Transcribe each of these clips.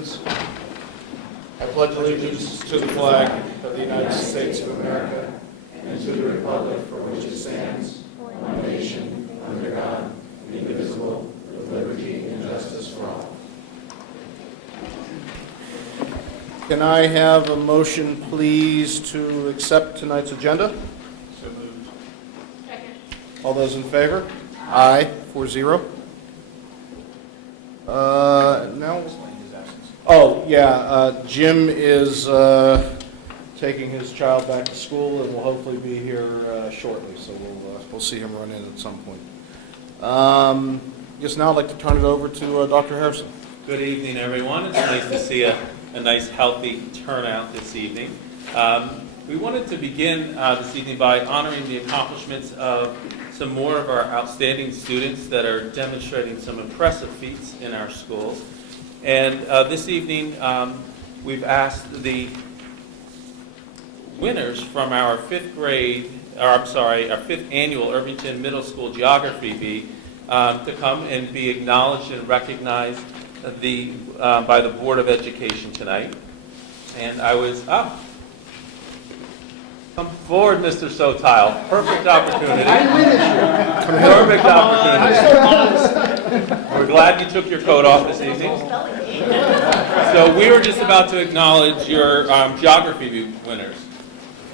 allegiance. I pledge allegiance to the flag of the United States of America and to the republic for which it stands, one nation, under God, indivisible, with liberty and justice for all. Can I have a motion, please, to accept tonight's agenda? So moved. Second. All those in favor? Aye, 4-0. Now, oh, yeah, Jim is taking his child back to school and will hopefully be here shortly, so we'll see him run in at some point. Guess now I'd like to turn it over to Dr. Harrison. Good evening, everyone. It's nice to see a nice, healthy turnout this evening. We wanted to begin this evening by honoring the accomplishments of some more of our outstanding students that are demonstrating some impressive feats in our schools. And this evening, we've asked the winners from our fifth annual Irvington Middle School Geography Bee to come and be acknowledged and recognized by the Board of Education tonight. And I was, come forward, Mr. Sotile. Perfect opportunity. Perfect opportunity. We're glad you took your coat off this evening. So we were just about to acknowledge your Geography winners.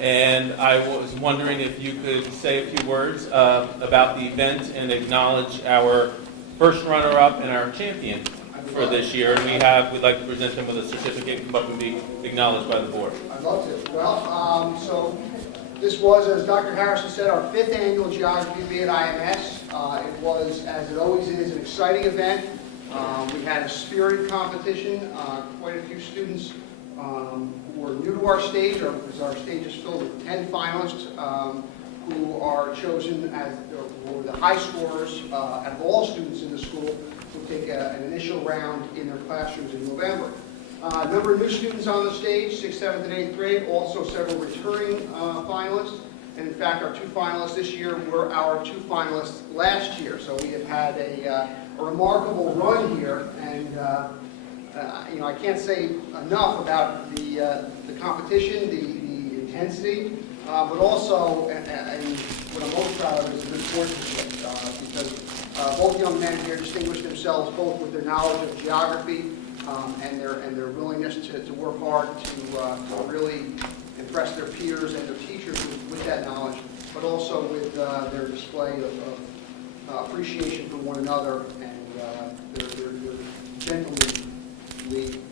And I was wondering if you could say a few words about the event and acknowledge our first runner-up and our champion for this year. And we'd like to present them with a certificate, but would be acknowledged by the board. I'd love to. Well, so this was, as Dr. Harrison said, our fifth annual Geography Bee at IMS. It was, as it always is, an exciting event. We had a spirited competition. Quite a few students who were new to our stage, because our stage is filled with 10 finalists who are chosen as the high scorers out of all students in the school who take an initial round in their classrooms in November. A number of new students on the stage, 6th, 7th, and 8th grade, also several returning finalists. And in fact, our two finalists this year were our two finalists last year. So we have had a remarkable run here. And I can't say enough about the competition, the intensity, but also, and what I'm most proud of is the good sportsmanship, because both young men here distinguished themselves both with their knowledge of geography and their willingness to work hard to really impress their peers and their teachers with that knowledge, but also with their display of appreciation for one another and their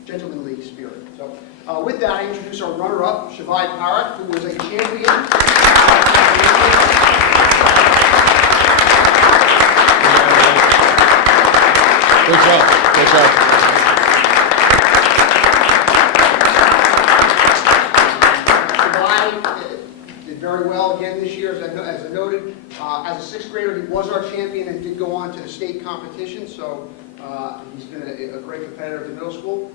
gentlemanly spirit. So with that, I introduce our runner-up, Shavai Parak, who was a champion. Good job. Good job. Very well again this year, as I noted. As a 6th grader, he was our champion and did go on to the state competition, so he's been a great competitor at the middle school.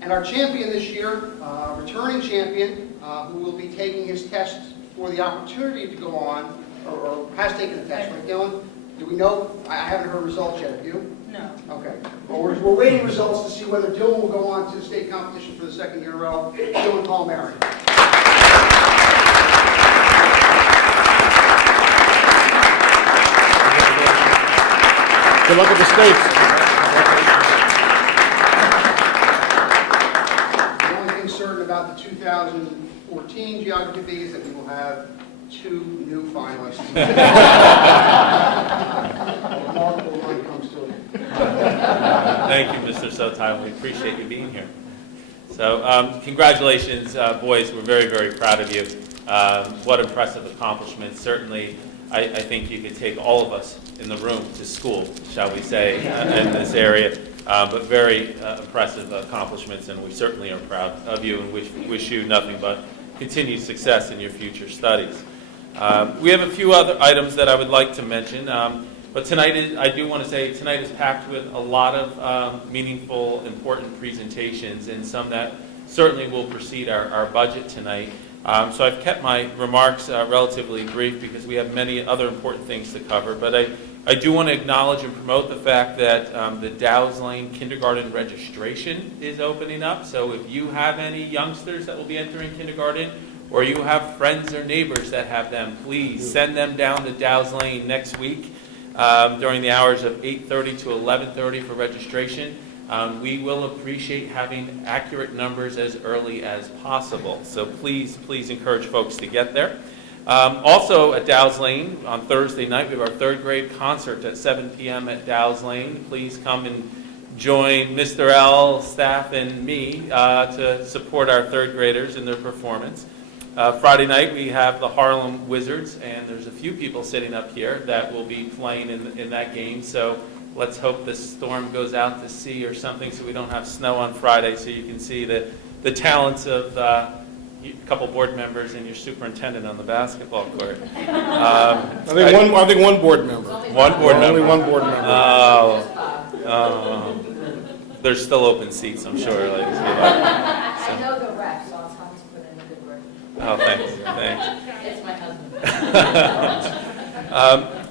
And our champion this year, returning champion, who will be taking his test for the opportunity to go on, or has taken the test, right, Dylan? Do we know? I haven't heard results yet. Have you? No. Okay. Well, we're waiting results to see whether Dylan will go on to the state competition for the 2nd year in a row. Dylan Palmieri. Good luck at the States. The only thing certain about the 2014 Geography Bee is that we will have 2 new finalists. A remarkable run comes to it. Thank you, Mr. Sotile. We appreciate you being here. So congratulations, boys. We're very, very proud of you. What impressive accomplishments. Certainly, I think you could take all of us in the room to school, shall we say, in this area. But very impressive accomplishments, and we certainly are proud of you and wish you nothing but continued success in your future studies. We have a few other items that I would like to mention, but tonight I do want to say tonight is packed with a lot of meaningful, important presentations, and some that certainly will precede our budget tonight. So I've kept my remarks relatively brief because we have many other important things to cover, but I I do want to acknowledge and promote the fact that the Dow's Lane kindergarten registration is opening up. So if you have any youngsters that will be entering kindergarten, or you have friends or neighbors that have them, please send them down to Dow's Lane next week during the hours of 8:30 to 11:30 for registration. We will appreciate having accurate numbers as early as possible. So please encourage folks to get there. Also at Dow's Lane on Thursday night, we have our third grade concert at 7 p.m. at Dow's Lane. Please come and join Mr. L, staff, and me to support our third graders in their performance. Friday night we have the Harlem Wizards, and there's a few people sitting up here that will be playing in that game. So let's hope the storm goes out to sea or something so we don't have snow on Friday, so you can see the talents of a couple board members and your superintendent on the basketball court. I think one board member. One board member. Only one board member. There's still open seats, I'm sure. Ladies. I know the rep, so I'll tell him to put in a good word. Oh, thanks. It's my husband.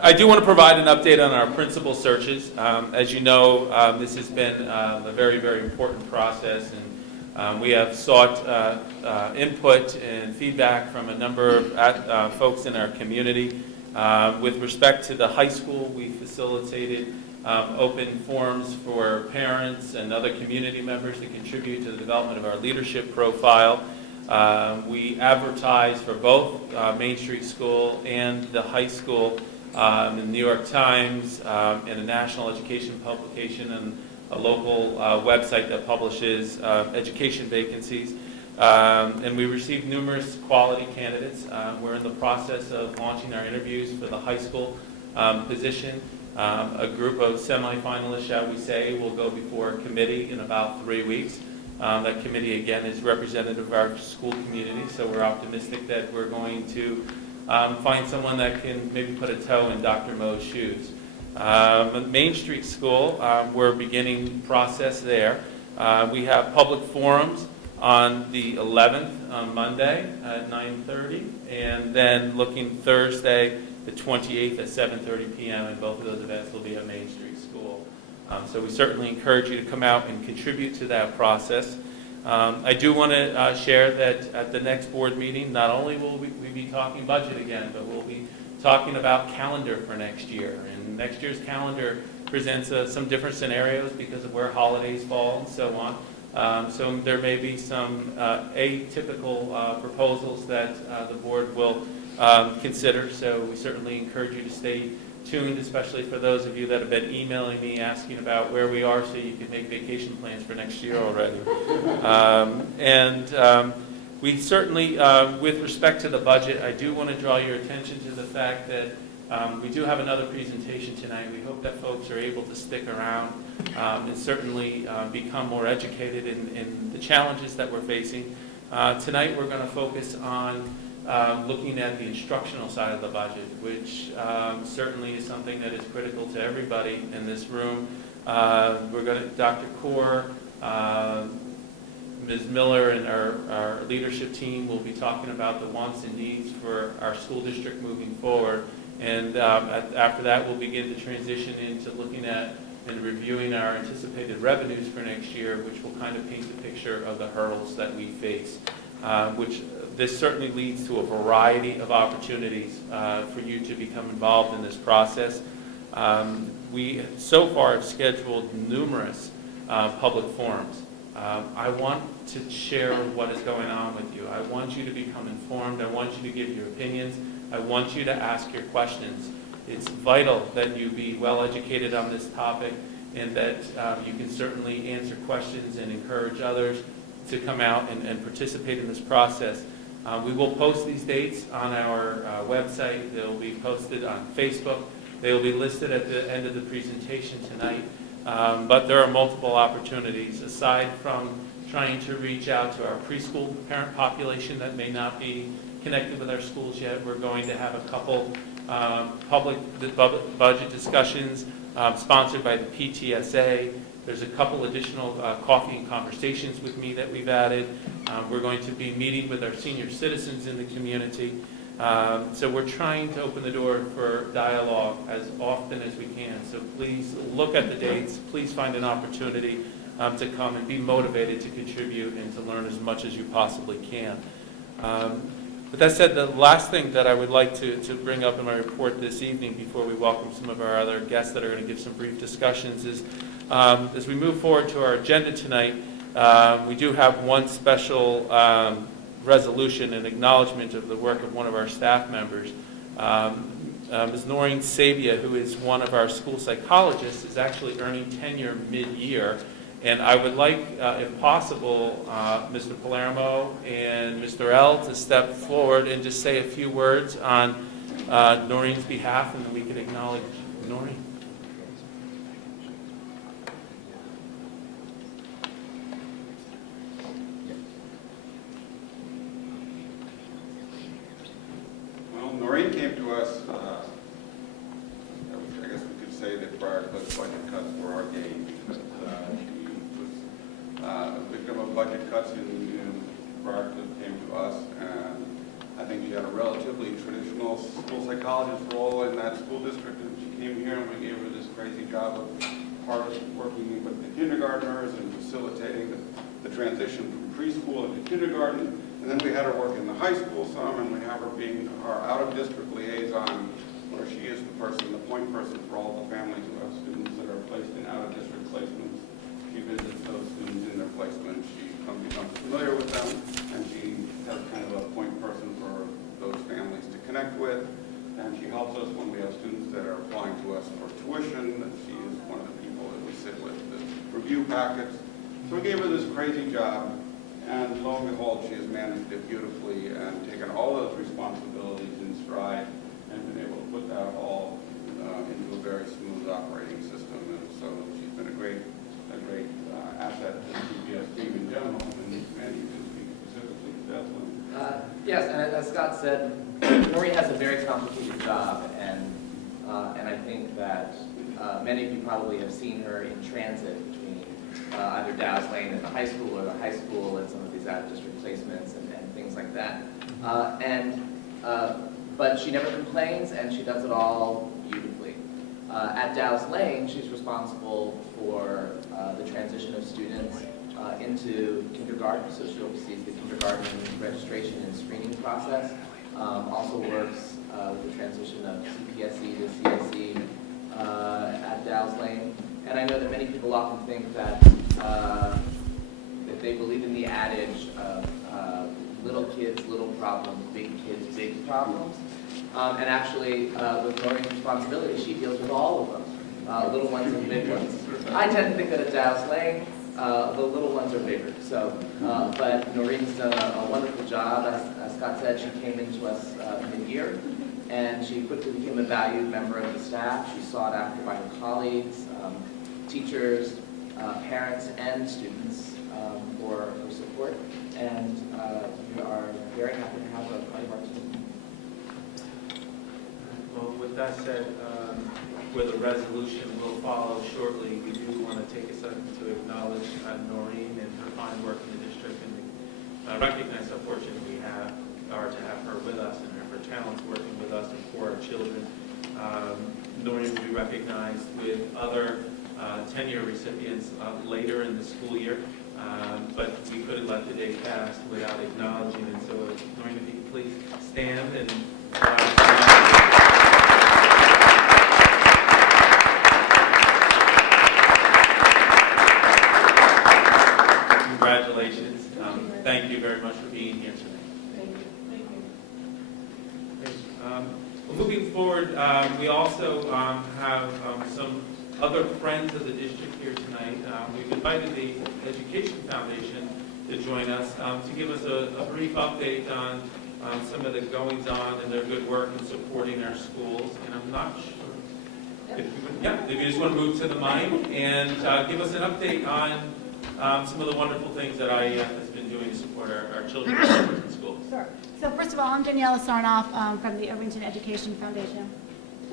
I do want to provide an update on our principal searches. As you know, this has been a very, very important process, and we have sought input and feedback from a number of folks in our community. With respect to the high school, we facilitated open forums for parents and other community members to contribute to the development of our leadership profile. We advertised for both Main Street School and the high school in the New York Times, in a national education publication, and a local website that publishes education vacancies. And we received numerous quality candidates. We're in the process of launching our interviews for the high school position. A group of semifinalists, shall we say, will go before a committee in about 3 weeks. That committee, again, is representative of our school community, so we're optimistic that we're going to find someone that can maybe put a toe in Dr. Mo's shoes. Main Street School, we're beginning process there. We have public forums on the 11th, on Monday at 9:30, and then looking Thursday, the 28th at 7:30 p.m., and both of those events will be at Main Street School. So we certainly encourage you to come out and contribute to that process. I do want to share that at the next board meeting, not only will we be talking budget again, but we'll be talking about calendar for next year. And next year's calendar presents some different scenarios because of where holidays fall and so on. So there may be some atypical proposals that the board will consider. So we certainly encourage you to stay tuned, especially for those of you that have been emailing me asking about where we are so you can make vacation plans for next year already. We certainly, with respect to the budget, I do want to draw your attention to the fact that we do have another presentation tonight. We hope that folks are able to stick around and certainly become more educated in the challenges that we're facing. Tonight we're going to focus on looking at the instructional side of the budget, which certainly is something that is critical to everybody in this room. Dr. Kaur, Ms. Miller, and our leadership team will be talking about the wants and needs for our school district moving forward. And after that, we'll begin to transition into looking at and reviewing our anticipated revenues for next year, which will kind of paint the picture of the hurdles that we face, which this certainly leads to a variety of opportunities for you to become involved in this process. We so far have scheduled numerous public forums. I want to share what is going on with you. I want you to become informed. I want you to give your opinions. I want you to ask your questions. It's vital that you be well educated on this topic, and that you can certainly answer questions and encourage others to come out and participate in this process. We will post these dates on our website. They'll be posted on Facebook. They will be listed at the end of the presentation tonight. But there are multiple opportunities. Aside from trying to reach out to our preschool parent population that may not be connected with our schools yet, we're going to have a couple public budget discussions sponsored by the PTSA. There's a couple additional coffee and conversations with me that we've added. We're going to be meeting with our senior citizens in the community. So we're trying to open the door for dialogue as often as we can. So please look at the dates. Please find an opportunity to come and be motivated to contribute and to learn as much as you possibly can. With that said, the last thing that I would like to bring up in my report this evening before we welcome some of our other guests that are going to give some brief discussions is, as we move forward to our agenda tonight, we do have one special resolution and acknowledgement of the work of one of our staff members. Ms. Noreen Sabia, who is one of our school psychologists, is actually earning tenure mid-year. And I would like, if possible, Mr. Palermo and Mr. L. to step forward and just say a few words on Noreen's behalf, and then we can acknowledge Noreen. Well, Noreen came to us, I guess we could say that prior to the budget cuts were our gain, because she was a victim of budget cuts prior to came to us, and I think she had a relatively traditional school psychologist role in that school district, and she came here and we gave her this crazy job of part of working with the kindergartners and facilitating the transition from preschool into kindergarten. And then we had her work in the high school some, and we have her being our out-of-district liaison, where she is the person, the point person for all the families who have students that are placed in out-of-district placements. She visits those students in their placement. She becomes familiar with them, and she has kind of a point person for those families to connect with. And she helps us when we have students that are applying to us for tuition. She is one of the people that we sit with to review packets. So we gave her this crazy job. And lo and behold, she has managed it beautifully and taken all those responsibilities in stride and been able to put that all into a very smooth operating system. And so she's been a great asset to the CPS team in general, and Mandy can speak specifically to that. Yes, and as Scott said, Noreen has a very complicated job, and I think that many of you probably have seen her in transit between either Dow's Lane at the high school or the high school and some of these out-of-district placements and things like that. But she never complains, and she does it all beautifully. At Dow's Lane, she's responsible for the transition of students into kindergarten, so she oversees the kindergarten registration and screening process. Also works with the transition of CPSE to CSE at Dow's Lane. And I know that many people often think that they believe in the adage of little kids, little problems, big kids, big problems. And actually, with Noreen's responsibility, she deals with all of them, little ones and big ones. I tend to think that at Dow's Lane, the little ones are bigger. So, but Noreen's done a wonderful job. As Scott said, she came into us mid-year, and she quickly became a valued member of the staff. She's sought after by her colleagues, teachers, parents, and students for support. And we are very happy to have her part of our team. Well, with that said, where the resolution will follow shortly, we do want to take a second to acknowledge Noreen and her fine work in the district, and recognize how fortunate we are to have her with us and her talents working with us and for our children. Noreen will be recognized with other tenure recipients later in the school year, but we couldn't let the day pass without acknowledging it. So, Noreen, if you could please stand and congratulations. Thank you very much for being here tonight. Thank you. Thank you. Well, moving forward, we also have some other friends of the district here tonight. We've invited the Education Foundation to join us to give us a brief update on some of the goings-on and their good work in supporting our schools. And I'm not sure if you just want to move to the mic and give us an update on some of the wonderful things that IEF has been doing to support our children in schools. Sure. So first of all, I'm Daniela Sarnoff from the Irvington Education Foundation,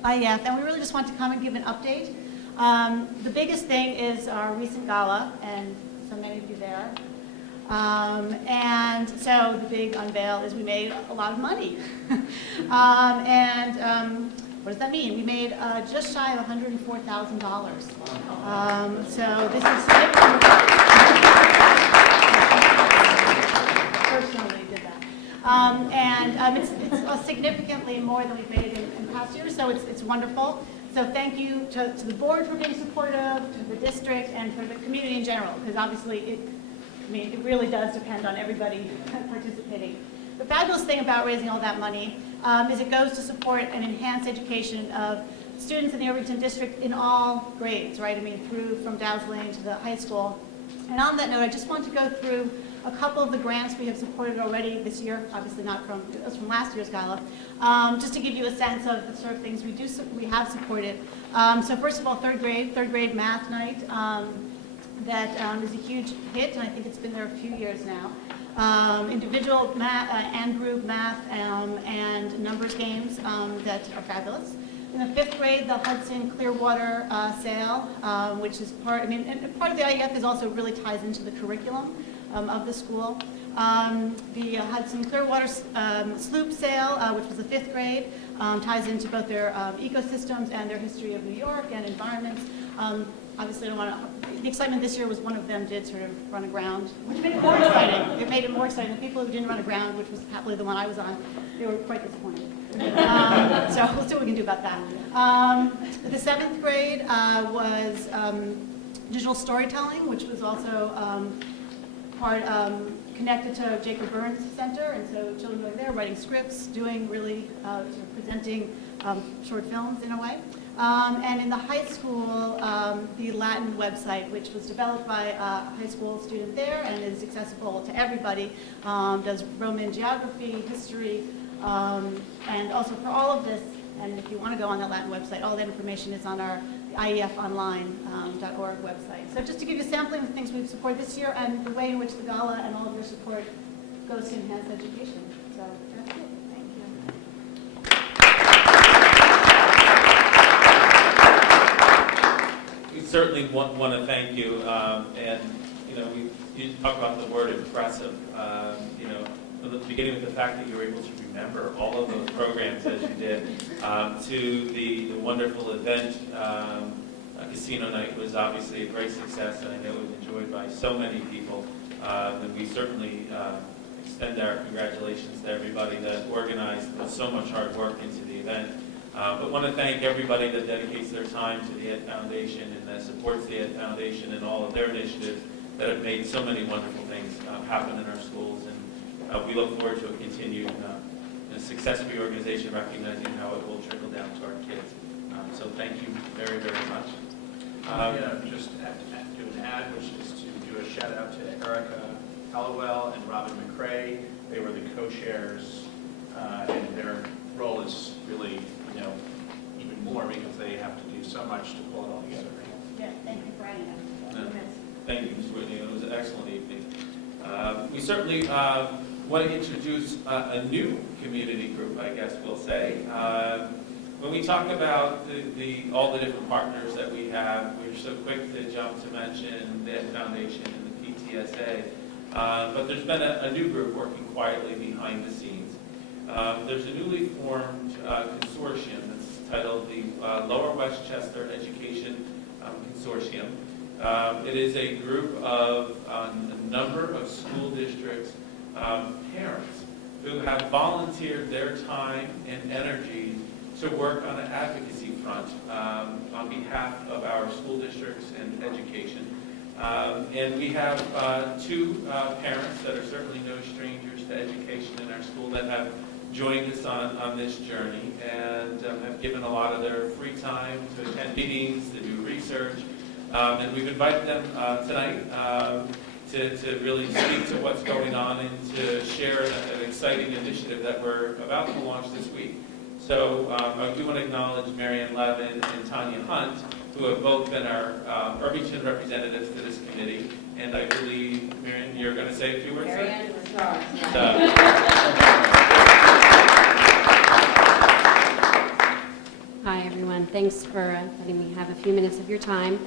IEF, and we really just want to come and give an update. The biggest thing is our recent gala, and so many of you there. And so the big unveil is we made a lot of money. What does that mean? We made just shy of $104,000. So this is significant. Personally did that. It's significantly more than we've made in past years, so it's wonderful. So thank you to the board for being supportive, to the district, and for the community in general, because obviously it really does depend on everybody participating. The fabulous thing about raising all that money is it goes to support and enhance education of students in the Irvington district in all grades, right? I mean, from Dow's Lane to the high school. And on that note, I just want to go through a couple of the grants we have supported already this year, obviously not from last year's gala, just to give you a sense of the sort of things we have supported. So first of all, third grade math night. That is a huge hit, and I think it's been there a few years now. Individual math and group math and numbers games that are fabulous. In the 5th grade, the Hudson Clearwater sale, which is part of the IEF is also really ties into the curriculum of the school. The Hudson Clearwater sloop sale, which was the 5th grade, ties into both their ecosystems and their history of New York and environments. Obviously, the excitement this year was one of them did sort of run aground, which made it more exciting. It made it more exciting. The people who didn't run aground, which was happily the one I was on, they were quite disappointed. So we'll see what we can do about that. The 7th grade was digital storytelling, which was also connected to Jacob Burns Center, and so children were there writing scripts, doing really sort of presenting short films in a way. And in the high school, the Latin website, which was developed by a high school student there and is accessible to everybody, does Roman geography, history, and also for all of this, and if you want to go on the Latin website, all that information is on our IEFonline.org website. So just to give you a sampling of the things we've supported this year and the way in which the gala and all of your support goes to enhance education. So that's it. Thank you. We certainly want to thank you, and you talk about the word impressive. From the beginning with the fact that you were able to remember all of those programs as you did, to the wonderful event. Casino night was obviously a great success, and I know it was enjoyed by so many people. And we certainly extend our congratulations to everybody that organized with so much hard work into the event. But want to thank everybody that dedicates their time to the Ed Foundation and that supports the Ed Foundation and all of their initiatives that have made so many wonderful things happen in our schools. And we look forward to a continued success of the organization, recognizing how it will trickle down to our kids. So thank you very, very much. Just have to do an ad, which is to do a shout out to Erica Hallowell and Robin McCrae. They were the co-chairs, and their role is really, even more because they have to do so much to pull it all together. Yeah, thank you for adding that. Thank you, Ms. Whitney. It was an excellent evening. We certainly want to introduce a new community group, I guess we'll say. When we talk about all the different partners that we have, we're so quick to jump to mention the Ed Foundation and the PTSA. But there's been a new group working quietly behind the scenes. There's a newly formed consortium that's titled the Lower Westchester Education Consortium. It is a group of a number of school districts' parents who have volunteered their time and energy to work on an advocacy front on behalf of our school districts and education. And we have two parents that are certainly no strangers to education in our school that have joined us on this journey and have given a lot of their free time to attend meetings, to do research. And we've invited them tonight to really speak to what's going on and to share an exciting initiative that we're about to launch this week. So I do want to acknowledge Marianne Levin and Tanya Hunt, who have both been our Irvington representatives to this committee. And I believe, Marianne, you're going to say a few words? Marianne was stars. Hi, everyone. Thanks for letting me have a few minutes of your time.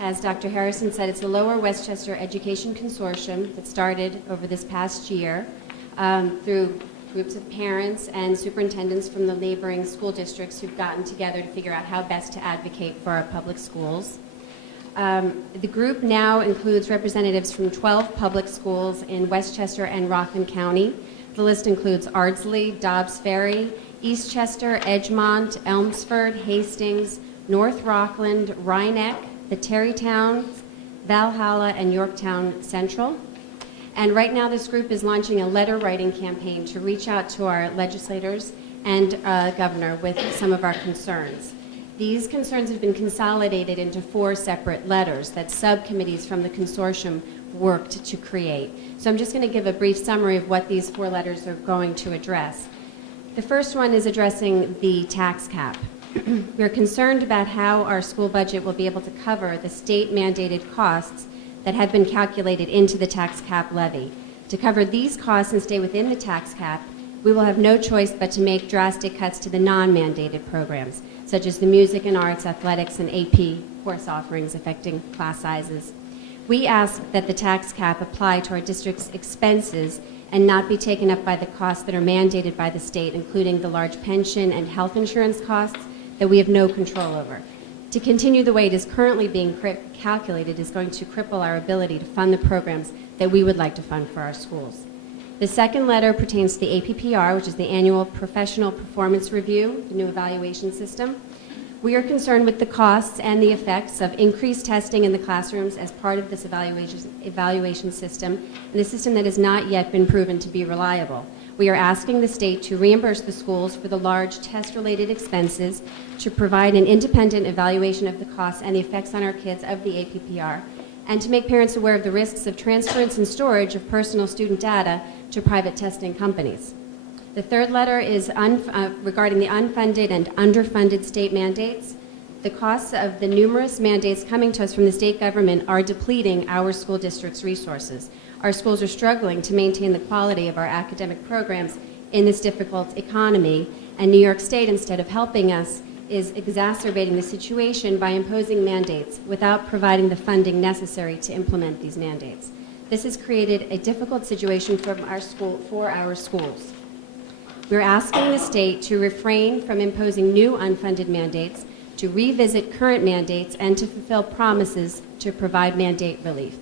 as Dr. Harrison said, it's the Lower Westchester Education Consortium that started over this past year through groups of parents and superintendents from the neighboring school districts who've gotten together to figure out how best to advocate for our public schools. The group now includes representatives from 12 public schools in Westchester and Rockland County. The list includes Ardsley, Dobbs Ferry, Eastchester, Edgemont, Elmsford, Hastings, North Rockland, Rhinebeck, the Terrytowns, Valhalla, and Yorktown Central. And right now this group is launching a letter writing campaign to reach out to our legislators and governor with some of our concerns. These concerns have been consolidated into 4 separate letters that subcommittees from the consortium worked to create. So I'm just going to give a brief summary of what these 4 letters are going to address. The first one is addressing the tax cap. We're concerned about how our school budget will be able to cover the state-mandated costs that have been calculated into the tax cap levy. To cover these costs and stay within the tax cap, we will have no choice but to make drastic cuts to the non-mandated programs, such as the music and arts, athletics, and AP course offerings affecting class sizes. We ask that the tax cap apply to our district's expenses and not be taken up by the costs that are mandated by the state, including the large pension and health insurance costs that we have no control over. To continue the way it is currently being calculated is going to cripple our ability to fund the programs that we would like to fund for our schools. The second letter pertains to the APPR, which is the Annual Professional Performance Review, the new evaluation system. We are concerned with the costs and the effects of increased testing in the classrooms as part of this evaluation system, and the system that has not yet been proven to be reliable. We are asking the state to reimburse the schools for the large test-related expenses, to provide an independent evaluation of the costs and the effects on our kids of the APPR, and to make parents aware of the risks of transference and storage of personal student data to private testing companies. The third letter is regarding the unfunded and underfunded state mandates. The costs of the numerous mandates coming to us from the state government are depleting our school district's resources. Our schools are struggling to maintain the quality of our academic programs in this difficult economy, and New York State, instead of helping us, is exacerbating the situation by imposing mandates without providing the funding necessary to implement these mandates. This has created a difficult situation for our schools. We're asking the state to refrain from imposing new unfunded mandates, to revisit current mandates, and to fulfill promises to provide mandate relief.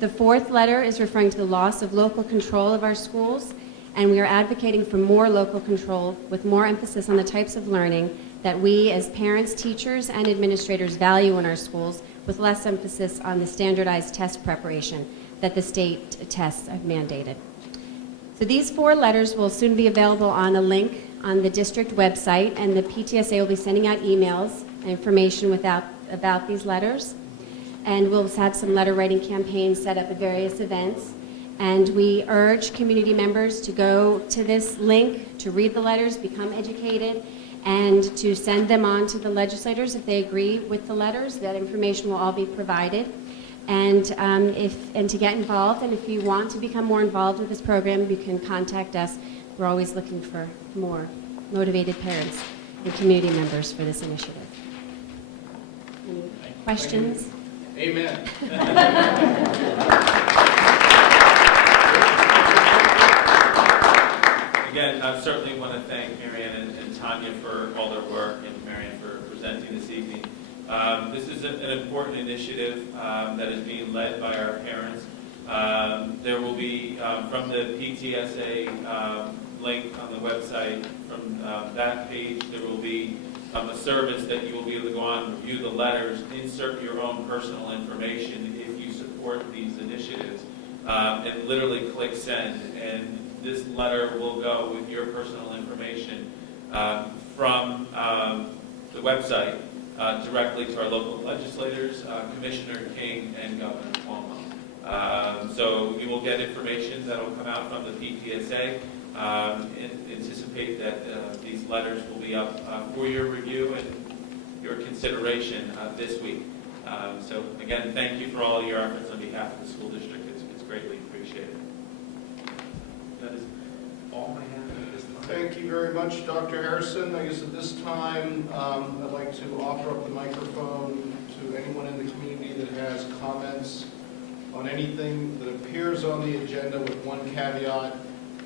The fourth letter is referring to the loss of local control of our schools, and we are advocating for more local control with more emphasis on the types of learning that we as parents, teachers, and administrators value in our schools, with less emphasis on the standardized test preparation that the state tests have mandated. So these 4 letters will soon be available on a link on the district website, and the PTSA will be sending out emails and information about these letters. And we'll have some letter writing campaigns set up at various events. And we urge community members to go to this link, to read the letters, become educated, and to send them on to the legislators if they agree with the letters. That information will all be provided. And to get involved, and if you want to become more involved with this program, you can contact us. We're always looking for more motivated parents and community members for this initiative. Any questions? Amen. Again, I certainly want to thank Marianne and Tanya for all their work, and Marianne for presenting this evening. This is an important initiative that is being led by our parents. There will be, from the PTSA link on the website, from that page, there will be a service that you will be able to go on and review the letters, insert your own personal information if you support these initiatives, and literally click send. And this letter will go with your personal information from the website directly to our local legislators, Commissioner King and Governor Cuomo. So you will get information that will come out from the PTSA. Anticipate that these letters will be up for your review and your consideration this week. So again, thank you for all your efforts on behalf of the school district. It's greatly appreciated. That is all I have at this time. Thank you very much, Dr. Harrison. I guess at this time, I'd like to offer up the microphone to to anyone in the community that has comments on anything that appears on the agenda, with one caveat: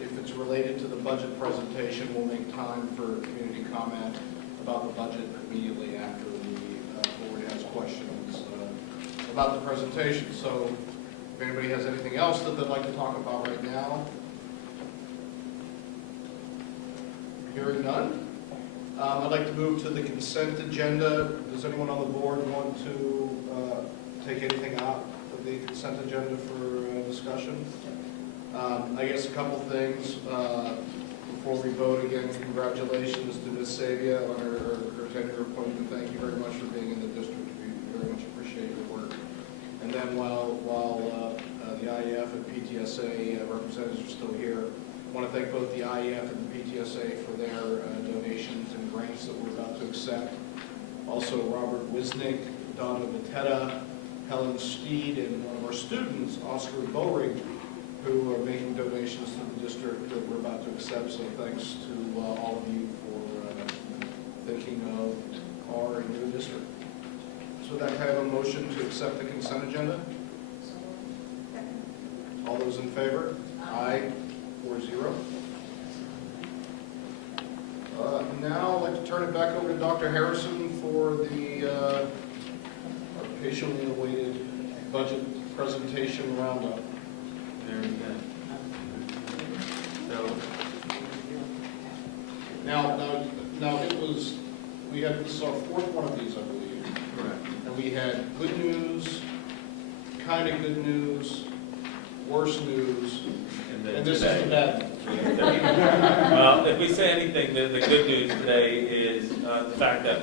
if it's related to the budget presentation, we'll make time for community comment about the budget immediately after the board has questions about the presentation. So if anybody has anything else that they'd like to talk about right now, hearing none. I'd like to move to the consent agenda. Does anyone on the board want to take anything out of the consent agenda for discussion? I guess a couple things. Before we vote again, congratulations to Ms. Savia on her tenure appointment. Thank you very much for being in the district. We very much appreciate your work. And then while the IEF and PTSA representatives are still here, I want to thank both the IEF and the PTSA for their donations and grants that we're about to accept. Also, Robert Wisnick, Donna Vitetta, Helen Steed, and one of our students, Oscar Boring, who are making donations to the district that we're about to accept. So thanks to all of you for thinking of our and your district. So with that, I have a motion to accept the consent agenda. All those in favor? Aye. 4-0. Now I'd like to turn it back over to Dr. Harrison for the patiently awaited budget presentation roundup. Very good. So, Now it was, we had, this is our fourth one of these, I believe. correct. And we had good news, kind of good news, worse news, then and this is today. the bad news. Well, if we say anything, the good news today is the fact that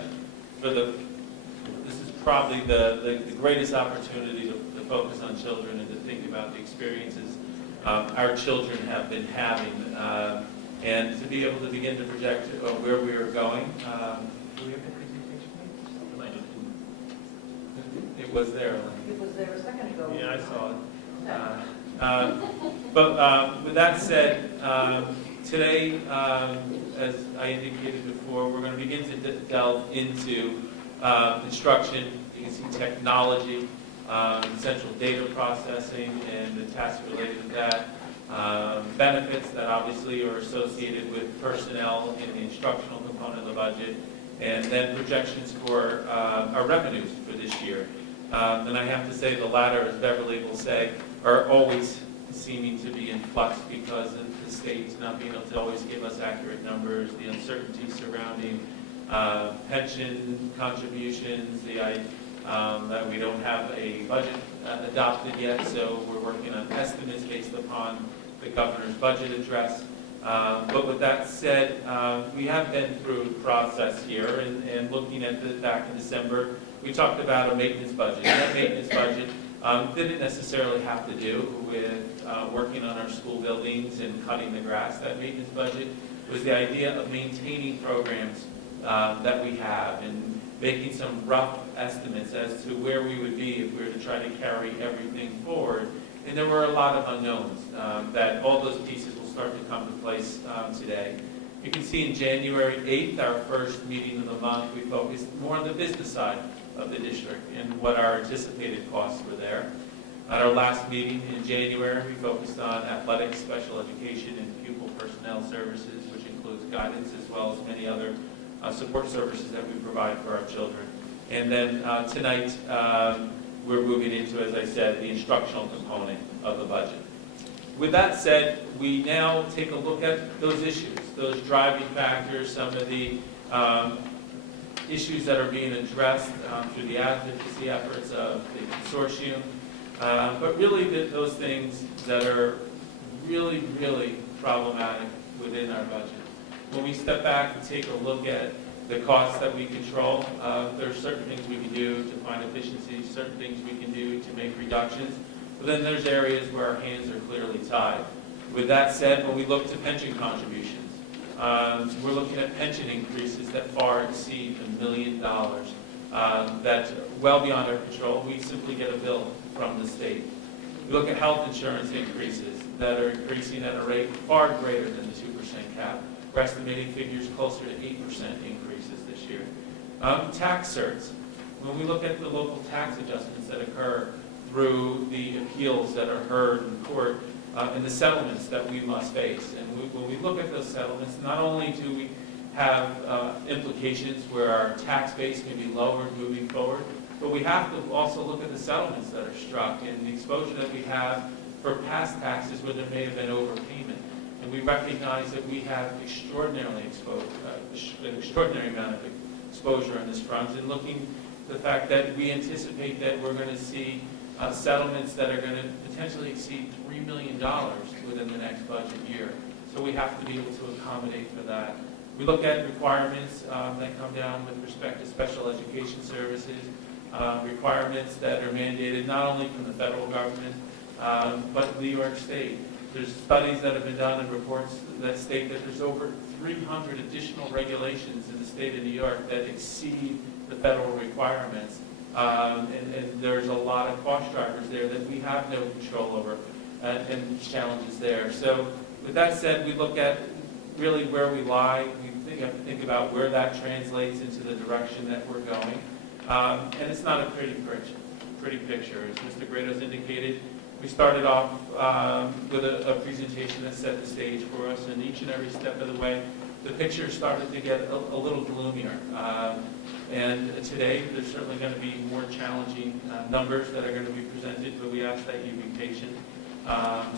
this is probably the greatest opportunity to focus on children and to think about the experiences our children have been having, and to be able to begin to project where we are going. Do we have a presentation? It was there. It was there a second ago. Yeah, I saw it. But with that said, today, as I indicated before, we're going to begin to delve into instruction. You can see technology, central data processing, and the tasks related to that. Benefits that obviously are associated with personnel in the instructional component of the budget, and then projections for our revenues for this year. And I have to say the latter, as Beverly will say, are always seeming to be in flux because of the state not being able to always give us accurate numbers, the uncertainty surrounding pension contributions, that we don't have a budget adopted yet, so we're working on estimates based upon the governor's budget address. But with that said, we have been through a process here, and looking at back in December, we talked about a maintenance budget. That maintenance budget didn't necessarily have to do with working on our school buildings and cutting the grass. That maintenance budget was the idea of maintaining programs that we have and making some rough estimates as to where we would be if we were to try to carry everything forward. And there were a lot of unknowns that all those pieces will start to come to place today. You can see in January 8th, our first meeting of the month, we focused more on the business side of the district and what our anticipated costs were there. At our last meeting in January, we focused on athletics, special education, and pupil personnel services, which includes guidance as well as many other support services that we provide for our children. And then tonight, we're moving into, as I said, the instructional component of the budget. With that said, we now take a look at those issues, those driving factors, some of the issues that are being addressed through the advocacy efforts of the consortium, but really those things that are really, really problematic within our budget. When we step back and take a look at the costs that we control, there are certain things we can do to find efficiencies, certain things we can do to make reductions, but then there's areas where our hands are clearly tied. With that said, when we look to pension contributions, we're looking at pension increases that far exceed $1 million. That's well beyond our control. We simply get a bill from the state. We look at health insurance increases that are increasing at a rate far greater than the 2% cap. We're estimating figures closer to 8% increases this year. Tax certs. When we look at the local tax adjustments that occur through the appeals that are heard in court, and the settlements that we must face. And when we look at those settlements, not only do we have implications where our tax base may be lowered moving forward, but we have to also look at the settlements that are struck and the exposure that we have for past taxes where there may have been overpayment. And we recognize that we have extraordinarily exposed, an extraordinary amount of exposure on this front, and looking at the fact that we anticipate that we're going to see settlements that are going to potentially exceed $3 million within the next budget year. So we have to be able to accommodate for that. We look at requirements that come down with respect to special education services, requirements that are mandated not only from the federal government, but New York State. There's studies that have been done and reports that state that there's over 300 additional regulations in the state of New York that exceed the federal requirements. And there's a lot of cost drivers there that we have no control over, and challenges there. So with that said, we look at really where we lie. We have to think about where that translates into the direction that we're going. And it's not a pretty picture. As Mr. Grados indicated, we started off with a presentation that set the stage for us, and each and every step of the way, the picture started to get a little gloomier. And today, there's certainly going to be more challenging numbers that are going to be presented, but we ask that you be patient.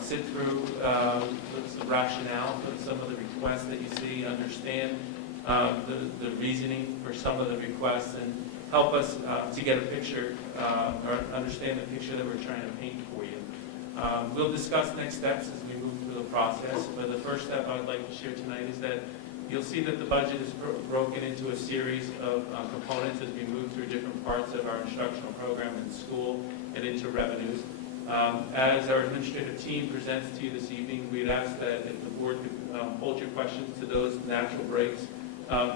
Sit through the rationale for some of the requests that you see, understand the reasoning for some of the requests, and help us to get a picture or understand the picture that we're trying to paint for you. We'll discuss next steps as we move through the process, but the first step I would like to share tonight is that you'll see that the budget is broken into a series of components as we move through different parts of our instructional program in school and into revenues. As our administrative team presents to you this evening, we'd ask that if the board could hold your questions to those natural breaks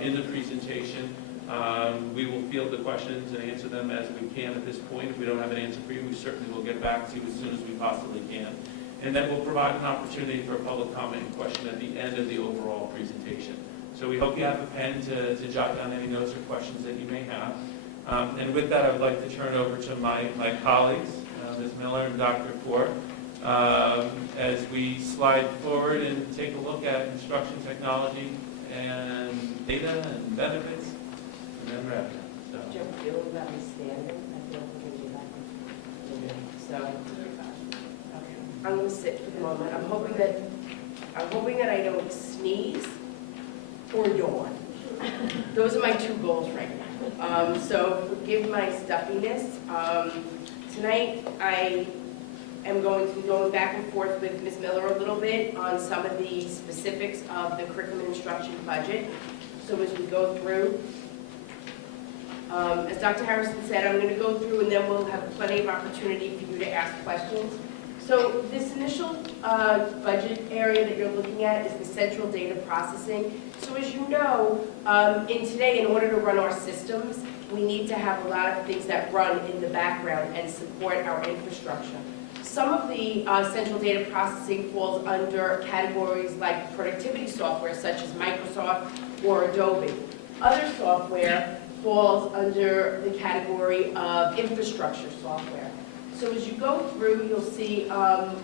in the presentation. We will field the questions and answer them as we can at this point. If we don't have an answer for you, we certainly will get back to you as soon as we possibly can. And then we'll provide an opportunity for a public comment and question at the end of the overall presentation. So we hope you have a pen to jot down any notes or questions that you may have. And with that, I would like to turn over to my colleagues, Ms. Miller and Dr. Kaur, as we slide forward and take a look at instruction technology and data and benefits and then revenue. So. Don't feel about me standing. I feel like I'm going to be back. So I'm going to sit for the moment. I'm hoping that I don't sneeze or yawn. Those are my two goals right now. So forgive my stuffiness. Tonight I am going to be going back and forth with Ms. Miller a little bit on some of the specifics of the curriculum instruction budget. So as we go through, as Dr. Harrison said, I'm going to go through and then we'll have plenty of opportunity for you to ask questions. So this initial budget area that you're looking at is the central data processing. So as you know, in order to run our systems, we need to have a lot of things that run in the background and support our infrastructure. Some of the central data processing falls under categories like productivity software, such as Microsoft or Adobe. Other software falls under the category of infrastructure software. So as you go through, you'll see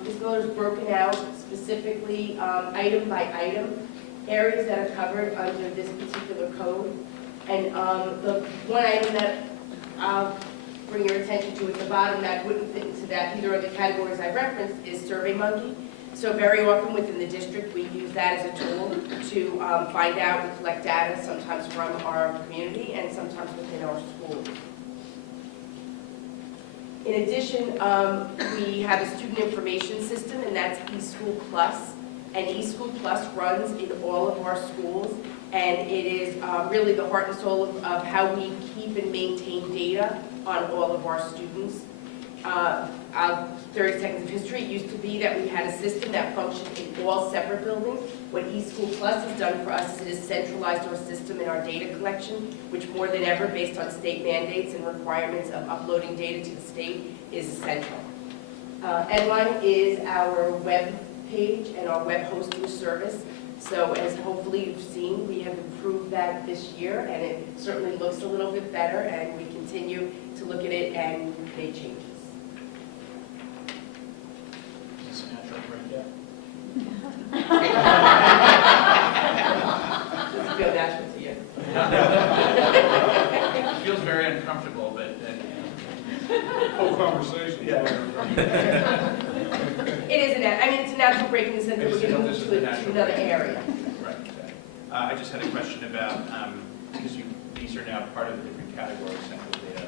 Ms. Miller's broken out specifically item by item, areas that are covered under this particular code. And the one item that I'll bring your attention to at the bottom that wouldn't fit into that either of the categories I referenced is SurveyMonkey. So very often within the district, we use that as a tool to find out and collect data, sometimes from our community and sometimes within our schools. In addition, we have a student information system, and that's eSchool Plus. And eSchool Plus runs in all of our schools, and it is really the heart and soul of how we keep and maintain data on all of our students. 30 seconds of history, it used to be that we had a system that functioned in all separate buildings. What eSchool Plus has done for us is it has centralized our system in our data collection, which more than ever, based on state mandates and requirements of uploading data to the state, is essential. Edline is our web page and our web hosting service. So as hopefully you've seen, we have improved that this year, and it certainly looks a little bit better, and we continue to look at it and make changes. Is this a natural break yet? Does it feel natural to you? It feels very uncomfortable, but Whole conversation. It is it's a natural break in the sense that we're going to This is move the to natural another break. area. Right, okay. I just had a question about, because these are now part of a different category, central data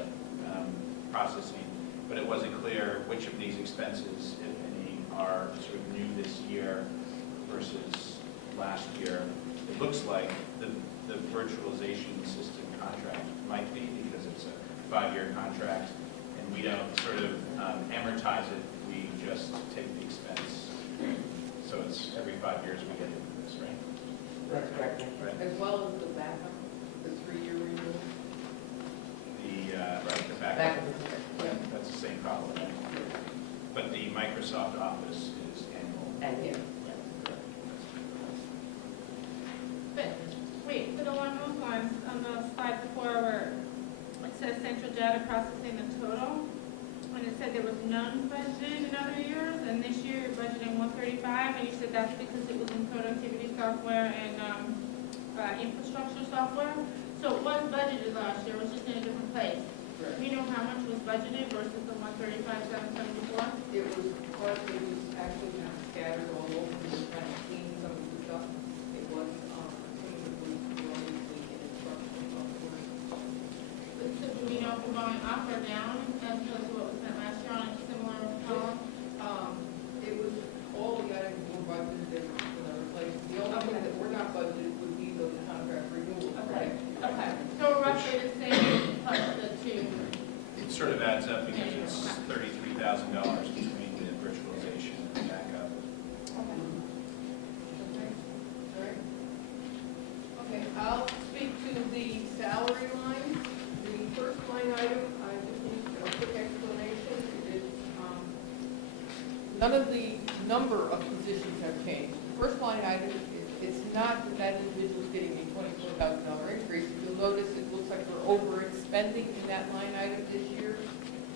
processing, but it wasn't clear which of these expenses, if any, are sort of new this year versus last year. It looks like the virtualization system contract might be, because it's a 5-year contract, and we don't sort of amortize it, we just take the expense. So it's every 5 years we get into this, right? That's correct. Right. As well as the backup, the 3-year renewal. The backup. That's the same problem. Right? But the Microsoft Office is annual. And here. But, wait, but along those lines, on the slide before where it says central data processing the total, and it said there was none budgeted in other years, and this year you're budgeting 135, and you said that's because it was in productivity software and infrastructure software. So it was budgeted last year, it was just in a different place. Do you know how much was budgeted versus the 135,774? It was partly, it was actually kind of scattered all over, we were trying to clean some of the stuff. It was, some of it was obviously in instructional software. So do we know if we're going up or down as opposed to what was spent last year on a similar column? It was, all the items were budgeted in other places. The only thing that we're not budgeted would be those contract renewals, Okay. right? Okay, so roughly the same plus the two. It sort of adds up because it's $33,000 between the virtualization and the backup. Okay. Okay, all right. Okay, I'll speak to the salary line. The first line item, I just need a quick explanation. None of the number of positions have changed. The first line item, it's not that individual's getting a $24,000 increase. You'll notice it looks like we're over-expending in that line item this year.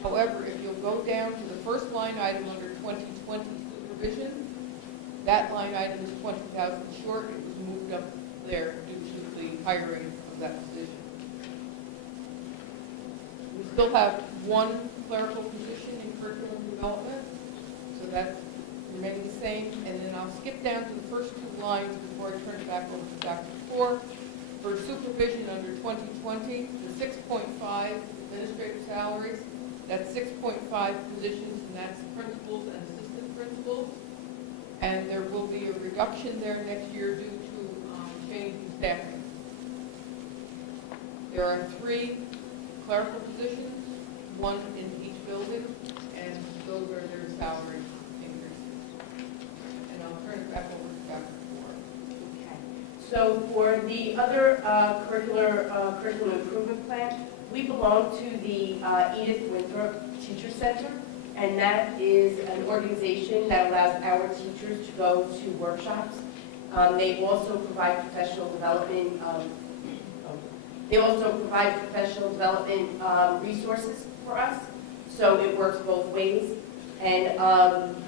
However, if you'll go down to the first line item under 2020 supervision, that line item is 20,000 short. It was moved up there due to the hiring of that position. We still have one clerical position in curriculum development, so that remains the same. And then I'll skip down to the first two lines before I turn it back over to Dr. Kaur. For supervision under 2020, the 6.5 administrative salaries, that's 6.5 positions, and that's principals and assistant principals. And there will be a reduction there next year due to change in staffing. There are 3 clerical positions, 1 in each building, and those are their salary increases. And I'll turn it back over to Dr. Kaur. Okay. So for the other curriculum improvement plan, we belong to the Edith Winthrop Teacher Center, and that is an organization that allows our teachers to go to workshops. They also provide professional development. Resources for us, so it works both ways. And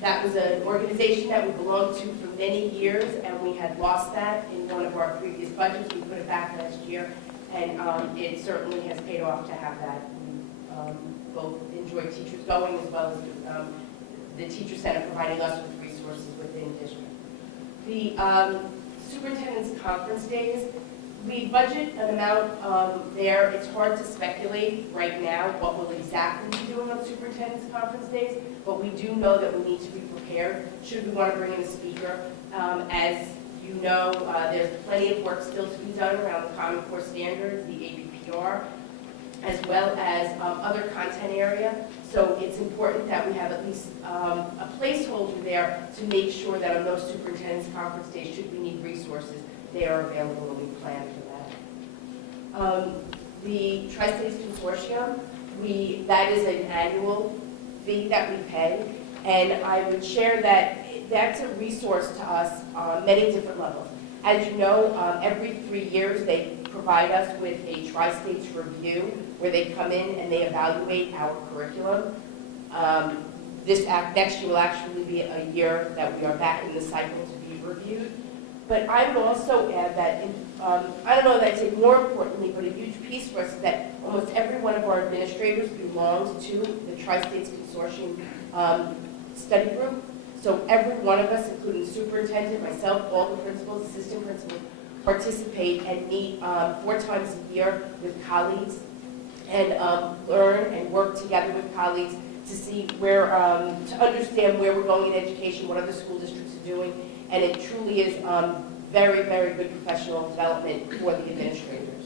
that was an organization that we belonged to for many years, and we had lost that in one of our previous budgets. We put it back last year, and it certainly has paid off to have that. We both enjoy teachers going as well as the Teacher Center providing us with resources within district. The superintendent's conference days, we budget an amount there. It's hard to speculate right now what we'll exactly be doing on superintendent's conference days, but we do know that we need to be prepared should we want to bring in a speaker. As you know, there's plenty of work still to be done around the Common Core standards, the ABPR, as well as other content area. So it's important that we have at least a placeholder there to make sure that on those superintendent's conference days, should we need resources, they are available and we plan for that. The Tri-States Consortium, that is an annual fee that we pay, and I would share that that's a resource to us on many different levels. As you know, every 3 years, they provide us with a tri-states review where they come in and they evaluate our curriculum. Next year will actually be a year that we are back in the cycle to be reviewed. But I would also add that, I don't know that I'd say more importantly, but a huge piece for us is that almost every one of our administrators belongs to the Tri-States Consortium study group. So every one of us, including the superintendent, myself, all the principals, assistant principals, participate and meet 4 times a year with colleagues and learn and work together with colleagues to see where, to understand where we're going in education, what other school districts are doing, and it truly is very, very good professional development for the administrators.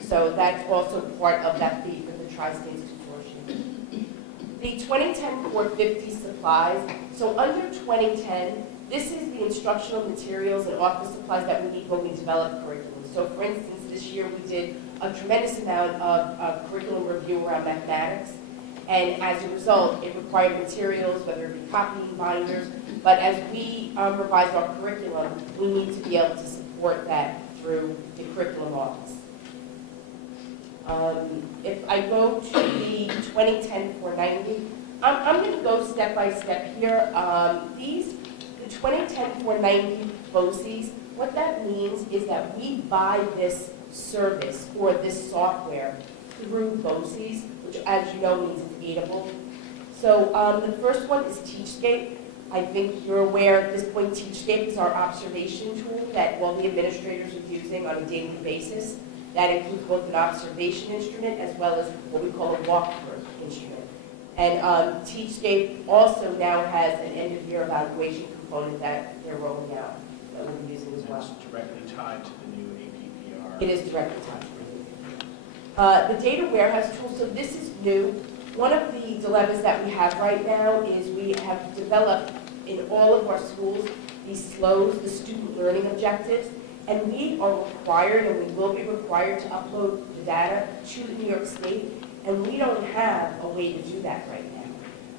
So that's also part of that fee for the Tri-States Consortium. The 2010-450 supplies, so under 2010, this is the instructional materials and office supplies that we need when we develop curriculum. So for instance, this year we did a tremendous amount of curriculum review around mathematics. And as a result, it required materials, whether it be copying, binders, but as we revise our curriculum, we need to be able to support that through the curriculum office. If I go to the 2010-490, I'm going to go step by step here. The 2010-490 BOCES, what that means is that we buy this service or this software through BOCES, which as you know means it's aidable. So the first one is TeachScape. I think you're aware at this point TeachScape is our observation tool that all the administrators are using on a daily basis. That includes both an observation instrument as well as what we call a walkthrough instrument. And TeachScape also now has an end-of-year evaluation component that they're rolling out that we'll be using as well. It's directly tied to the new APPR. It is directly tied to the data warehouse tool, so this is new. One of the dilemmas that we have right now is we have developed in all of our schools these SLOs, the student learning objectives, and we are required, and we will be required to upload the data to New York State, and we don't have a way to do that right now.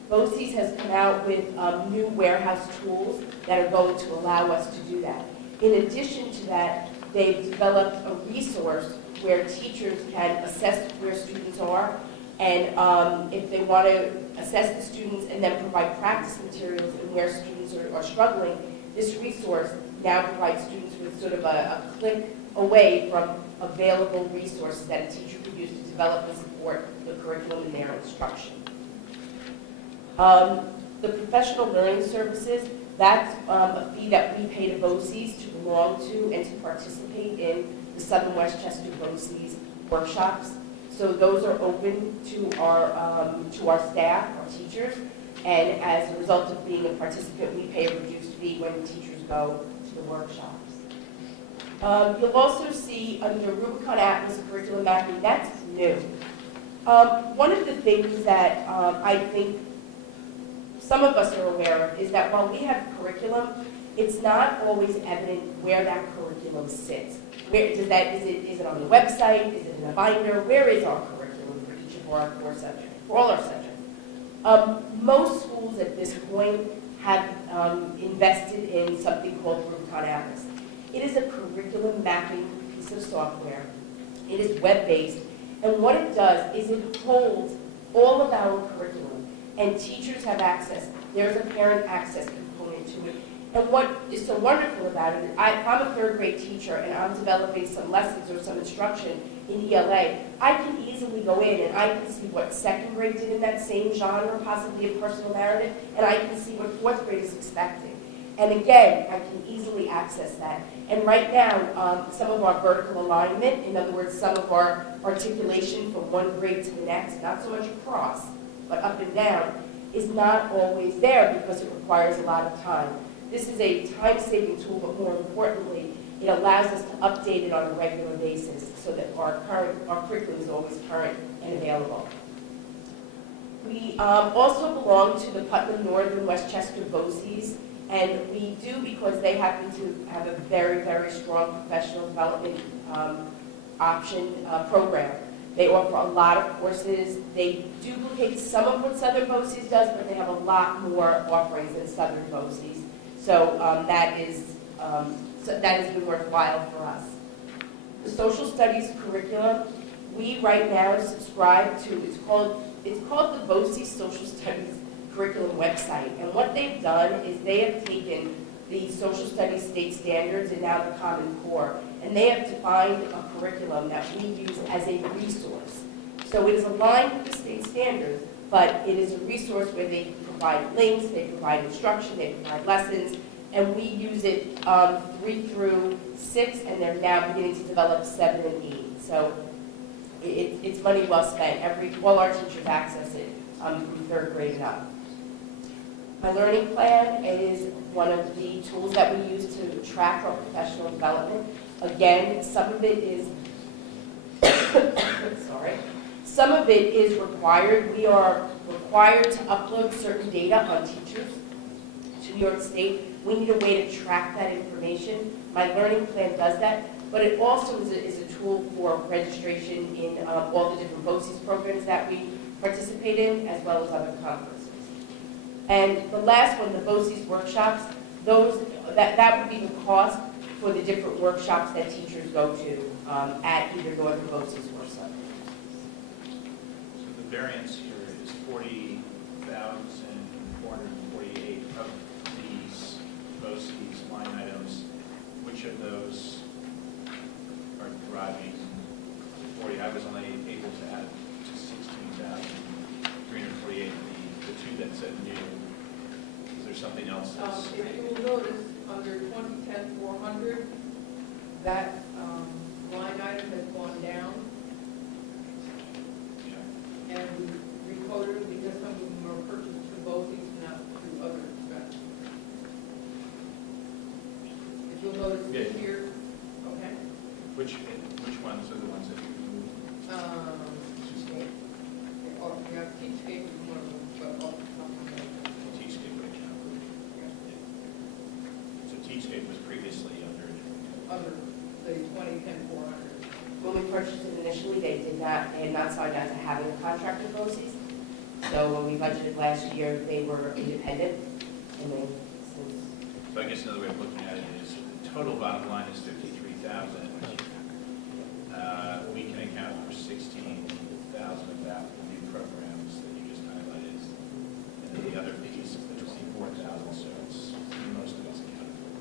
BOCES has come out with new warehouse tools that are going to allow us to do that. In addition to that, they've developed a resource where teachers can assess where students are, and if they want to assess the students and then provide practice materials and where students are struggling, this resource now provides students with sort of a click away from available resources that a teacher could use to develop and support the curriculum in their instruction. The professional learning services, that's a fee that we pay to BOCES to belong to and to participate in the Southern Westchester BOCES workshops. So those are open to our staff, our teachers, and as a result of being a participant, we pay a reduced fee when teachers go to the workshops. You'll also see under Rubicon Atlas curriculum mapping, that's new. One of the things that I think some of us are aware of is that while we have curriculum, it's not always evident where that curriculum sits. Where is it on the website? Is it in a binder? Where is our curriculum for each of our core subjects, for all our subjects? Most schools at this point have invested in something called Rubicon Atlas. It is a curriculum mapping piece of software. It is web-based, and what it does is it holds all of our curriculum, and teachers have access. There's a parent access component to it. And what is so wonderful about it, if I'm a third grade teacher and I'm developing some lessons or some instruction in ELA, I can easily go in and I can see what second grade did in that same genre, possibly a personal narrative, and I can see what fourth grade is expecting. And again, I can easily access that. And right now, some of our vertical alignment, in other words, some of our articulation from one grade to the next, not so much across, but up and down, is not always there because it requires a lot of time. This is a time-saving tool, but more importantly, it allows us to update it on a regular basis so that our curriculum is always current and available. We also belong to the Putnam Northern Westchester BOCES, and we do because they happen to have a very, very strong professional development program. They offer a lot of courses. They duplicate some of what Southern BOCES does, but they have a lot more offerings than Southern BOCES. So that has been worthwhile for us. The social studies curriculum, we right now subscribe to, it's called the BOCES Social Studies Curriculum website. And what they've done is they have taken the social studies state standards and now the Common Core, and they have defined a curriculum that we use as a resource. So it is aligned with the state standards, but it is a resource where they provide links, they provide instruction, they provide lessons, and we use it 3 through 6, and they're now beginning to develop 7 and 8. So it's money well spent. All our teachers access it from 3rd grade and up. My learning plan is one of the tools that we use to track our professional development. Again, some of it is, some of it is required. We are required to upload certain data on teachers to New York State. We need a way to track that information. My learning plan does that, but it also is a tool for registration in all the different BOCES programs that we participate in, as well as other conferences. And the last one, the BOCES workshops, that would be the cost for the different workshops that teachers go to at either Northern BOCES or Southern. So the variance here is 40,448 of these BOCES line items. Which of those are driving 40? I was only able to add to 16,348 the 2 that said new. Is there something else that's... If you will notice, under 2010-400, that line item has gone down, Yeah. and we recoded it because some of them were purchased through BOCES and not through other expenses. If you'll notice this Yeah. here, okay? Which ones are the ones that you moved? Or we have Teachscape is one of them, but off the top of my head. Teachscape right now. So Teachscape was previously under... Under the 2010-400. When we purchased it initially, they had not signed on to having a contract with BOCES. So when we budgeted last year, they were independent, and they since. So I guess another way of looking at it is the total bottom line is 53,000. We can account for 16,000 of that with new programs that you just highlighted. And then the other piece is the 24,000, so it's most of it's accounted for.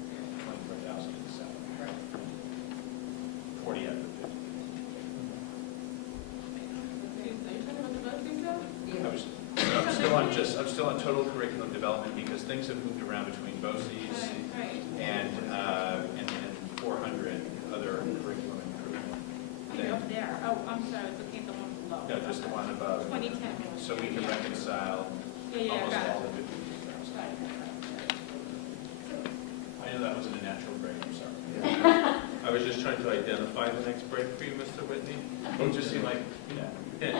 24,000 in the salary. 40 out of the 50. I'm still on total curriculum development because things have moved around between BOCES and 400 other curriculum improvement. Up there. Oh, I'm sorry, I was looking at the one below. No, just the one above. 2010. So we can reconcile almost got all it. the 50,000. I know that wasn't a natural break, I'm sorry. I was just trying to identify the next break for you, Mr. Whitney. It just seemed like, it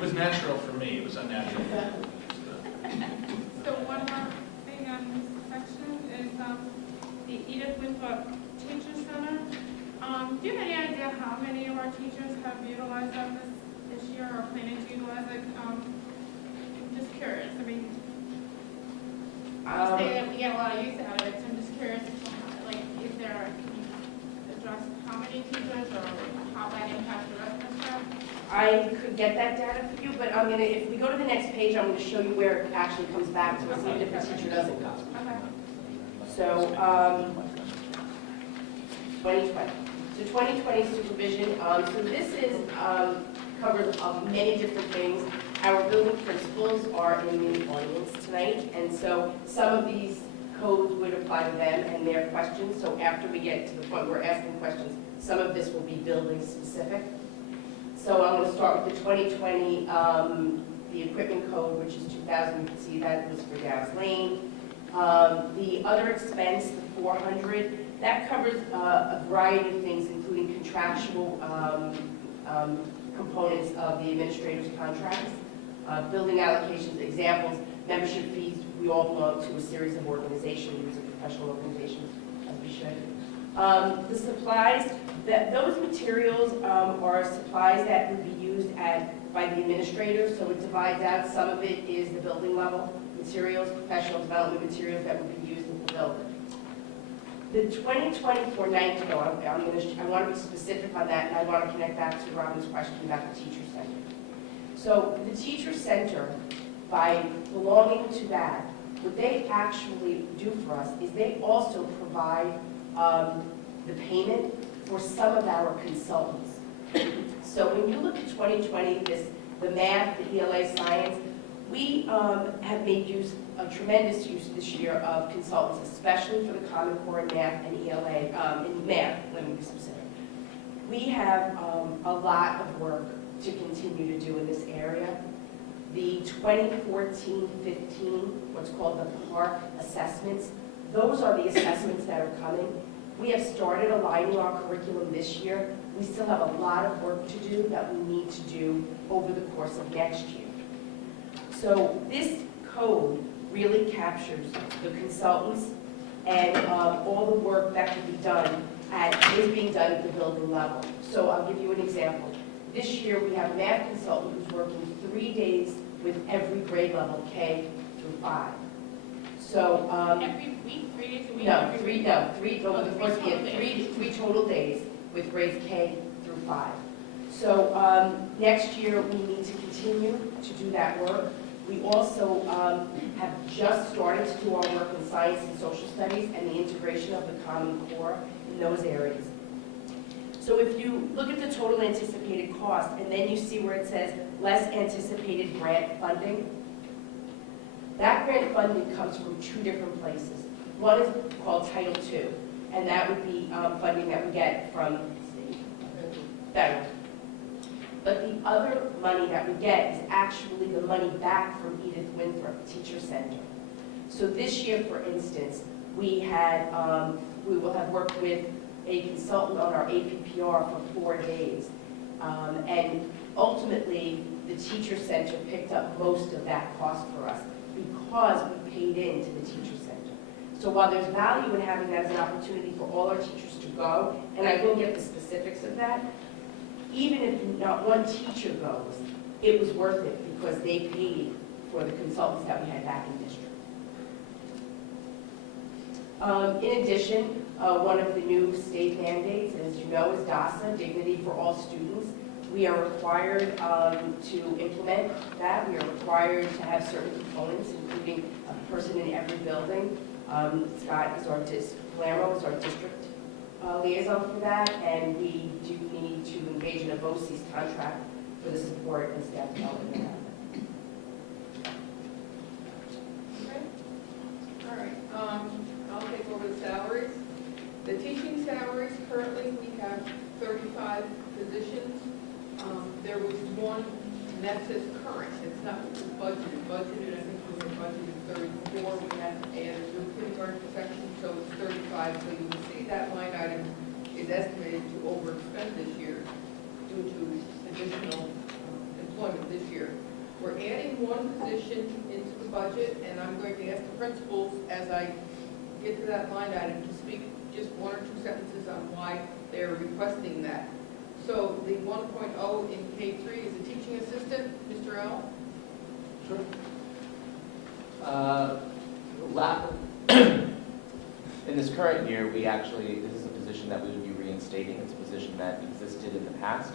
was natural for me, it was unnatural. So one more thing on this section is the Edith Winthrop Teacher Center. Do you have any idea how many of our teachers have utilized that this year or planning to utilize it? I'm just curious. I mean, you say that we get a lot of use out of it, so I'm just curious, like, is there, can you address how many teachers or how that impacts the rest of the staff? I could get that data for you, but if we go to the next page, I'm gonna show you where it actually comes back to us, even if the teacher doesn't come. Okay. So, 2020. So 2020 supervision, so this is, covers many different things. Our building principals are in the audience tonight, and so some of these codes would apply to them and their questions. So after we get to the point where we're asking questions, some of this will be building specific. So I'm going to start with the 2020, the equipment code, which is 2000. You can see that was for Dow's Lane. The other expense, the 400, that covers a variety of things, including contractual components of the administrator's contracts, building allocations, examples, membership fees. We all belong to a series of organizations, professional organizations, as we should. The supplies, those materials are supplies that would be used by the administrator, so it divides out. Some of it is the building level materials, professional development materials that would be used in the building. The 2024-19, I want to be specific on that, and I want to connect back to Robin's question about the teacher center. So the teacher center, by belonging to that, what they actually do for us is they also provide the payment for some of our consultants. So when you look at 2020, the math, the ELA science, we have made a tremendous use this year of consultants, especially for the Common Core in math and ELA, in math, let me be specific. We have a lot of work to continue to do in this area. The 2014-15, what's called the PARC assessments, those are the assessments that are coming. We have started aligning our curriculum this year. We still have a lot of work to do that we need to do over the course of next year. So this code really captures the consultants and all the work that can be done is being done at the building level. So I'll give you an example. This year we have a math consultant who's working 3 days with every grade level, K through 5. So Every week, 3 days a week? three over the course of the year, three total days with grades K through 5. So next year we need to continue to do that work. We also have just started to do our work in science and social studies and the integration of the Common Core in those areas. So if you look at the total anticipated cost, and then you see where it says less anticipated grant funding, that grant funding comes from 2 different places. One is called Title II, and that would be funding that we get from federal. But the other money that we get is actually the money back from Edith Winthrop Teacher Center. So this year, for instance, we will have worked with a consultant on our APPR for 4 days. And ultimately, the Teacher Center picked up most of that cost for us because we paid into the Teacher Center. So while there's value in having that as an opportunity for all our teachers to go, and I will get the specifics of that, even if not one teacher goes, it was worth it because they paid for the consultants that we had back in district. In addition, one of the new state mandates, as you know, is DASA, Dignity for All Students. We are required to implement that. We are required to have certain components, including a person in every building. Scott is our Palermo is our district liaison for that, and we do need to engage in a BOCES contract for the support and staff development of that. Okay. All right, I'll take over the salaries. The teaching salaries, currently we have 35 positions. There was one, and that says current, it's not what was budgeted. Budgeted, I think we were budgeted 34, we had added new kindergarten section, so it's 35. So you can see that line item is estimated to overspend this year due to additional employment this year. We're adding one position into the budget, and I'm going to ask the principals as I get to that line item to speak just 1 or 2 sentences on why they're requesting that. So the 1.0 in K3 is a teaching assistant, Mr. L. Sure. In this current year, this is a position that we would be reinstating. It's a position that existed in the past.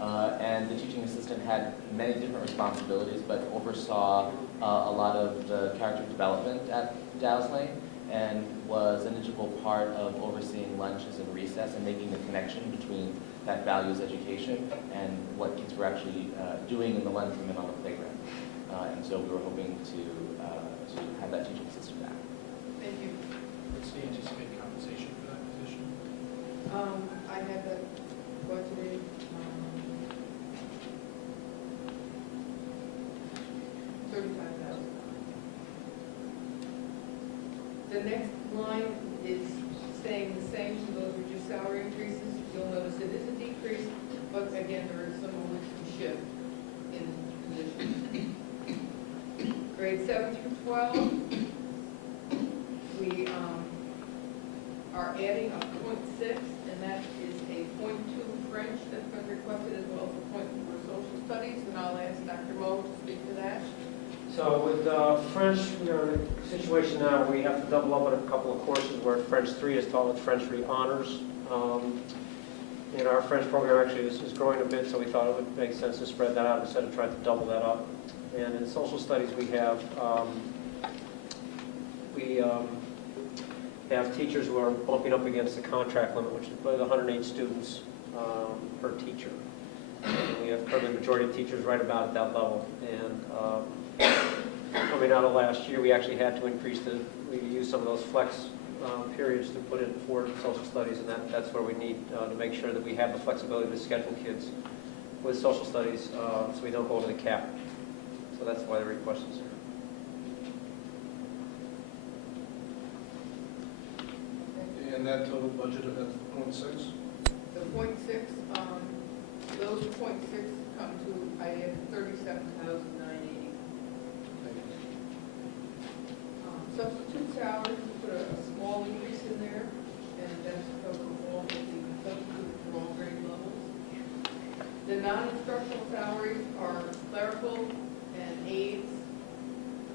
And the teaching assistant had many different responsibilities, but oversaw a lot of the character development at Dallas Lane and was an integral part of overseeing lunches and recess and making the connection between that values education and what kids were actually doing in the lunchroom and on the playground. And so we were hoping to have that teaching assistant back. Thank you. What's the anticipated compensation for that position? I have that budgeted. 35,000. The next line is staying the same, so those are just salary increases. You'll notice it is a decrease, but again, there is some shift in positions. Grade 7 through 12, we are adding a 0.6, and that is a 0.2 French that's been requested, as well as a 0.4 social studies, and I'll ask Dr. Moe to speak to that. So with French, we are in a situation now where we have to double up on a couple of courses where French 3 is taught with French 3 honors. And our French program actually is growing a bit, so we thought it would make sense to spread that out instead of trying to double that up. And in social studies, we have teachers who are bumping up against the contract limit, which is about 108 students per teacher. And we have probably the majority of teachers right about at that level. And coming out of last year, we actually had to increase we used some of those flex periods to put in for social studies, and that's where we need to make sure that we have the flexibility to schedule kids with social studies so we don't go over the cap. So that's why the request is here. And that total budget of that 0.6? The .6, those .6 come to, I added 37,980. Substitute salaries, we put a small increase in there, and that's because of all of the substitutes for all grade levels. The non-instructional salaries are clerical and aides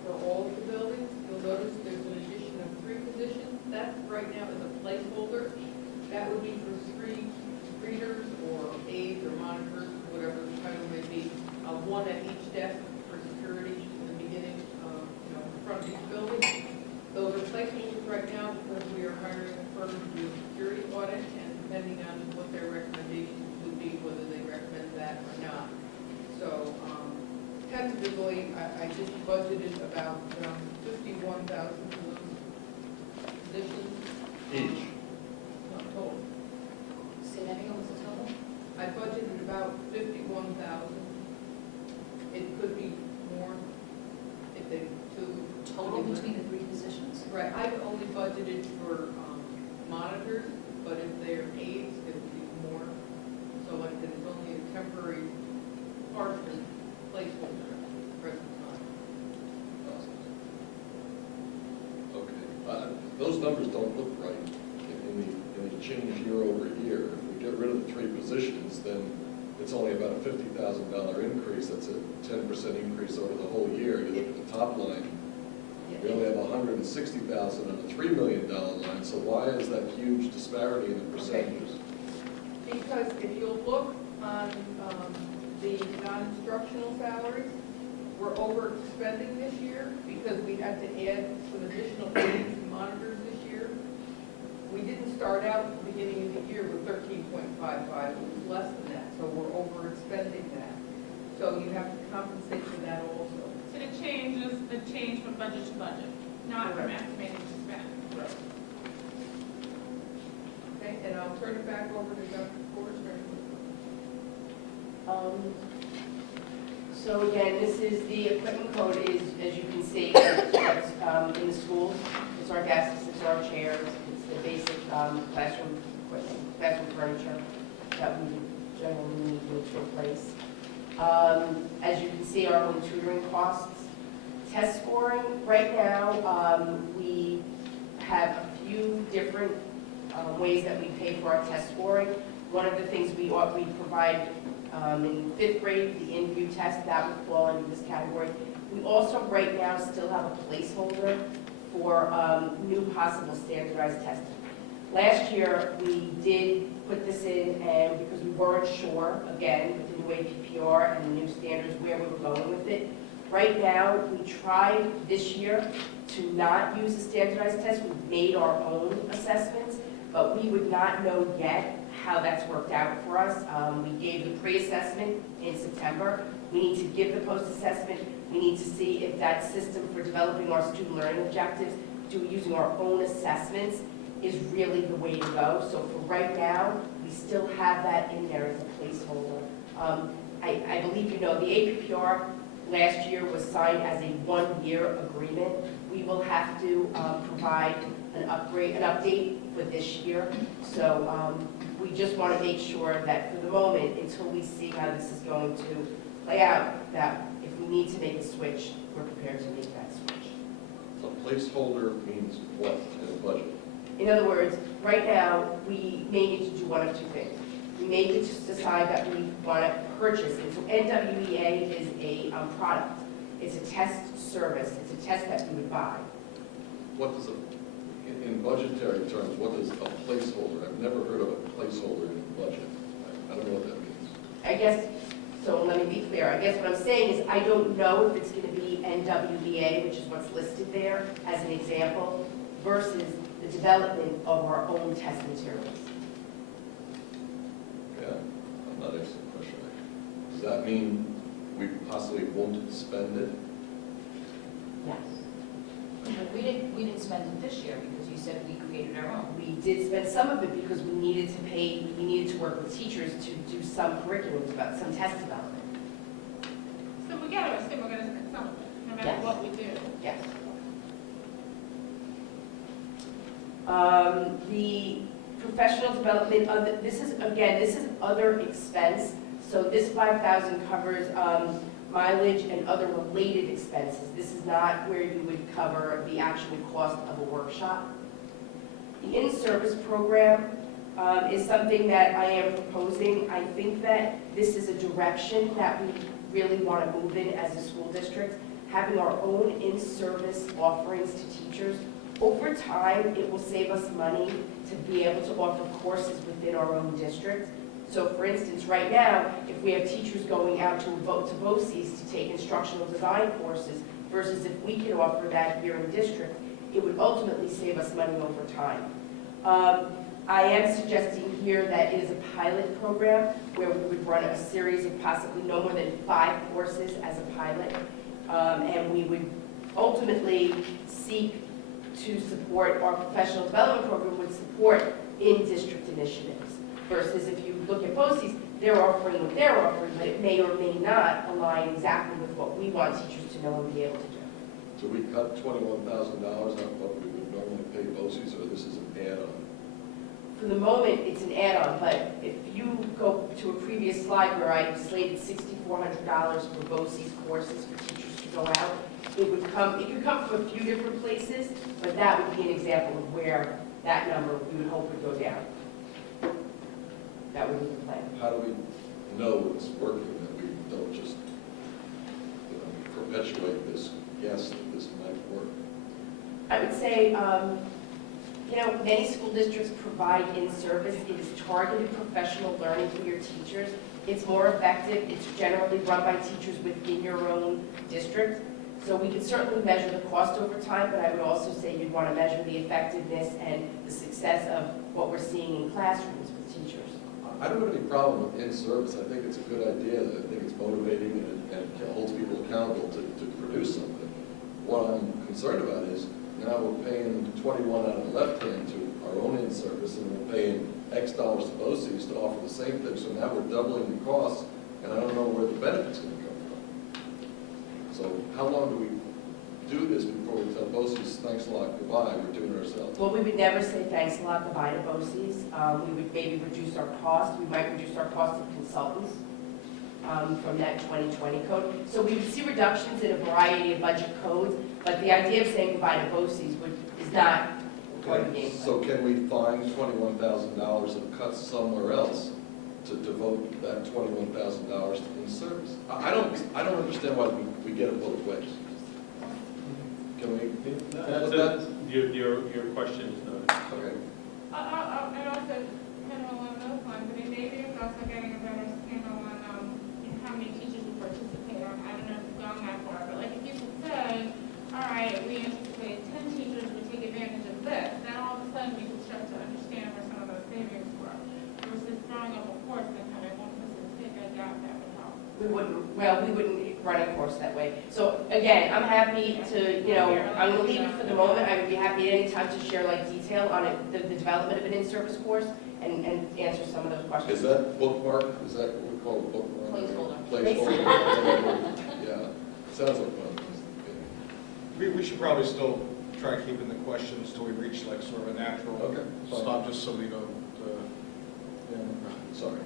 for all of the buildings. You'll notice there's an addition of 3 positions. That right now is a placeholder. That would be for 3 readers or aides or monitors, whatever the title may be. 1 at each desk for security in the beginning, in front of each building. Those are placeholders right now because we are hiring a firm to do a security audit, and depending on what their recommendations would be, whether they recommend that or not. So tentatively, I just budgeted about 51,000 for those positions. Each? Not total. Say that again, what's the total? I budgeted about 51,000. It could be more if they do. Total between the 3 positions? Right, I've only budgeted for monitors, but if they're aides, it would be more. So like it's only a temporary partial placeholder at the present time. Okay, those numbers don't look right in the change year over year. If we get rid of the 3 positions, then it's only about a $50,000 increase. That's a 10% increase over the whole year. You look at the top line, we only have $160,000 on a $3 million line. So why is that huge disparity in the percentages? Because if you'll look on the non-instructional salaries, we're overspending this year because we had to add some additional aides and monitors this year. We didn't start out at the beginning of the year with 13.55, it was less than that, so we're overspending that. So you have to compensate for that also. So the change is the change from budget to budget, not from estimated to spend. Right. Okay, and I'll turn it back over to Dr. Forrester. So again, this is the equipment code is, as you can see, it's in the schools. It's our desks, it's our chairs, it's the basic classroom equipment, classroom furniture that we generally need to replace. As you can see, our own tutoring costs. Test scoring, right now, we have a few different ways that we pay for our test scoring. One of the things we provide in 5th grade, the in-view test, that would fall into this category. We also right now still have a placeholder for new possible standardized testing. Last year, we did put this in, and because we weren't sure, again, with the new APPR and the new standards, where we were going with it. Right now, we tried this year to not use a standardized test. We've made our own assessments, but we would not know yet how that's worked out for us. We gave the pre-assessment in September. We need to give the post-assessment. We need to see if that system for developing our student learning objectives, using our own assessments, is really the way to go. So for right now, we still have that in there as a placeholder. I believe you know the APPR last year was signed as a 1-year agreement. We will have to provide an update for this year. So we just want to make sure that for the moment, until we see how this is going to play out, that if we need to make a switch, we're prepared to make that switch. A placeholder means what in a budget? In other words, right now, we may need to do one of 2 things. We may need to decide that we want to purchase it. So NWEA is a product. It's a test service, it's a test that we would buy. What does in budgetary terms, what is a placeholder? I've never heard of a placeholder in budget. I don't know what that means. I guess, so let me be clear, I guess what I'm saying is I don't know if it's going to be NWBA, which is what's listed there as an example, versus the development of our own test materials. Yeah, I'm not asking the question. Does that mean we possibly won't spend it? Yes. But we didn't spend it this year because you said we created our own. We did spend some of it because we needed to work with teachers to do some curriculum, some test development. So we gotta assume we're gonna spend some of it, no matter Yes. what we do. Yes. The professional development, this is other expense. So this 5,000 covers mileage and other related expenses. This is not where you would cover the actual cost of a workshop. The in-service program is something that I am proposing. I think that this is a direction that we really want to move in as a school district, having our own in-service offerings to teachers. Over time, it will save us money to be able to offer courses within our own district. So for instance, right now, if we have teachers going out to BOCES to take instructional design courses, versus if we can offer that here in district, it would ultimately save us money over time. I am suggesting here that it is a pilot program where we would run a series of possibly no more than 5 courses as a pilot. And we would ultimately seek to support our professional development program would support in-district initiatives. Versus if you look at BOCES, they're offering what they're offering, but it may or may not align exactly with what we want teachers to know and be able to do. So we cut $21,000 out of what we would normally pay BOCES, or this is an add-on? For the moment, it's an add-on, but if you go to a previous slide where I slated $6,400 for BOCES courses for teachers to go out, it could come from a few different places, but that would be an example of where that number we would hope would go down. That would be the plan. How do we know it's working, that we don't just perpetuate this guess that this might work? I would say, many school districts provide in-service. It is targeted professional learning for your teachers. It's more effective. It's generally run by teachers within your own district. So we can certainly measure the cost over time, but I would also say you'd want to measure the effectiveness and the success of what we're seeing in classrooms with teachers. I don't have any problem with in-service. I think it's a good idea. I think it's motivating and holds people accountable to produce something. What I'm concerned about is now we're paying 21 out of the left hand to our own in-service, and we're paying X dollars to BOCES to offer the same thing. So now we're doubling the cost, and I don't know where the benefit's going to come from. So how long do we do this before we tell BOCES, thanks a lot, goodbye, we're doing it ourselves? Well, we would never say thanks a lot, goodbye to BOCES. We would maybe reduce our cost. We might reduce our cost of consultants from that 2020 code. So we would see reductions in a variety of budget codes, but the idea of saying goodbye to BOCES is not part of the game plan. So can we find $21,000 of cuts somewhere else to devote that $21,000 to in-service? I don't understand why we get it both ways. Can we? Your question is noted. Okay. And also, kind of along those lines, I mean, maybe it's also getting a better handle on how many teachers will participate. I don't know if it's gone that far, but like if you could say, all right, we anticipate 10 teachers would take advantage of this, then all of a sudden you could start to understand where some of those savings were. Versus throwing up a course and having one person take, I doubt that would help. We wouldn't run a course that way. So again, I'm happy to, I'm going to leave it for the moment. I would be happy at any time to share like detail on it, the development of an in-service course and answer some of those questions. Is that bookmark? Is that what we call a bookmark? Placeholder. Yeah, sounds like fun. We should probably still try keeping the questions till we reach like sort of a natural stop, just so we don't, Sorry.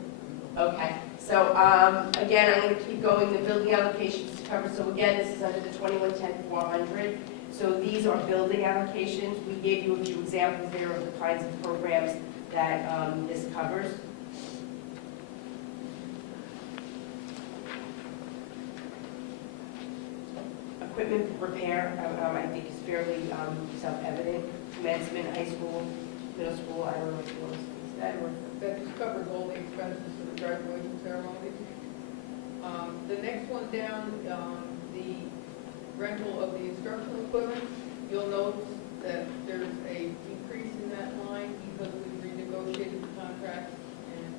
Okay, so again, I'm going to keep going, the building allocations to cover, so again, this is under the 2110-400. So these are building allocations. We gave you a few examples there of the kinds of programs that this covers. equipment repair, I think is fairly self-evident. Commencement, high school, middle school, I don't know what schools instead. That just covers all the expenses for the graduation ceremony. The next one down, the rental of the instructional equipment, you'll notice that there's a decrease in that line because we renegotiated the contract and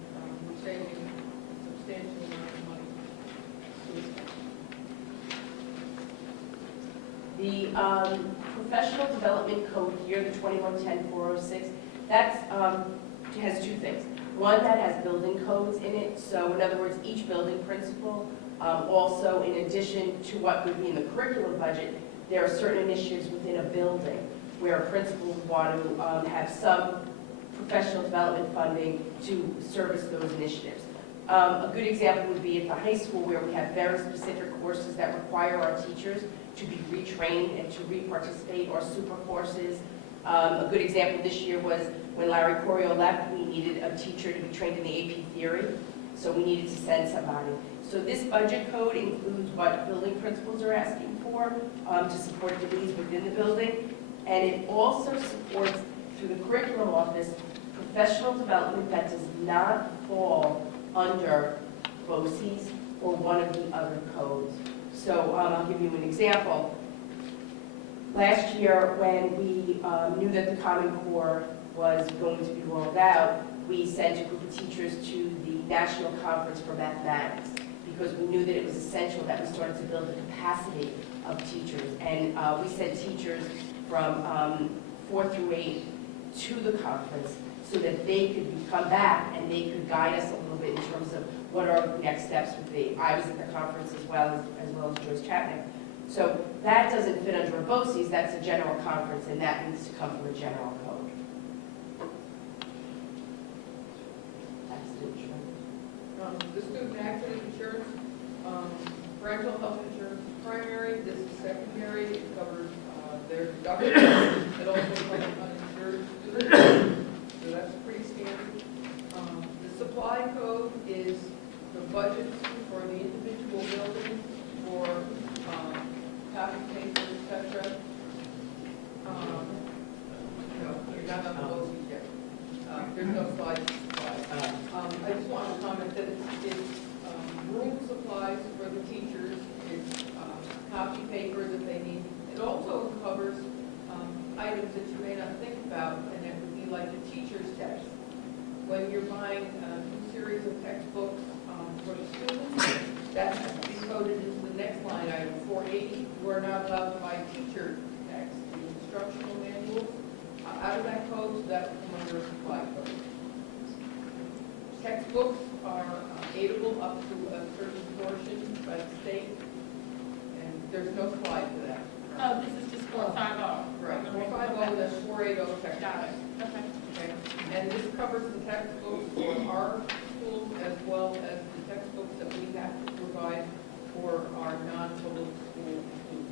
we're saving a substantial amount of money. The professional development code here, the 2110-406, that's, has two things. One that has building codes in it, so in other words, each building principal, also in addition to what would be in the curriculum budget, there are certain initiatives within a building where principals want to have some professional development funding to service those initiatives. A good example would be at the high school where we have very specific courses that require our teachers to be retrained and to re-participate, or super courses. A good example this year was when Larry Corio left, we needed a teacher to be trained in the AP theory, so we needed to send somebody. So this budget code includes what building principals are asking for to support the needs within the building, and it also supports, through the curriculum office, professional development that does not fall under BOCES or one of the other codes. So I'll give you an example. Last year, when we knew that the Common Core was going to be rolled out, we sent a group of teachers to the National Conference for Mathematics because we knew that it was essential that we started to build the capacity of teachers. And we sent teachers from 4 through 8 to the conference so that they could come back and they could guide us a little bit in terms of what our next steps would be. I was at the conference as well as Joyce Chapman. So that doesn't fit under a BOCES, that's a general conference, and that needs to come from a general code. Accident insurance. The student accident insurance, parental health insurance is primary, this is secondary, it covers their deductible, it also covers uninsured students, so that's pretty standard. The supply code is the budgets for the individual buildings for copy paper, et cetera. No, you're not on the BOCES yet. There's no slides for supplies. I just want to comment that it's room supplies for the teachers, it's copy paper that they need. It also covers items that you may not think about, and that would be like the teacher's text. When you're buying a new series of textbooks for the students, that has to be coded into the next line item, 480. You are not allowed to buy teacher text, the instructional manuals. Out of that code, so that would come under a supply code. Textbooks are aidable up to a certain portion by the state, and there's no slide for that. Oh, this is just 450. Right, 450, that's 480 textbooks. Got it, okay. Okay, and this covers the textbooks for our schools as well as the textbooks that we have to provide for our non-public school students.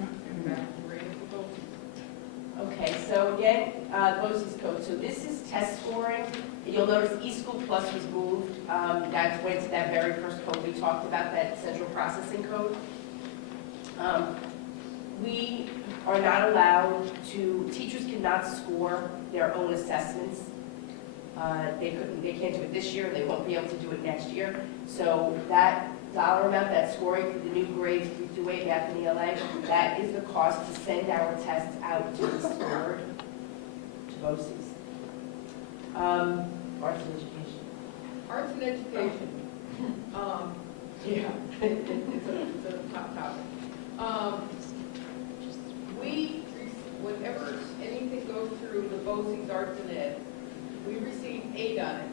And back to Rita for BOCES. Okay, so again, BOCES code. So this is test scoring. You'll notice eSchool Plus was moved. That went to that very first code we talked about, that central processing code. We are not allowed to, teachers cannot score their own assessments. They can't do it this year, they won't be able to do it next year. So that dollar amount, that scoring for the new grades 3 through 8 math and ELA, that is the cost to send our tests out to be scored to BOCES. Arts and education. Arts and education. Yeah, it's a top topic. Whenever anything goes through the BOCES Arts and Ed, we receive aid on it.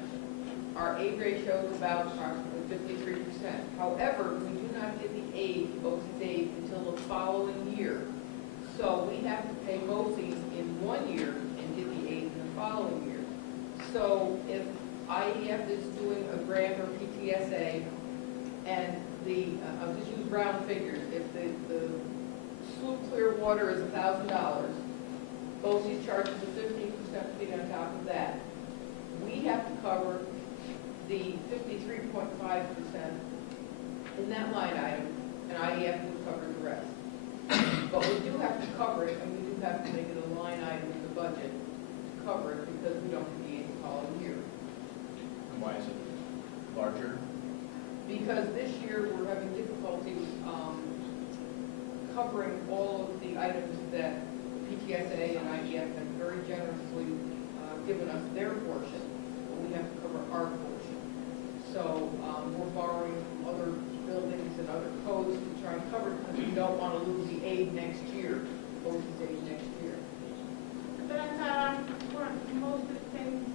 Our aid ratio is about approximately 53%. However, we do not get the aid, BOCES aid, until the following year. So we have to pay BOCES in 1 year and get the aid in the following year. So if IEF is doing a grant or PTSA, and I'll just use round figures, if the Sloop Clear Water is $1,000, BOCES charges a 15% fee on top of that. We have to cover the 53.5% in that line item and IEF would cover the rest. But we do have to cover it, and we do have to make it a line item in the budget to cover it, because we don't create the following year. And why is it larger? Because this year, we're having difficulty covering all of the items that PTSA and IEF have very generously given us their portion, but we have to cover our portion. So we're borrowing from other buildings and other codes to try and cover it, because we don't want to lose the aid next year, OSI's aid next year. But I thought, for most of the things,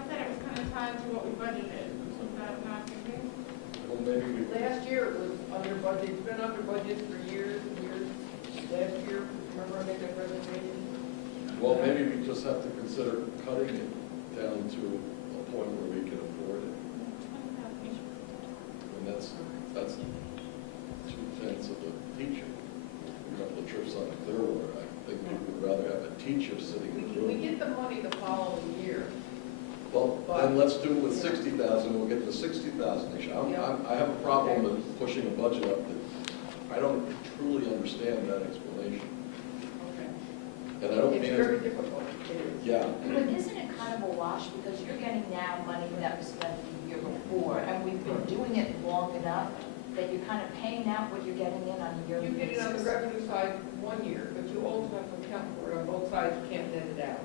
I thought it was kind of tied to what we budgeted, was that not the case? Well, maybe we, Last year, it was under budget, it's been under budget for years and years. Last year, remember I made that presentation? well, maybe we just have to consider cutting it down to a point where we can afford it. And that's 2/10 of a teacher. A couple of trips on a Clearwater, I think we would rather have a teacher sitting in the We room. get the money the following year. Well, then let's do it with 60,000, we'll get to 60,000 each. I have a problem with pushing a budget up that, I don't truly understand that explanation. Okay. And I don't It's mean very it, difficult. It is. yeah. But isn't it kind of a wash, because you're getting now money that was spent the year before, and we've been doing it long enough that you're kind of paying out what you're getting in on a yearly You get it on the basis? revenue side 1 year, but you also have to account for it on both sides, you can't net it out.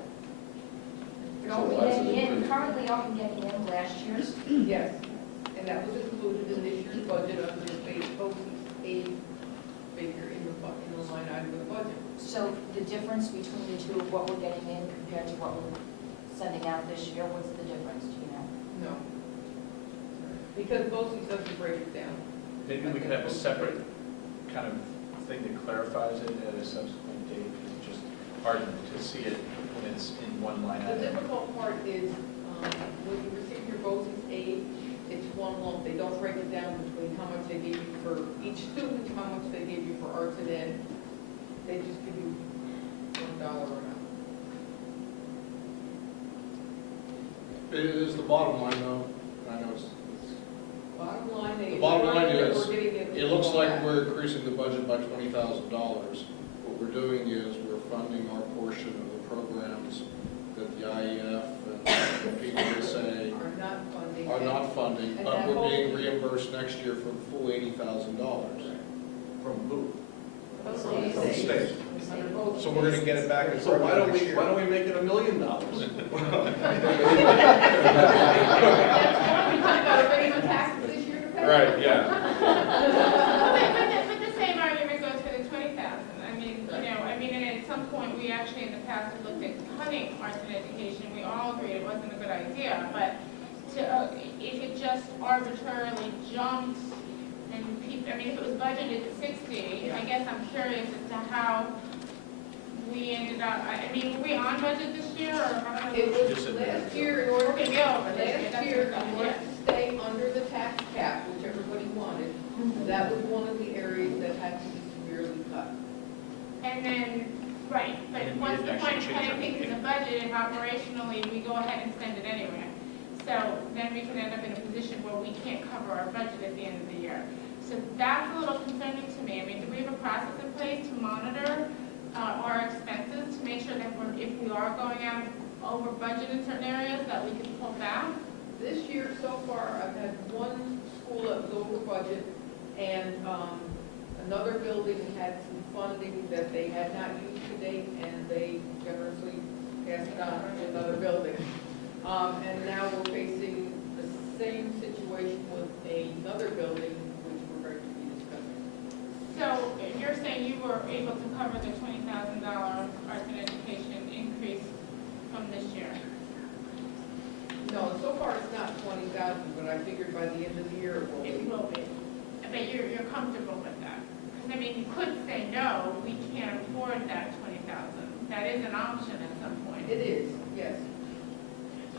You're only So why is it getting in, increasing? currently only getting in last year's? Yes, and that was included in this year's budget under the base OSI's aid figure in the line item of the budget. So the difference between the two of what we're getting in compared to what we're sending out this year, what's the difference, do you know? No. Because BOCES doesn't break it down. Maybe we could have a separate kind of thing that clarifies it at a subsequent date. It's just hard to see it when it's in one line The item. difficult part is, when you receive your BOCES aid, it's one lump. They don't break it down between how much they gave you for each student, how much they gave you for arts and ed. They just give you $1 amount. It is the bottom line, though. I know it's, Bottom line, the they. bottom line is, we're getting it looks all like back. we're increasing the budget by $20,000. What we're doing is we're funding our portion of the programs that the IEF and the PTSA Are not funding. are not funding, And but that we're whole- being reimbursed next year for the full $80,000. From who? From From the state. Under both. So we're gonna get it back in So why don't next we, year. why don't we make it $1 million? That's why we got to raise the taxes this year to pay. Right, yeah. But the same argument goes for the 20,000. I mean, and at some point, we actually in the past have looked at cutting arts and education. We all agreed it wasn't a good idea, but if it just arbitrarily jumped and if it was budgeted at 60, I guess I'm curious as to how we ended up, were we on budget this year, or how? It was Just said last that. year, in order We're gonna be over this year, last that's year, what I'm in order to stay under the tax cap, which everybody wanted, that was one of the areas that had to be severely cut. And then, right, but And we what's the didn't point of actually cutting change things in the budget if operationally we go ahead and spend it anyway? So then we can end up in a position where we can't cover our budget at the end of the year. So that's a little concerning to me. Do we have a process in place to monitor our expenses to make sure that if we are going out over budget in certain areas, that we can pull back? This year, so far, I've had one school that was over budget, and another building had some funding that they had not used to date, and they generously passed it on to another building. And now we're facing the same situation with another building, which we're going to be discussing. So you're saying you were able to cover the $20,000 arts and education increase from this year? No, so far it's not 20,000, but I figured by the end of the year it will It be. will be. But you're comfortable with that? Because you could say, no, we can't afford that 20,000. That is an option at some point. It is, yes.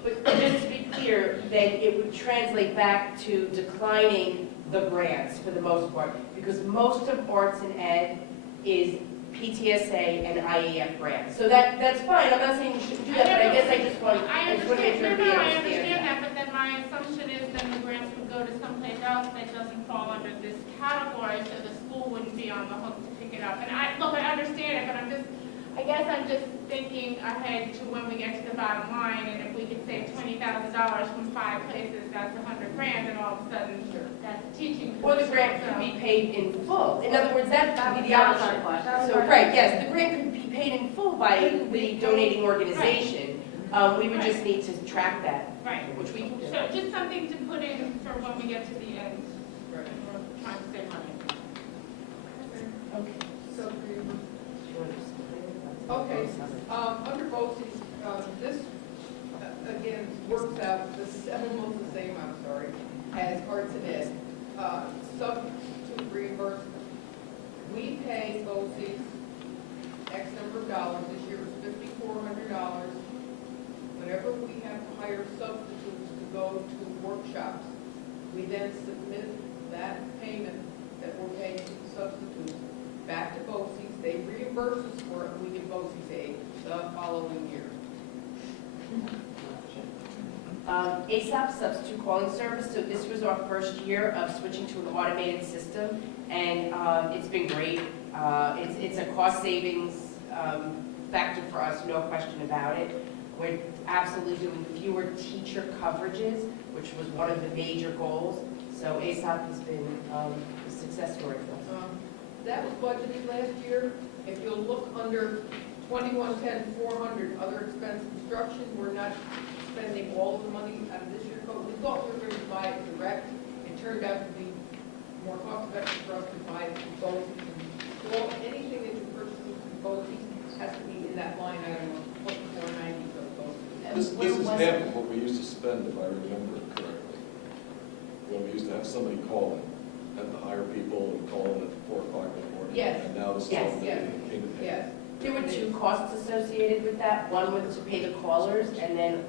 But just to be clear, then it would translate back to declining the grants for the most part, because most of arts and ed is PTSA and IEF grants. So that's fine, I'm not saying you shouldn't do that, but I guess I just want to make sure everybody I understands understand that. that, but then my assumption is then the grants would go to someplace else that doesn't fall under this category, so the school wouldn't be on the hook to pick it up. And look, I understand it, but I guess I'm just thinking ahead to when we get to the bottom line, and if we could save $20,000 from 5 places, that's $100 grand, and all of a sudden, that's teaching. Or the grant could be paid in full. In other words, that would be the That was option. our question. So, right, yes, the grant could be paid in full by the donating organization. We would just need to track that, Right. which we can do. So just something to put in for when we get to the end, when we're trying to save money. Okay. So, okay, under BOCES, this, again, works out, this is almost the same, I'm sorry, as arts and ed. Substitute reimbursement. We pay BOCES X number of dollars, this year was $5,400. Whenever we have to hire substitutes to go to workshops, we then submit that payment that we're paying to the substitutes back to BOCES. They reimburse us for it, and we give BOCES aid the following year. ASAP, substitute calling service, so this was our first year of switching to an automated system, and it's been great. It's a cost savings factor for us, no question about it. We're absolutely doing fewer teacher coverages, which was one of the major goals, so ASAP has been a success story for us. That was budgeted last year. If you'll look under 2110-400, other expense instruction, we're not spending all of the money out of this year's code. We thought we were going to buy it direct. It turned out to be more cost effective for us to buy it from BOCES. Well, anything that you purchase from BOCES has to be in that line item of 490 for BOCES. This is half of what we used to spend, if I remember correctly. When we used to have somebody call in, had to hire people and call in at 4 o'clock in the morning. Yes. And now this is Yes, all yes, came to pay. Yes. There were 2 costs associated with that. One was to pay the callers, and then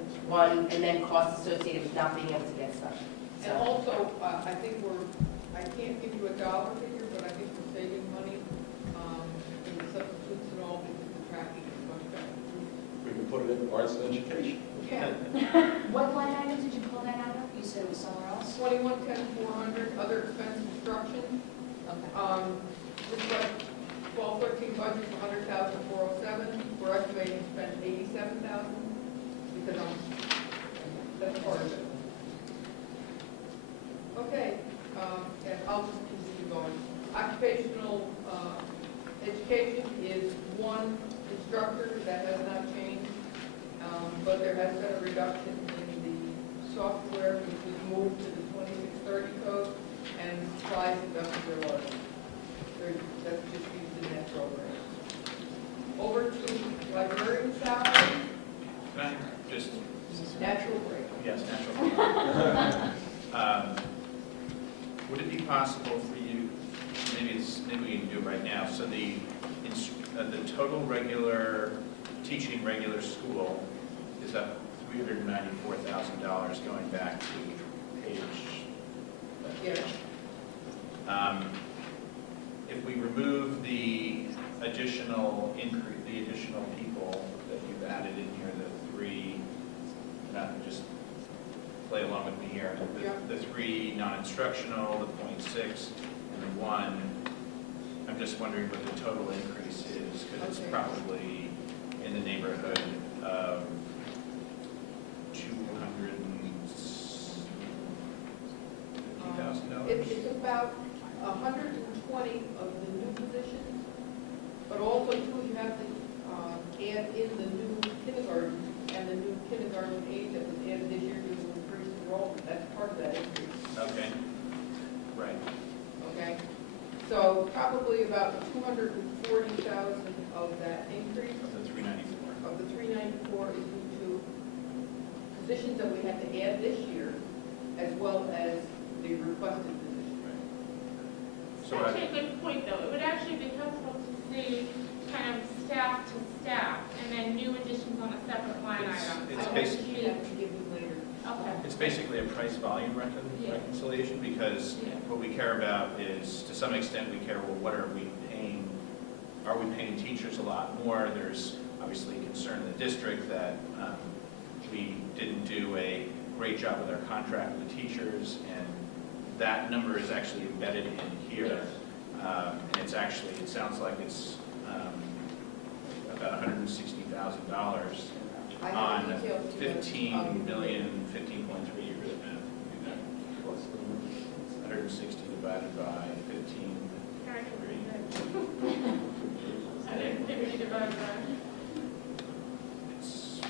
costs associated with not being able to get stuff. And also, I think I can't give you a dollar figure, but I think we're saving money in the substitutes and all because the tracking is much better. We can put it in arts and education. Yeah. What line item did you pull that out of? You said it was somewhere else? 2110-400, other expense instruction. Okay. This was 12-13 budget for $100,407. We're estimating to spend $87,000 because that's part of it. Okay, yeah, I'll just continue going. Occupational education is 1 instructor, that has not changed, but there has been a reduction in the software, which was moved to the 2630 code, and supplies industrial loading. That's just used in that program. Over to librarian salary, Can I just, natural break. yes, natural. Would it be possible for you, maybe we can do it right now, so the total teaching regular school is up $394,000 going back to page. Yeah. If we remove the additional people that you've added in here, the 3, just play along with me here, the 3 non-instructional, the 0.6, and the 1, I'm just wondering what the total increase is, because it's probably in the neighborhood of $250,000. It's about 120 of the new positions, but also too, you have to add in the new kindergarten and the new kindergarten aid that was added this year due to increased enrollment. That's part of that increase. Okay, right. Okay? So probably about 240,000 of that increase Of the 394. of the 394 is due to positions that we had to add this year, as well as the requested position. So Actually, a good point, though. It would actually be helpful to see kind of staff to staff, and then new additions on a separate line item. It's I basically, have to give you later. Okay. it's basically a price volume reconciliation, because Yeah. what we care about is, to some extent, we care, well, what are we paying are we paying teachers a lot more? There's obviously concern in the district that we didn't do a great job with our contract with the teachers, and that number is actually embedded in here. And it's actually, it sounds like it's about $160,000 on 15 million, 15.3, you really have to do that. 160 divided by 15.3. It's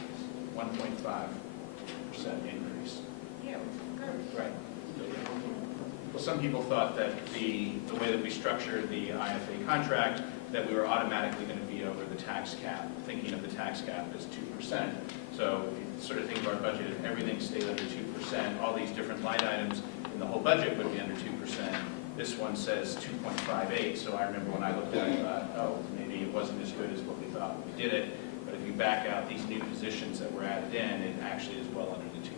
1.5% increase. Yeah, good. Right. Well, some people thought that the way that we structured the IFA contract, that we were automatically going to be over the tax cap, thinking of the tax cap as 2%. So if you sort of think of our budget, if everything stayed under 2%, all these different line items in the whole budget would be under 2%. This one says 2.58, so I remember when I looked at it, I thought, oh, maybe it wasn't as good as what we thought when we did it. But if you back out these new positions that were added in, it actually is well under the 2%.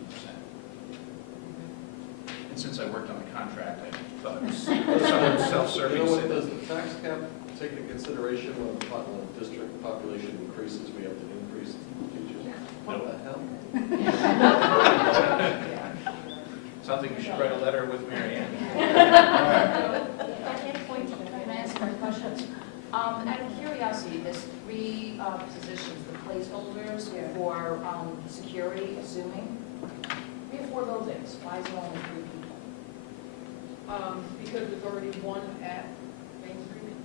And since I worked on the contract, I thought it was somewhat self-serving. You know what, does the tax cap take into consideration when the district population increases, we have to increase teachers? What the hell? Something you should write a letter with Mary Ann. Can I ask my questions? Out of curiosity, there's 3 positions, the placeholders for security, assuming. 3 or 4 buildings, why is there only 3 people? Because there's already one at Main Street.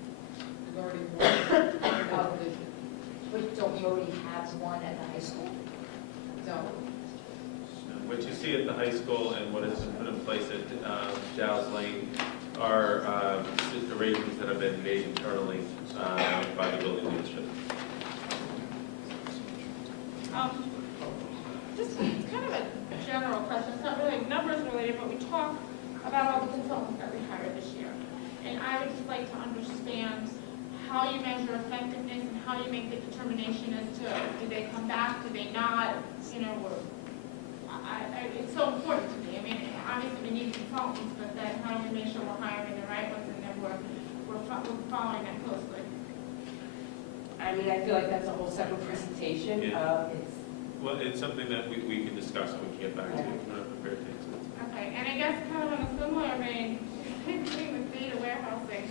There's already one position. But don't we already have one at the high school? No. What you see at the high school and what has been put in place at Giles Lane are arrangements that have been made internally by the building leadership. Just kind of a general question, it's not really numbers related, but we talk about all the consultants that we hired this year. And I would just like to understand how you measure effectiveness and how you make the determination as to do they come back, do they not, you know, or, it's so important to me. I mean, obviously we need consultants, but then how do we make sure we're hiring the right ones and then we're following them closely? I mean, I feel like that's a whole separate presentation. Yeah. Well, it's something that we can discuss and we can get back to. We're not prepared to answer it. Okay, and I guess kind of in a similar vein, doing with data warehousing.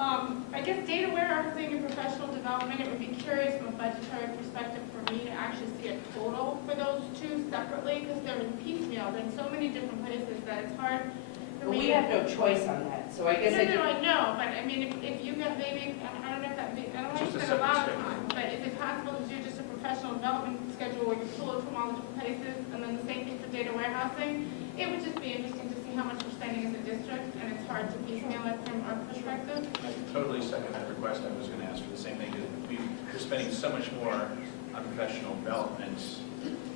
I guess data warehousing and professional development, it would be curious from a budgetary perspective for me to actually see a total for those 2 separately, because they're in piecemeal in so many different places that it's hard for But me. we have no choice on that, so I guess No, I know, but I mean, if you got maybe, I don't know if that, I don't want Just to a spend a lot of separate time, but is it possible to do just a professional development schedule where you pull it from all the different places, and then the same thing for data warehousing? It would just be interesting to see how much we're spending as a district, and it's hard to piecemeal it from our perspective. I totally second that request. I was going to ask for the same thing, because we're spending so much more on professional development,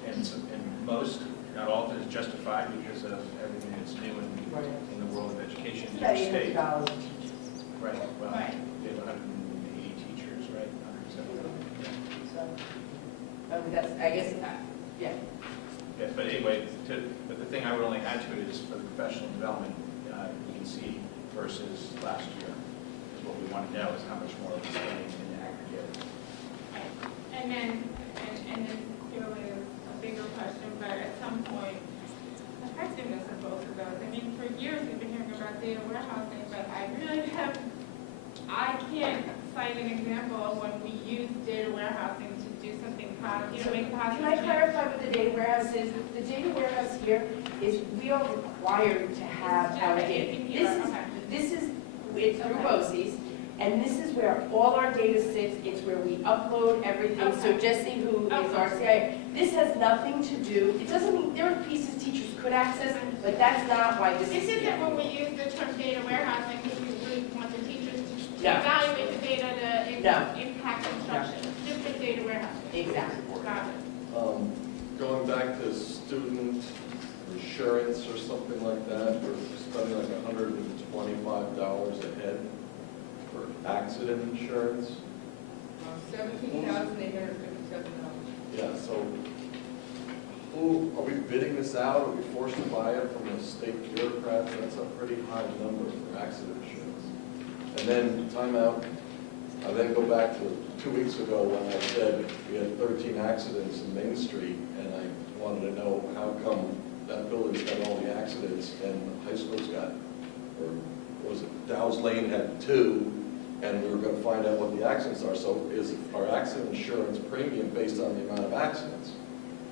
and most, not all of it is justified because of everything that's new in the world of education in your state. Right, well, Right. we have 180 teachers, right? 170. So, that's, I guess, yeah. Yeah, but anyway, but the thing I would only add to it is for the professional development, you can see versus last year. What we want to know is how much more we're spending in aggregate. And then clearly a bigger question, but at some point, effectiveness of both of those. I mean, for years we've been hearing about data warehousing, but I can't cite an example of when we use data warehousing to do something positive, make positive. Can I clarify what the data warehouse is? The data warehouse here is, we are required to have our data. This is, it's through BOCES, and this is where all our data sits. It's where we upload everything. So Jesse, who is our CIA, this has nothing to do, it doesn't mean, there are pieces teachers could access, but that's not why this is This here. isn't when we use the term data warehousing, because we really want the teachers to No. evaluate the data to No. impact instruction. Just the data warehousing. Exactly. Got it. Going back to student insurance or something like that, we're spending like $125 a head for accident insurance. $17,857. Yeah, so who, are we bidding this out? Are we forced to buy it from the state bureaucrats? That's a pretty high number for accident insurance. And then, time out, I then go back to 2 weeks ago when I said we had 13 accidents in Main Street, and I wanted to know how come that building's got all the accidents and the high school's got, or was it Dow's Lane had 2, and we were going to find out what the accidents are. So is our accident insurance premium based on the amount of accidents?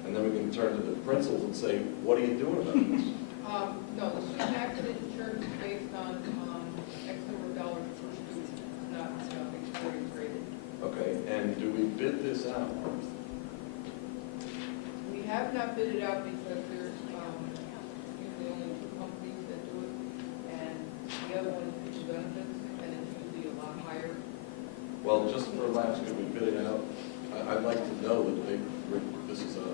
And then we can turn to the principals and say, what are you doing about this? No, the student accident insurance is based on X number of dollars per student, not experience rated. Okay, and do we bid this out? We have not bid it out because there's usually only 2 companies that do it, and the other one is Future Benefits, and it's usually a lot higher. Well, just for laughs, could we bid it out? I'd like to know that this is a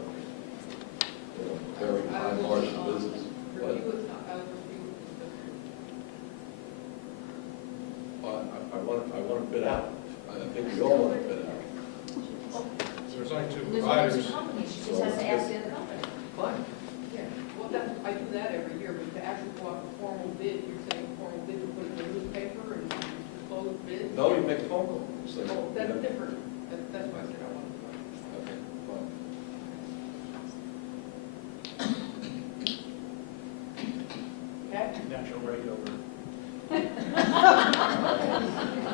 very high margin business. But Review it, I'll review it. I want to bid out. I think we all want to bid out. There's only 2 There's providers. only 2 companies, she just has to ask the other company. Fine. Yeah, well, I do that every year, but to actually go out for formal bid, you're saying formal bid to put it in the newspaper and close bid? No, you make a phone call. Say, Oh, that's yeah. different. That's why I said I wanted to know. Okay, fine. Okay? Natural right over.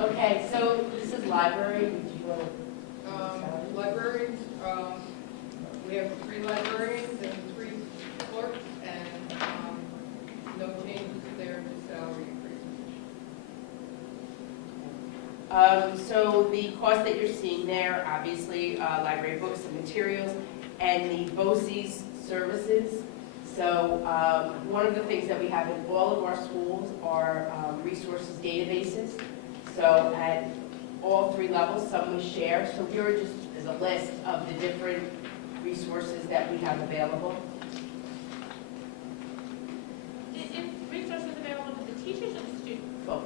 Okay, so this is library, would you want to? Librarians, we have 3 librarians and 3 clerks, and no changes there, just salary increases. So the cost that you're seeing there, obviously, library books and materials, and the BOCES services. So one of the things that we have in all of our schools are resources databases. So at all 3 levels, some we share. So here are just as a list of the different resources that we have available. Is resources available to the teachers or the students? Both.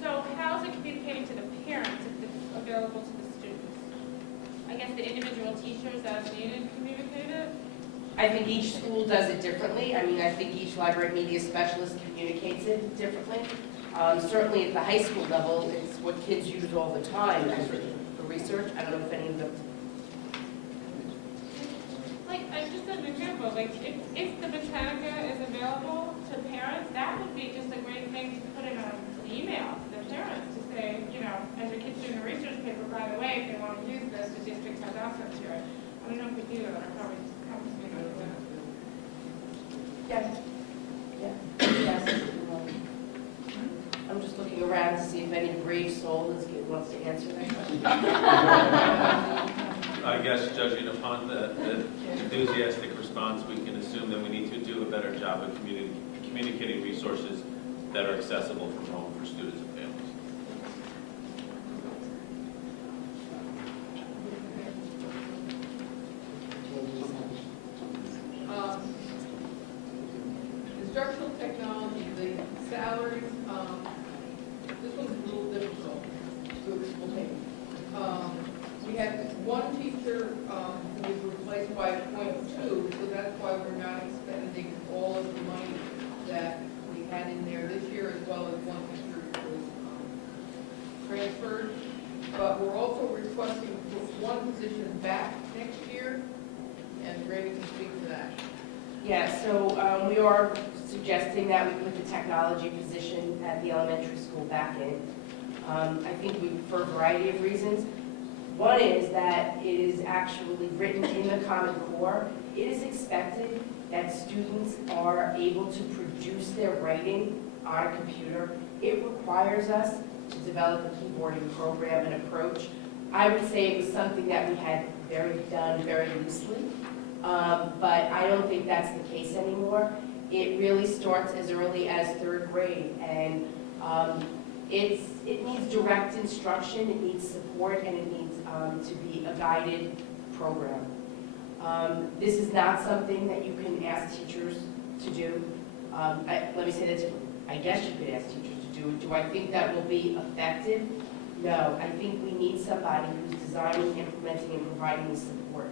So how is it communicating to the parents if it's available to the students? I guess the individual teachers as needed communicate it? I think each school does it differently. I mean, I think each library media specialist communicates it differently. Certainly at the high school level, it's what kids use all the time as for research. I don't know if any of them. Like, just an example, like, if the Britannica is available to parents, that would be just a great thing to put in an email to the parents to say, you know, as your kid's doing a research paper, by the way, if they want to use this, the district has access to it. I don't know if we do that, I probably just come to me with that. Yes. Yeah. Yes. I'm just looking around to see if any brave soul wants to answer that question. I guess judging upon the enthusiastic response, we can assume that we need to do a better job of communicating resources that are accessible from home for students and families. Instructional technology, the salaries, this one's a little difficult to explain. We had 1 teacher who was replaced by .2, so that's why we're not expending all of the money that we had in there this year, as well as 1 teacher who was transferred. But we're also requesting 1 position back next year, and Ray can speak to that. Yeah, so we are suggesting that we put the technology position at the elementary school back in. I think for a variety of reasons. One is that it is actually written in the Common Core. It is expected that students are able to produce their writing on a computer. It requires us to develop a keyboarding program and approach. I would say it was something that we had done very loosely. But I don't think that's the case anymore. It really starts as early as 3rd grade, and it needs direct instruction, it needs support, and it needs to be a guided program. This is not something that you can ask teachers to do. Let me say that differently. I guess you could ask teachers to do it. Do I think that will be effective? No. I think we need somebody who's designing, implementing, and providing the support.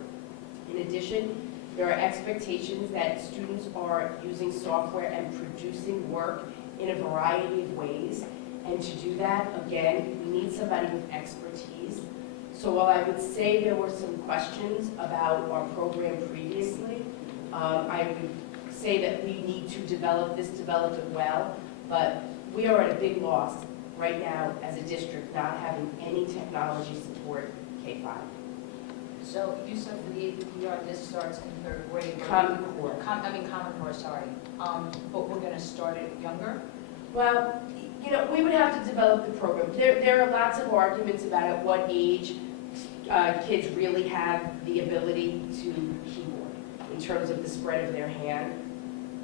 In addition, there are expectations that students are using software and producing work in a variety of ways. And to do that, again, we need somebody with expertise. So while I would say there were some questions about our program previously, I would say that we need to develop it well, but we are at a big loss right now as a district not having any technology support K-5. So you said this starts in third grade. Common Core. Common Core, sorry. But we're gonna start it younger? Well, you know, we would have to develop the program. There are lots of arguments about at what age kids really have the ability to keyboard in terms of the spread of their hand.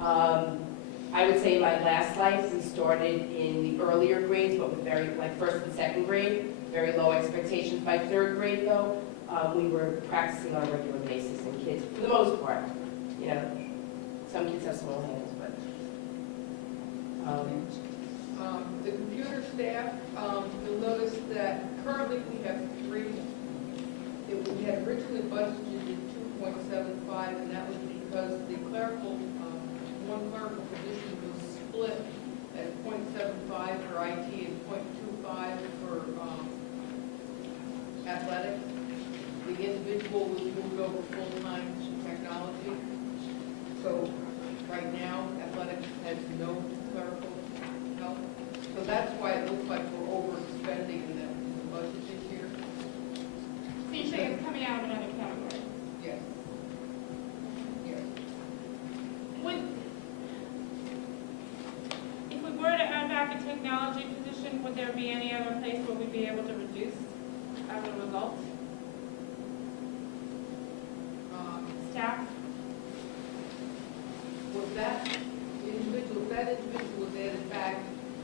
I would say in my last life, we started in the earlier grades, but with very, like first and second grade, very low expectations. By third grade, though, we were practicing on a regular basis, and kids, for the most part, you know, some kids have small hands, but. The computer staff, you'll notice that currently we have 3. We had originally budgeted 2.75, and that was because the clerical, one clerical position was split at 0.75 for IT and 0.25 for athletics. The individual was moved over full-time to technology. So right now, athletics has no clerical help. So that's why it looks like we're overspending in the budget this year. So you're saying it's coming out of another category? Yes. Yes. If we were to add back a technology position, would there be any other place where we'd be able to reduce as a result? Staff? Was that individual, if that individual was added back,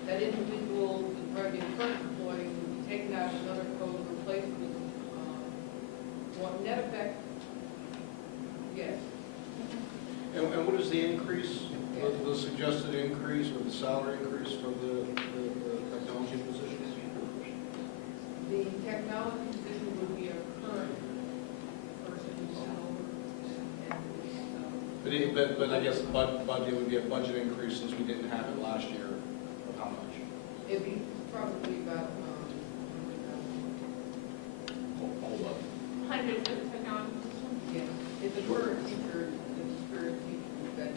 that individual would probably be a current employee, would be taken out of another code and replaced with, what net effect? Yes. And what is the increase, the suggested increase or the salary increase for the technology positions? The technology position would be a current person who's over. But I guess budget would be a budget increase since we didn't have it last year. Of how much? It'd be probably about, Hold up. Hundreds of technology positions? yeah, if the current teacher, the experienced teacher would then.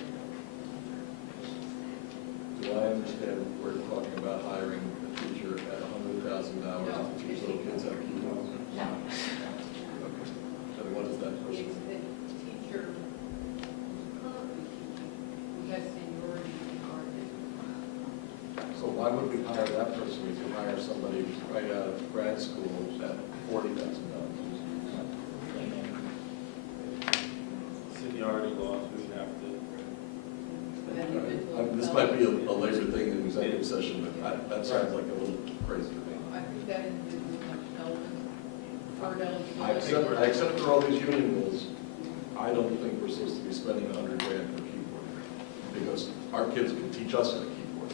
Do I understand we're talking about hiring a teacher at $100,000 to teach little kids how to keyboard? No. Okay. So what is that person? It's the teacher who's currently teaching, who has seniority in our district. So why would we hire that person? We could hire somebody right out of grad school at $40,000. Seniority laws, we would have to. For that individual. This might be a later thing in executive session, but that sounds like a little crazy to me. I think that individual is much elder, I accept there are all these union rules. I don't think we're supposed to be spending $100,000 per keyboard, because our kids can teach us how to keyboard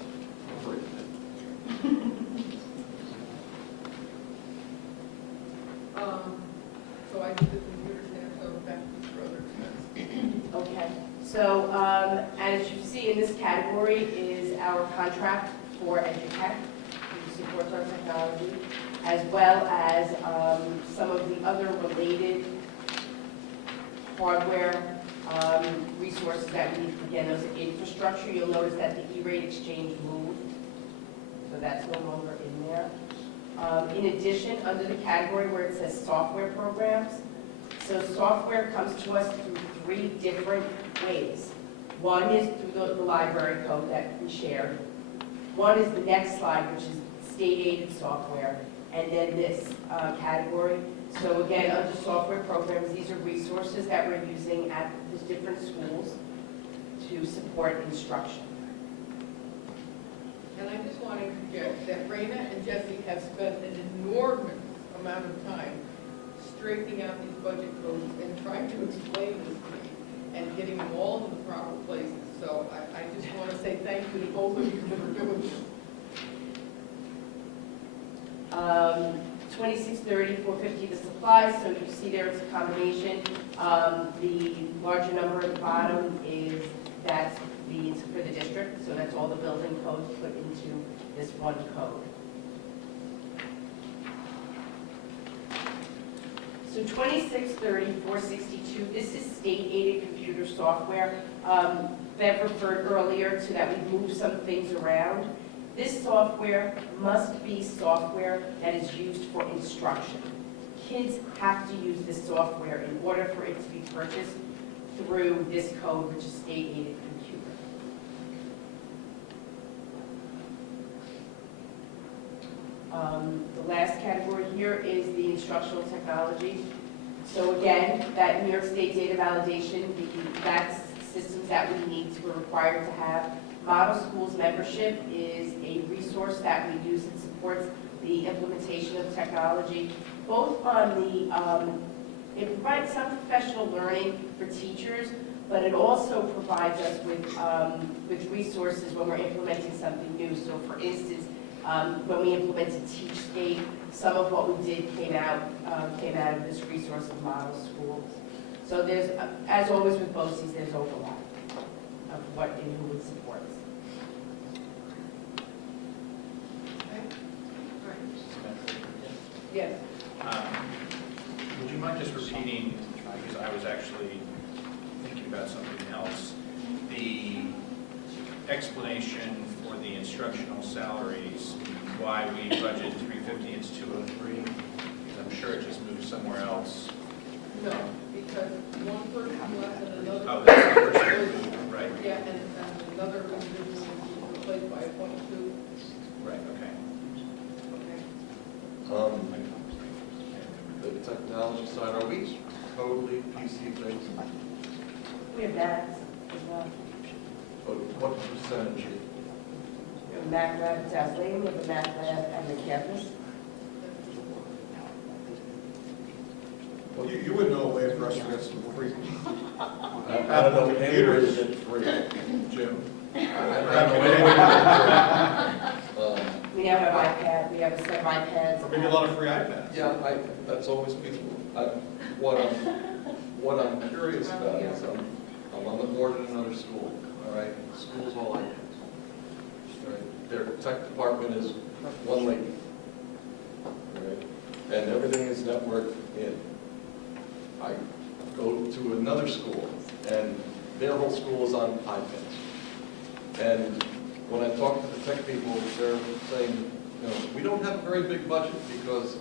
for free. So I did the computer staff, so back to the other expense. Okay, so as you see in this category is our contract for EduTech, which supports our technology, as well as some of the other related hardware resources that we need. Again, those are infrastructure. You'll notice that the E-rate exchange moved, so that's no longer in there. In addition, under the category where it says software programs, so software comes to us through 3 different ways. One is through the library code that we shared. One is the next slide, which is state-aided software, and then this category. So again, under software programs, these are resources that we're using at the different schools to support instruction. And I just want to interject that Raina and Jesse have spent an enormous amount of time straightening out these budget codes and trying to explain this to me and getting them all in the proper places. So I just want to say thank you to both of you for doing this. 2630, 450, the supplies, so you see there it's a combination. The larger number at the bottom is that's for the district, so that's all the building codes put into this one code. So 2630-462, this is state-aided computer software. Bev referred earlier to that we've moved some things around. This software must be software that is used for instruction. Kids have to use this software in order for it to be purchased through this code, which is state-aided computer. The last category here is the instructional technology. So again, that New York State data validation, that's systems that we need, we're required to have. Model Schools membership is a resource that we use that supports the implementation of technology, both on the, it provides some professional learning for teachers, but it also provides us with resources when we're implementing something new. So for instance, when we implemented TeachScape, some of what we did came out of this resource of Model Schools. So there's, as always with BOCES, there's overlap of what and who it supports. Yes. Would you mind just repeating, because I was actually thinking about something else, the explanation for the instructional salaries, why we budget 350, it's 203? Because I'm sure it just moved somewhere else. No, because one person left and another. Oh, that's the first one, right. Yeah, and another individual was replaced by a .2. Right, okay. The technology side, are we totally PC based? We have that as well. But what percentage? We have a math lab at South Lane, we have a math lab at the campus. Well, you would know a way for us to get some free. I don't know anywhere to get free. Jim. I don't know anywhere to get free. We now have iPad, we have a set of iPads. Or maybe a lot of free iPads. Yeah, that's always feasible. What I'm curious about is I'm on the board at another school, all right? School's all iPads. All right? Their tech department is one lady, all right? And everything is networked in. I go to another school, and their whole school is on iPads. And when I talk to the tech people, they're saying, you know, we don't have a very big budget because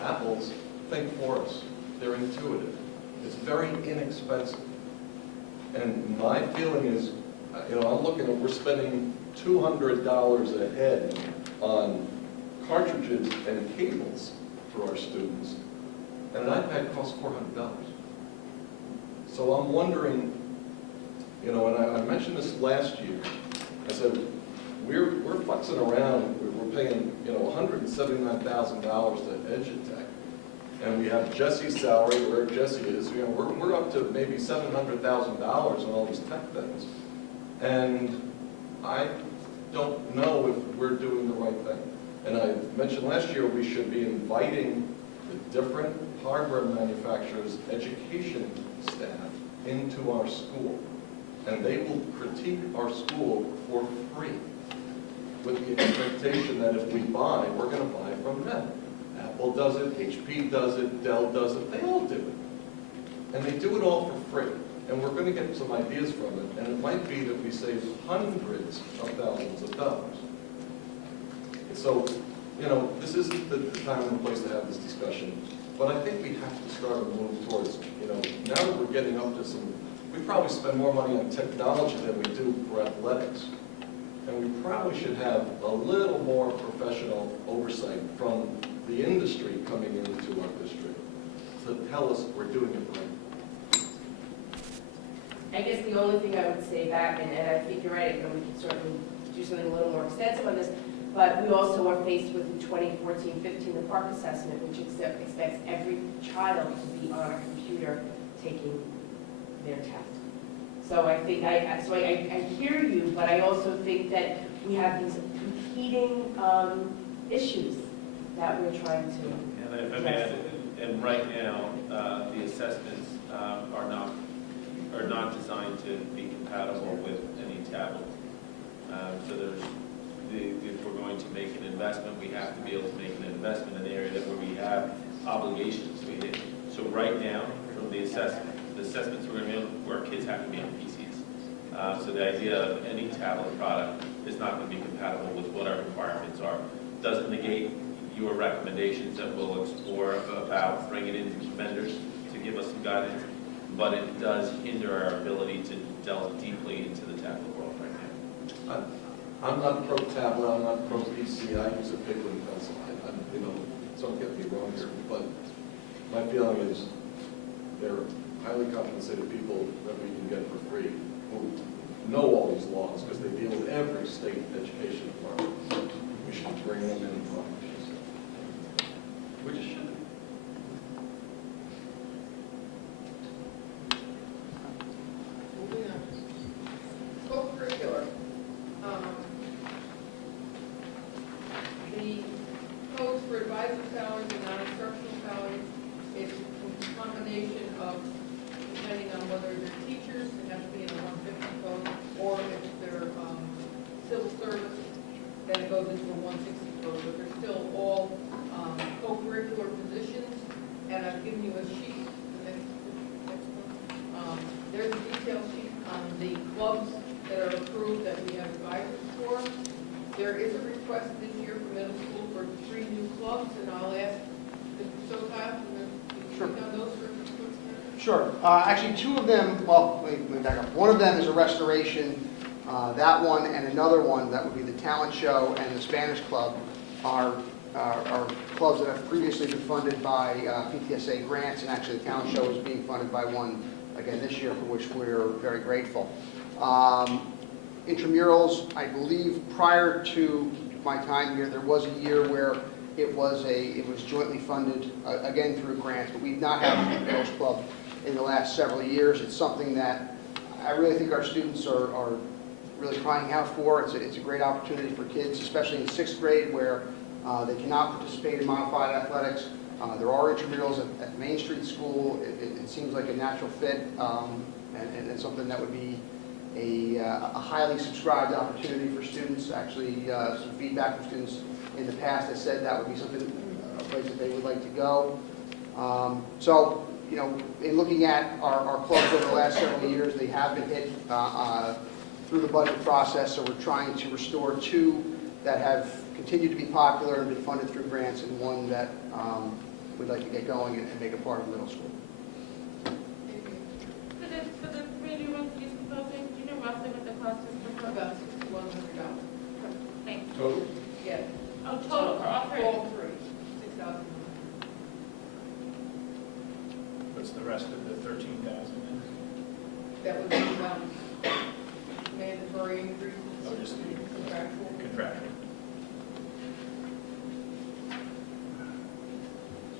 Apple's think for us. They're intuitive. It's very inexpensive. And my feeling is, you know, I'm looking at, we're spending $200 a head on cartridges and cables for our students, and an iPad costs $400. So I'm wondering, you know, and I mentioned this last year, I said, we're futzing around, we're paying, you know, $179,000 to Edutech, and we have Jesse's salary, where Jesse is, you know, we're up to maybe $700,000 on all these tech things. And I don't know if we're doing the right thing. And I mentioned last year we should be inviting the different hardware manufacturers' education staff into our school. And they will critique our school for free, with the expectation that if we buy, we're going to buy from them. Apple does it, HP does it, Dell does it, they all do it. And they do it all for free. And we're going to get some ideas from it, and it might be that we save hundreds of thousands of dollars. So, you know, this isn't the time and the place to have this discussion, but I think we have to start to move towards, you know, now that we're getting up to some, we probably spend more money on technology than we do for athletics. And we probably should have a little more professional oversight from the industry coming into our district to tell us we're doing it right. I guess the only thing I would say back, and I think you're right, and we can certainly do something a little more extensive on this, but we also are faced with the 2014-15, the Park Assessment, which expects every child to be on a computer taking their test. So I think, I hear you, but I also think that we have these competing issues that we're trying to And if I may add, and right now, the assessments are not designed to be compatible with any tablet. So if we're going to make an investment, we have to be able to make an investment in an area that where we have obligations. So right now, from the assessments we're going to be able, where kids have to be on PCs. So the idea of any tablet product is not going to be compatible with what our requirements are. Doesn't negate your recommendations that we'll explore about bringing in vendors to give us some guidance, but it does hinder our ability to delve deeply into the tablet world right now. I'm not pro tablet, I'm not pro PC, I use a Pickle and pencil. Don't get me wrong here, but my feeling is they're highly compensated people that we can get for free who know all these laws because they deal with every state education department. We should bring them in. We just shouldn't. Moving on. Co-curricular. The codes for advisor salaries and non-instructional salaries, it's a combination of, depending on whether they're teachers, it has to be in a 150 code, or if they're civil service, then it goes into a 160 code, but they're still all co-curricular positions, and I've given you a sheet, the next one. There's a detailed sheet on the clubs that are approved that we have advisors for. There is a request this year for middle school for 3 new clubs, and I'll ask Mr. Sotile to Sure. speak on those for Sure. Actually, 2 of them, well, let me back up. One of them is a restoration. That one and another one, that would be the talent show and the Spanish club, are clubs that have previously been funded by PTSA grants, and actually the talent show is being funded by one again this year, for which we're very grateful. Intramurals, I believe prior to my time here, there was a year where it was jointly funded, again through grants, but we've not had an intramurals club in the last several years. It's something that I really think our students are really crying out for. It's a great opportunity for kids, especially in 6th grade, where they cannot participate in modified athletics. There are intramurals at Main Street School. It seems like a natural fit, and something that would be a highly subscribed opportunity for students. Actually, some feedback from students in the past has said that would be something, a place that they would like to go. So, in looking at our clubs over the last several years, they have been hit through the budget process, so we're trying to restore 2 that have continued to be popular and been funded through grants, and one that we'd like to get going and make a part of middle school. For the 3 new ones he's proposing, do you know roughly what the cost is per club? about $6,100. Thanks. Total? Yeah. Oh, total for all 3? All 3, 6,000. What's the rest of the 13,000? That would be mandatory increases. Oh, just the Contractual. contractual.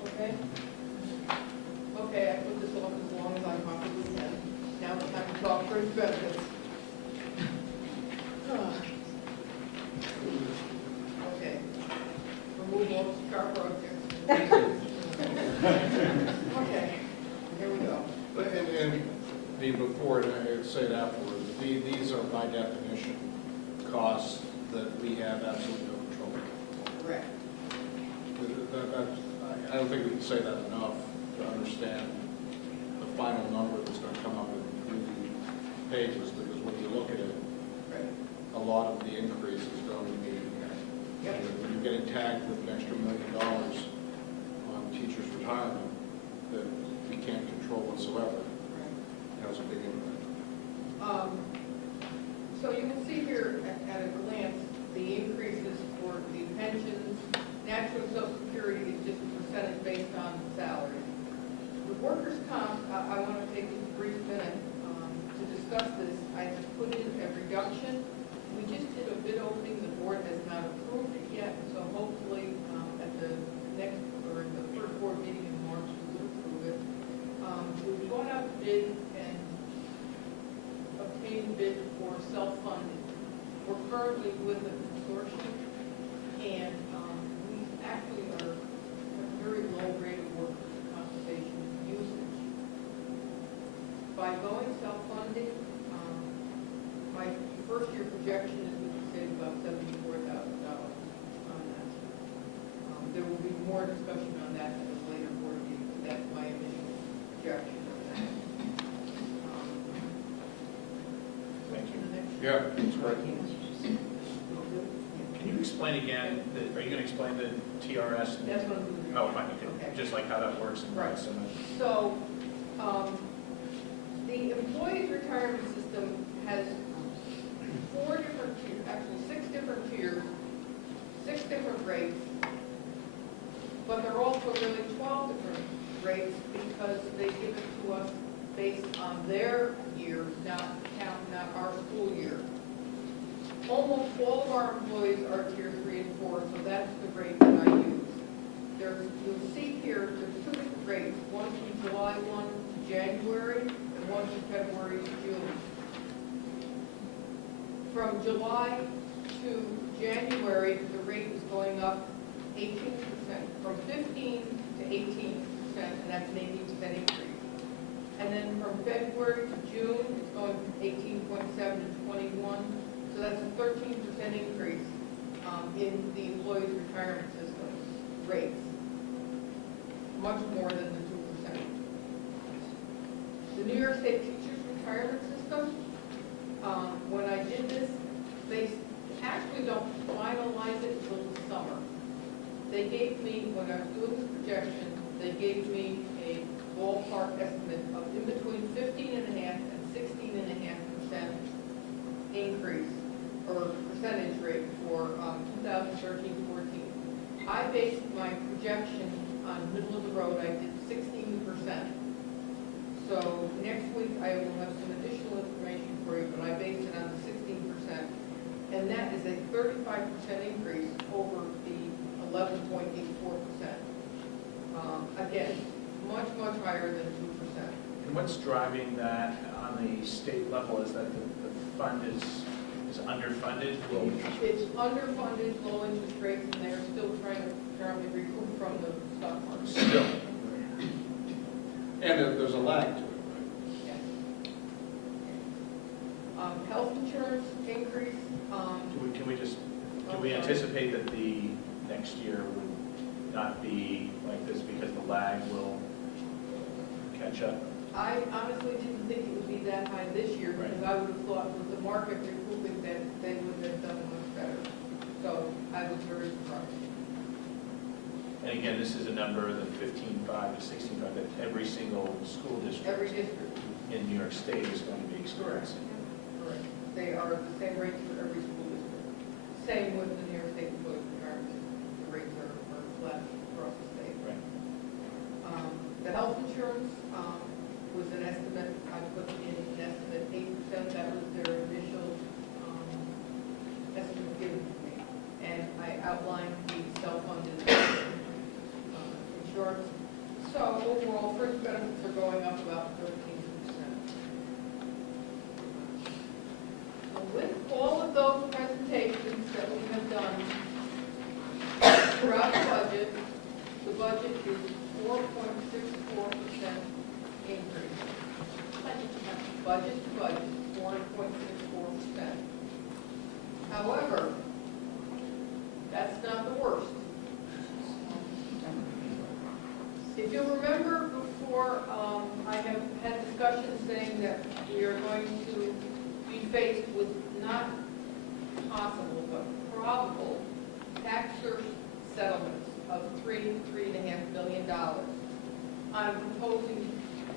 Okay? Okay, I put this off as long as I possibly can. Now it's time to talk fringe benefits. Okay. Remove all the sharp road here. Okay, here we go. And before, and I would say it afterwards, these are by definition costs that we have absolutely no control over. Correct. I don't think we can say that enough to understand the final number that's going to come up in 3 pages, because when you look at it, Right. a lot of the increase is going to be, when you're getting tagged with an extra $1 million on teachers' retirement that we can't control whatsoever. That's a big impact. So you can see here at a glance, the increases for the pensions, natural social security is just a percentage based on salary. With workers' comp, I want to take a brief minute to discuss this. I have put in a reduction. We just did a bid opening. The board has not approved it yet, so hopefully at the next, or the first board meeting in March, we will approve it. We've gone out to bid and obtained bid for self-funded. We're currently with a consortium, and we actually are a very low rate of workers' compensation usage. By going self-funding, my first-year projection is we can save about $74,000 on that. There will be more discussion on that at a later board meeting, but that's my initial projection of that. Thank you. Yeah, that's right. Can you explain again, are you going to explain the TRS? That's what I'm doing. Oh, fine, okay. Okay. Just like how that works and why it's so much. So, the employees' retirement system has 4 different tiers, actually 6 different tiers, 6 different rates, but they're also really 12 different rates because they give it to us based on their year, not our school year. Almost all of our employees are tier 3 and 4, so that's the rate that I use. You'll see here, there's 2 different rates, one from July 1 to January, and one from February to June. From July to January, the rate is going up 18%, from 15 to 18%, and that's an 18% increase. And then from February to June, it's going from 18.7 to 21, so that's a 13% increase in the employees' retirement system rates, much more than the 2%. The New York State Teachers Retirement System, when I did this, they actually don't finalize it until the summer. They gave me, when I was doing this projection, they gave me a ballpark estimate of in between 15.5% and 16.5% increase, or percentage rate for 2013-14. I based my projection on middle of the road, I did 16%. So next week I will have some additional information for you, but I based it on the 16%. And that is a 35% increase over the 11.84%. Again, much, much higher than 2%. And what's driving that on the state level? Is that the fund is underfunded? It's underfunded, low interest rates, and they're still trying to recoup from the stock market. Still. And there's a lag to it, right? Yes. Health insurance increase, Can we anticipate that the next year would not be like this because the lag will catch up? I honestly didn't think it would be that high this year, because I would have thought with the market recouping that they would have done much better. So I was very surprised. And again, this is a number, the 15.5 to 16.5, that every single school district. Every district. In New York State is going to be experiencing. Correct. They are the same rates for every school district. Same with the New York State employees retirement. The rates are flat across the state. Right. The health insurance was an estimate, I put in an estimate 8%. That was their initial estimate given to me. And I outlined the self-funded insurance. So overall, fringe benefits are going up about 13%. So with all of those presentations that we have done throughout the budget is 4.64% increase. Budget to budget, 4.64%. However, that's not the worst. If you remember before, I have had discussions saying that we are going to be faced with not possible, but probable tax settlements of $3.5 billion. I'm proposing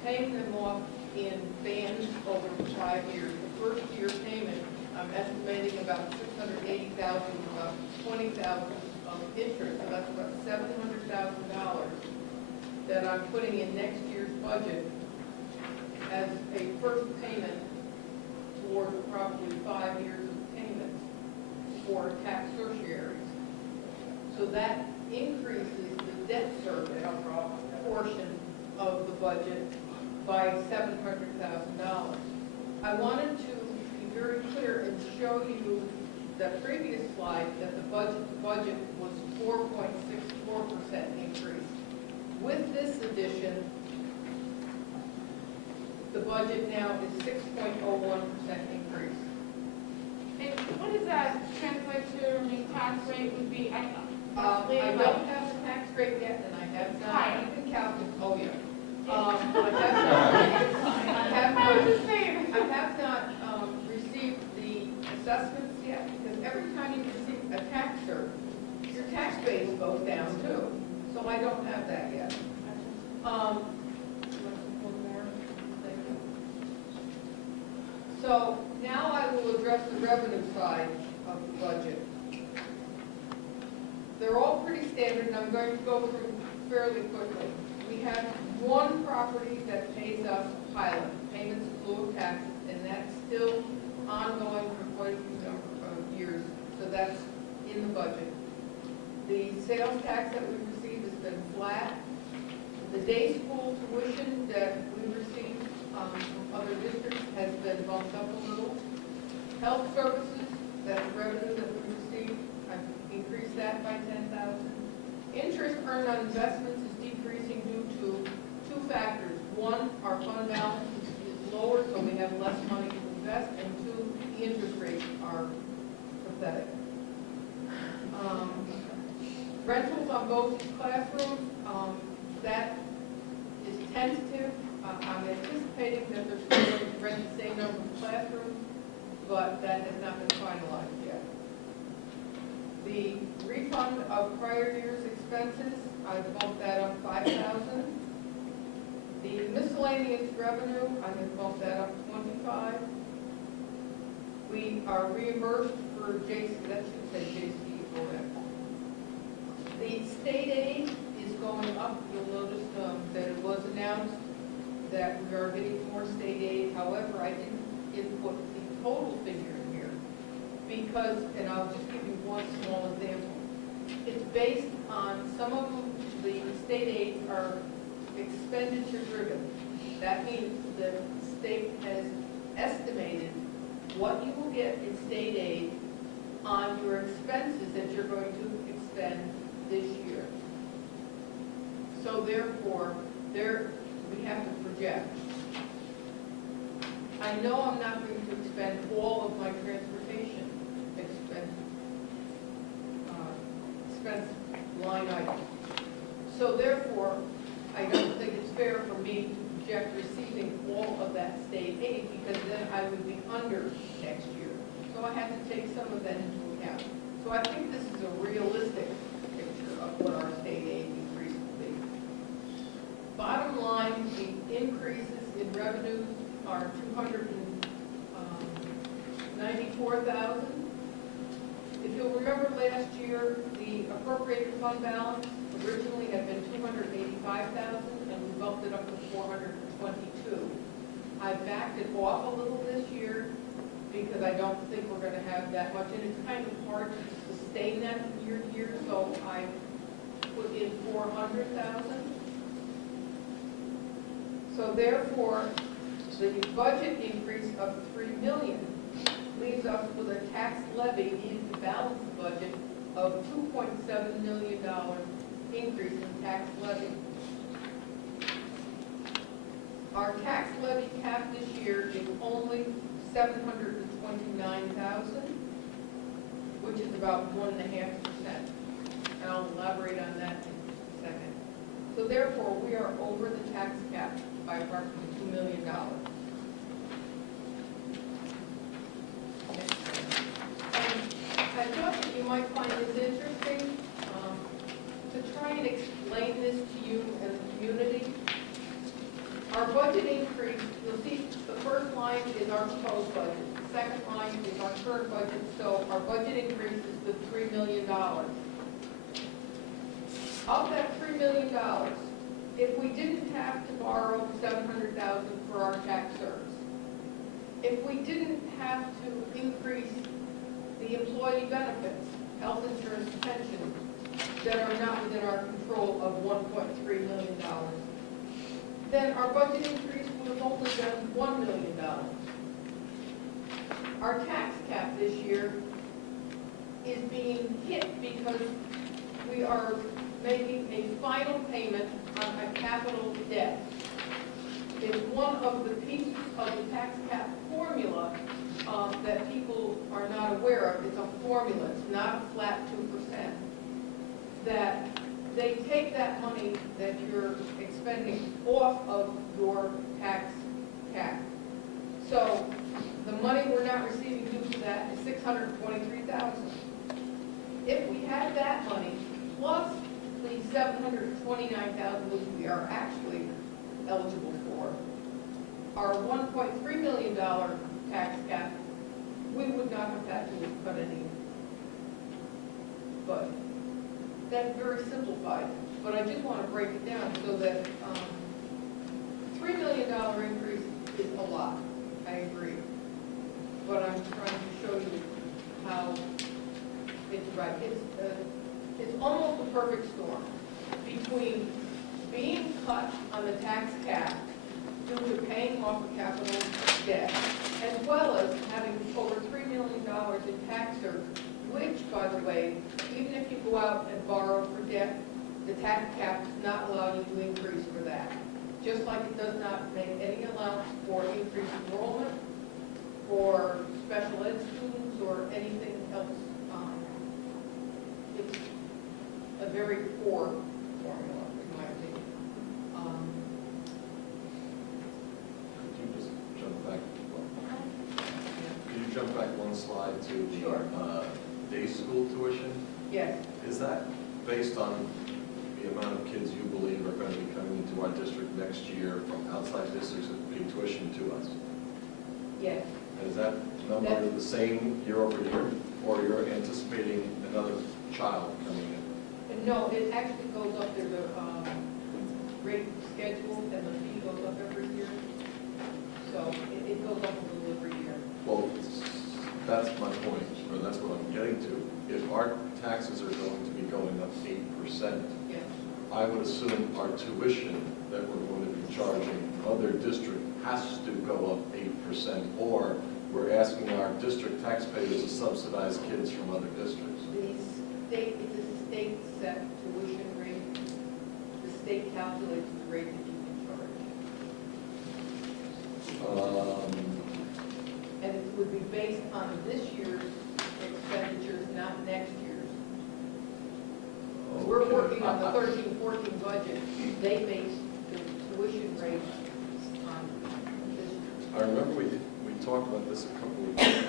paying them off in bands over 5 years. The first year payment, I'm estimating about $680,000, about $20,000 of interest, so that's about $700,000 that I'm putting in next year's budget as a first payment toward probably 5 years of payments for tax certiorieries. So that increases the debt service portion of the budget by $700,000. I wanted to be very clear and show you that previous slide that the budget was 4.64% increase. With this addition, the budget now is 6.01% increase. And what does that translate to? I mean, tax rate would be, I don't have the tax rate yet, and I have not Higher. even calculated, oh yeah. I have not received the assessments yet, because every time you receive a tax cert, your tax base goes down too. So I don't have that yet. One more. Thank you. So now I will address the revenue side of the budget. They're all pretty standard, and I'm going to go through fairly quickly. We have one property that pays us a pilot, payments in lieu of taxes, and that's still ongoing for quite a few number of years, so that's in the budget. The sales tax that we receive has been flat. The day school tuition that we receive from other districts has been bumped up a little. Health services, that's revenue that we receive, I've increased that by 10,000. Interest earned on investments is decreasing due to two factors. One, our fund balance is lower, so we have less money to invest, and two, the interest rates are pathetic. Rentals on both classrooms, that is tentative. I'm anticipating that they're still going to rent the same number of classrooms, but that has not been finalized yet. The refund of prior year's expenses, I bumped that up 5,000. The miscellaneous revenue, I have bumped that up 25. We are reimbursed for JC, that should say JCOF. The state aid is going up. You'll notice that it was announced that we are getting more state aid. However, I didn't input the total figure in here because, and I'll just give you one small example. It's based on some of the state aids are expenditure driven. That means the state has estimated what you will get in state aid on your expenses that you're going to expend this year. So therefore, we have to project. I know I'm not going to expend all of my transportation expense line items. So therefore, I don't think it's fair for me to project receiving all of that state aid, because then I would be under next year. So I have to take some of that into account. So I think this is a realistic picture of what our state aid increase will be. Bottom line, the increases in revenues are 294,000. If you'll remember last year, the appropriated fund balance originally had been 285,000, and we bumped it up to 422. I backed it off a little this year because I don't think we're going to have that much, and it's kind of hard to sustain that from year to year, so I put in 400,000. So therefore, the budget increase of $3 million leaves us with a tax levy needed to balance the budget of $2.7 million increase in tax levy. Our tax levy cap this year is only $729,000, which is about 1.5%. And I'll elaborate on that in a second. So therefore, we are over the tax cap by approximately $2 million. I thought that you might find this interesting to try and explain this to you and the community. Our budget increase, you'll see the first line is our proposed budget. The second line is our current budget, so our budget increase is the $3 million. Of that $3 million, if we didn't have to borrow $700,000 for our tax certs, if we didn't have to increase the employee benefits, health insurance, pensions, that are not within our control of $1.3 million, then our budget increase would have only been $1 million. Our tax cap this year is being hit because we are making a final payment on a capital debt. It's one of the pieces of the tax cap formula that people are not aware of. It's a formula, it's not a flat 2%. That they take that money that you're expending off of your tax cap. So the money we're not receiving due to that is $623,000. If we had that money plus the $729,000 which we are actually eligible for, our $1.3 million tax cap, we would not have had to cut any. But that's very simplified. But I just want to break it down so that $3 million increase is a lot. I agree. But I'm trying to show you how it's right. It's almost a perfect storm between being cut on the tax cap due to paying off the capital debt, as well as having over $3 million in tax surge, which, by the way, even if you go out and borrow for debt, the tax cap does not allow you to increase for that. Just like it does not make any allowance for increased enrollment, for special ed students, or anything else. It's a very poor formula, in my opinion. Could you just jump back? Could you jump back one slide to the Sure. Day school tuition? Yes, Is that based on the amount of kids you believe are going to be coming into our district next year from outside districts and paying tuition to us? yes. And is that number the same year over year, or you're anticipating another child coming in? And no, it actually goes up. There's a rate schedule, and the fee goes up every year. So it goes up a little every year. Well, that's my point, or that's what I'm getting to. If our taxes are going to be going up 8%, Yes. I would assume our tuition that we're going to be charging other district has to go up 8%, or we're asking our district taxpayers to subsidize kids from other districts. It's a state set tuition rate. The state calculates the rate that you can charge. And it would be based on this year's expenditures, not next year's. We're working on the 13-14 budget. They base the tuition rate on this year. I remember we talked about this a couple of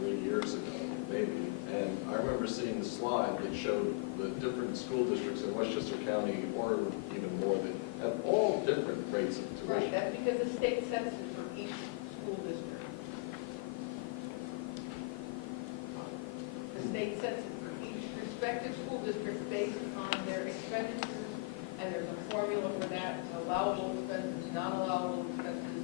3 years ago, maybe, and I remember seeing the slide that showed the different school districts in Westchester County, or even more, that have all different rates of tuition. Right, that's because the state sets it for each school district. The state sets it for each respective school district based on their expenditures, and there's a formula for that, allowable expenses, non-allowable expenses,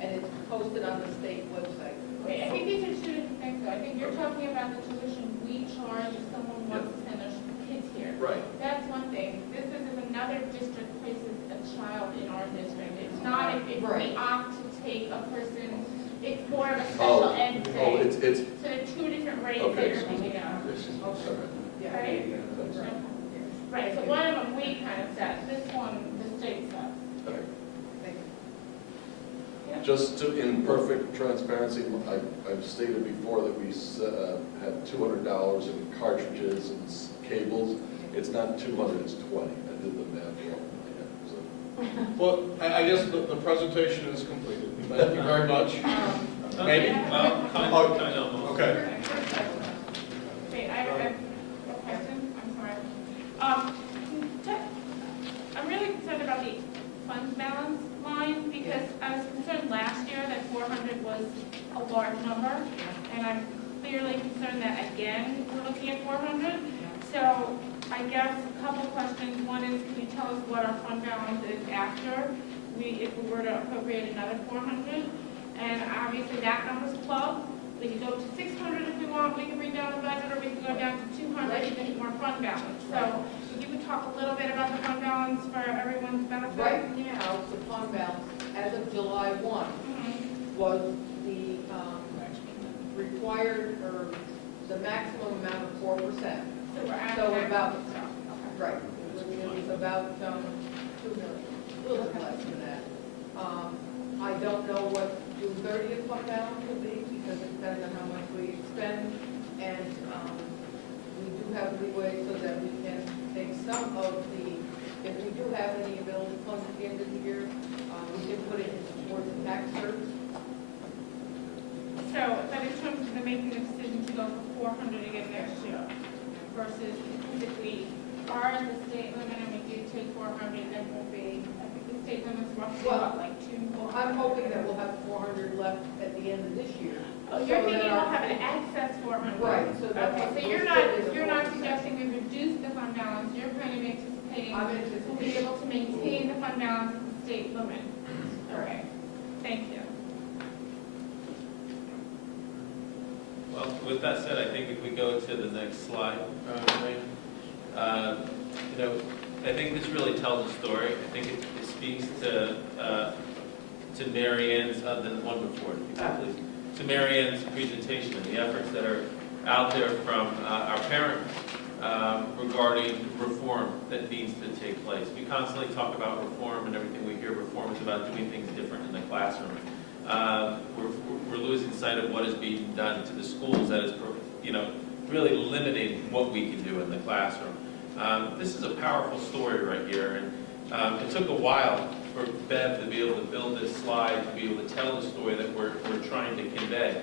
and it's posted on the state website. Wait, I think these are two different things, though. I think you're talking about the tuition we charge if someone wants to send their kids here. Right. That's one thing. This is if another district places a child in our district. It's not if we Right. opt to take a person, it's more of a special ed thing. Oh, it's, So there are two different rates that okay. you're thinking of. Okay. Yeah. Right? Right, so one of them we kind of set, this one the state sets. Okay. Thank you. Yeah. Just to, in perfect transparency, I've stated before that we have $200 in cartridges and cables. It's not 200, it's 20. I did the math wrong. So. Well, I guess the presentation is completed. Thank you very much. Maybe? Kind of. Okay. Wait, I have a question, I'm sorry. I'm really concerned about the fund balance line, because I was concerned last year that 400 was a large number, and I'm clearly concerned that again, we're looking at 400. So I guess a couple questions. One is, can you tell us what our fund balance is after if we were to appropriate another 400? And obviously that number's plugged. We can go to 600 if we want, we can bring down the budget, or we can go down to 200 to get more fund balance. So you could talk a little bit about the fund balance for everyone's benefit? Right now, the fund balance, as of July 1, was the required, or the maximum amount of 4%. So we're at So the about, maximum. right, it was about 2 million, a little bit less than that. I don't know what June 30th fund balance will be, because it depends on how much we spend, and we do have leeway so that we can take some of the, if we do have any available funds at the end of the year, we can put it towards the tax service. So, but in terms of the making the decision to go for 400 again next year versus if we are in the state limit and we do take 400, then we'll be, I think the state limit's roughly Well, what, like 2 Well, I'm hoping that we'll have 400 left at the end of this year. Oh, you're thinking we'll have an excess 400? Right, so that Okay, so we'll you're still be the not 4%. suggesting we reduce the fund balance, you're kind of anticipating I'm we'll be anticipating. able to maintain the fund balance at the state limit? Okay, thank you. Well, with that said, I think if we go to the next slide, Ray, you know, I think this really tells a story. I think it speaks to Mary Ann's, the one before, please, to Mary Ann's presentation and the efforts that are out there from our parents regarding reform that needs to take place. We constantly talk about reform, and everything we hear reform is about doing things different in the classroom. We're losing sight of what is being done to the schools that is, you know, really limiting what we can do in the classroom. This is a powerful story right here, and it took a while for Bev to be able to build this slide, to be able to tell the story that we're trying to convey.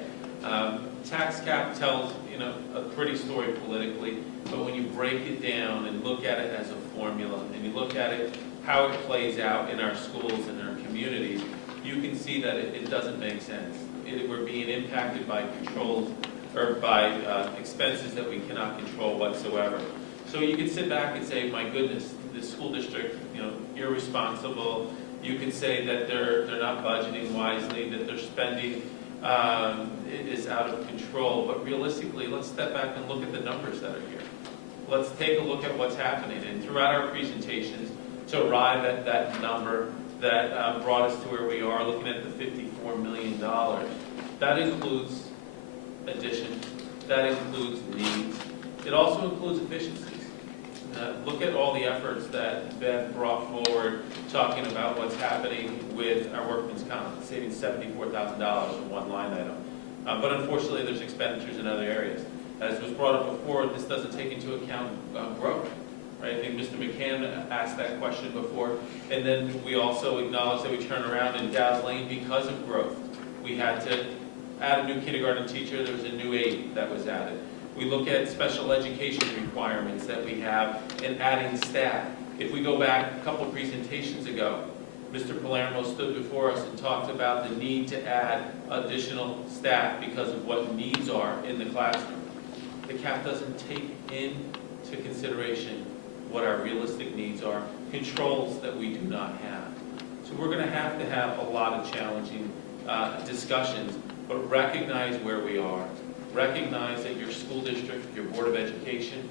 Tax cap tells, you know, a pretty story politically, but when you break it down and look at it as a formula, and you look at it, how it plays out in our schools and our communities, you can see that it doesn't make sense. We're being impacted by controls, or by expenses that we cannot control whatsoever. So you can sit back and say, my goodness, the school district, you know, irresponsible. You can say that they're not budgeting wisely, that their spending is out of control. But realistically, let's step back and look at the numbers that are here. Let's take a look at what's happening. And throughout our presentations, to arrive at that number that brought us to where we are, looking at the $54 million, that includes additions, that includes needs. It also includes efficiencies. Look at all the efforts that Beth brought forward, talking about what's happening with our workman's comp, saving $74,000 in one line item. But unfortunately, there's expenditures in other areas. As was brought up before, this doesn't take into account growth. Right? I think Mr. McCann asked that question before. And then we also acknowledge that we turn around in Dow's Lane because of growth. We had to add a new kindergarten teacher. There was a new aide that was added. We look at special education requirements that we have and adding staff. If we go back a couple presentations ago, Mr. Palermo stood before us and talked about the need to add additional staff because of what needs are in the classroom. The CAP doesn't take into consideration what our realistic needs are, controls that we do not have. So we're going to have a lot of challenging discussions, but recognize where we are. Recognize that your school district, your Board of Education,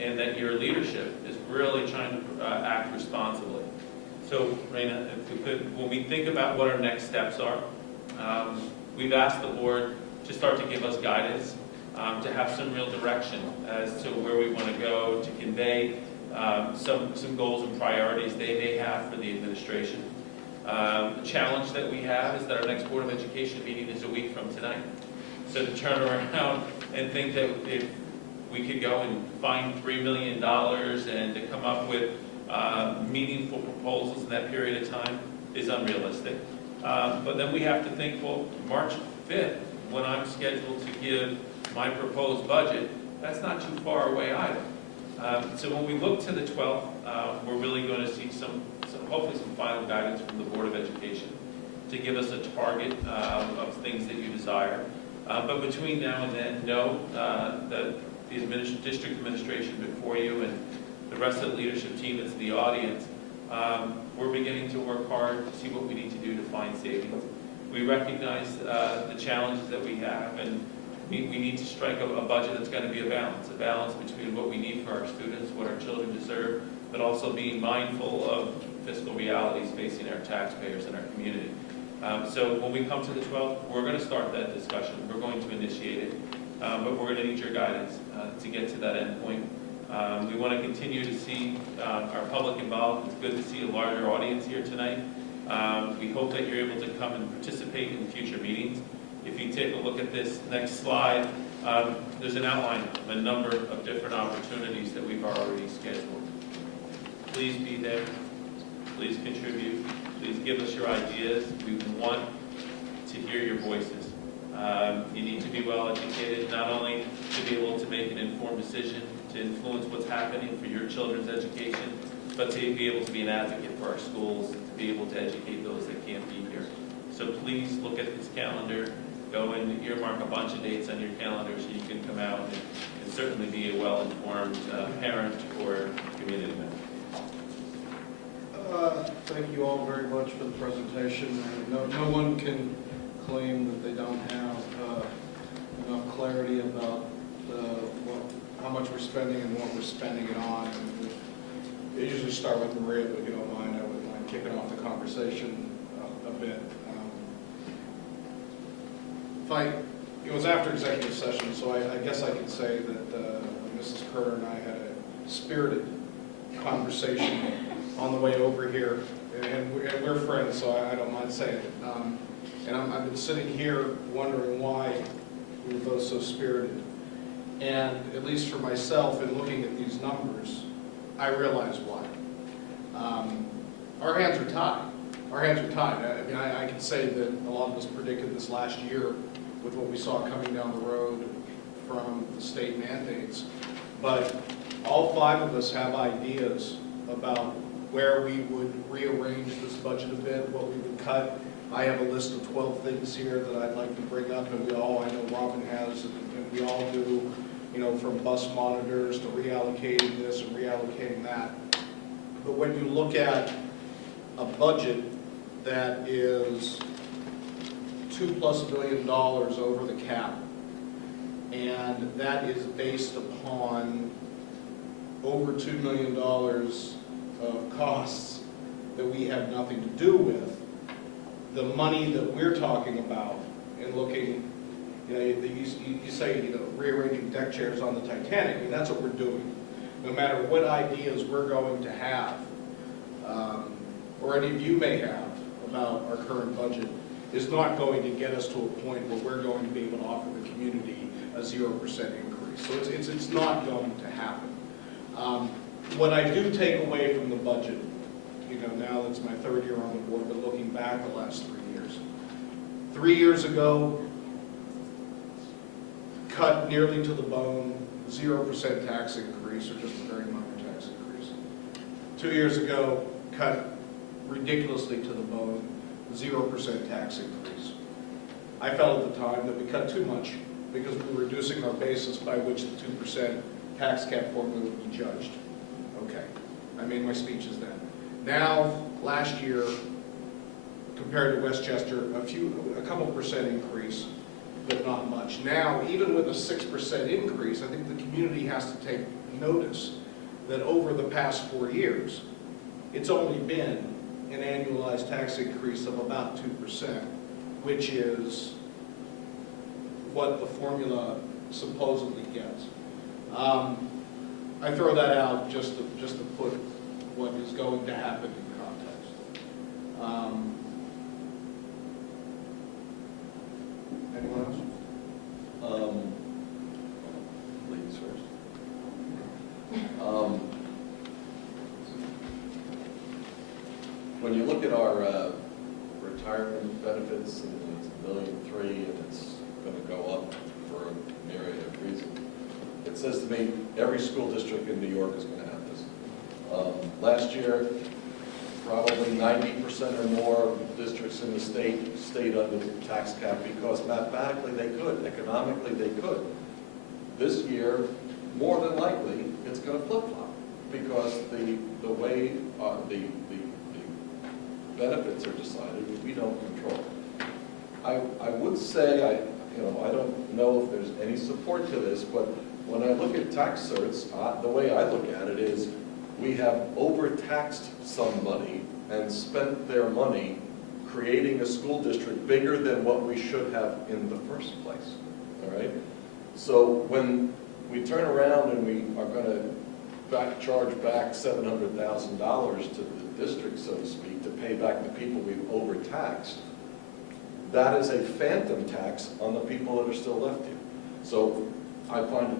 and that your leadership is really trying to act responsibly. So, Raina, if we could, when we think about what our next steps are, we've asked the board to start to give us guidance, to have some real direction as to where we want to go, to convey some goals and priorities they may have for the administration. The challenge that we have is that our next Board of Education meeting is a week from tonight. So to turn around and think that if we could go and find $3 million and to come up with meaningful proposals in that period of time is unrealistic. But then we have to think, well, March 5th, when I'm scheduled to give my proposed budget, that's not too far away either. So when we look to the 12th, we're really going to see hopefully some final guidance from the Board of Education to give us a target of things that you desire. But between now and then, know that the district administration before you and the rest of the leadership team that's in the audience, we're beginning to work hard to see what we need to do to find savings. We recognize the challenges that we have, and we need to strike a budget that's going to be a balance between what we need for our students, what our children deserve, but also being mindful of fiscal realities facing our taxpayers and our community. So when we come to the 12th, we're going to start that discussion. We're going to initiate it, but we're going to need your guidance to get to that end point. We want to continue to see our public involved. It's good to see a larger audience here tonight. We hope that you're able to come and participate in future meetings. If you take a look at this next slide, there's an outline of a number of different opportunities that we've already scheduled. please be there. Please contribute. Please give us your ideas. We want to hear your voices. You need to be well educated, not only to be able to make an informed decision to influence what's happening for your children's education, but to be able to be an advocate for our schools, to be able to educate those that can't be here. So please look at this calendar, go and earmark a bunch of dates on your calendar so you can come out and certainly be a well-informed parent or community member. Thank you all very much for the presentation. No one can claim that they don't have enough clarity about how much we're spending and what we're spending it on. And I usually start with Maria, but if you don't mind, I would mind kicking off the conversation a bit. It was after executive session, so I guess I can say that Mrs. Kerr and I had a spirited conversation on the way over here, and we're friends, so I don't mind saying it. And I've been sitting here wondering why we were both so spirited. And at least for myself, in looking at these numbers, I realize why. Our hands are tied. Our hands are tied. I mean, I can say that a lot of us predicted this last year with what we saw coming down the road from the state mandates. But all five of us have ideas about where we would rearrange this budget a bit, what we would cut. I have a list of 12 things here that I'd like to bring up, and I know Robin has, and we all do, from bus monitors to reallocating this and reallocating that. But when you look at a budget that is $2+ billion over the cap, and that is based upon over $2 million of costs that we have nothing to do with, the money that we're talking about and looking, you say, rearranging deck chairs on the Titanic. I mean, that's what we're doing. No matter what ideas we're going to have, or any of you may have about our current budget, is not going to get us to a point where we're going to be able to offer the community a 0% increase. So it's not going to happen. What I do take away from the budget, now that's my third year on the board, but looking back the last 3 years. 3 years ago, cut nearly to the bone, 0% tax increase, or just a very minor tax increase. 2 years ago, cut ridiculously to the bone, 0% tax increase. I felt at the time that we cut too much because we were reducing our basis by which the 2% tax cap formula would be judged. Okay, I made my speeches then. Now, last year, compared to Westchester, a couple percent increase, but not much. Now, even with a 6% increase, I think the community has to take notice that over the past 4 years, it's only been an annualized tax increase of about 2%, which is what the formula supposedly gets. I throw that out just to put what is going to happen in context. Anyone else? Ladies first. When you look at our retirement benefits, and it's $1.3 million, and it's going to go up for a myriad of reasons, it says to me every school district in New York is going to have this. Last year, probably 90% or more of districts in the state stayed under the tax cap because mathematically they could, economically they could. This year, more than likely, it's going to flip-flop because the way the benefits are decided, we don't control. I would say, I don't know if there's any support to this, but when I look at tax certs, the way I look at it is we have overtaxed somebody and spent their money creating a school district bigger than what we should have in the first place, all right? So when we turn around and we are going to charge back $700,000 to the district, so to speak, to pay back the people we've overtaxed, that is a phantom tax on the people that are still left here. So I find it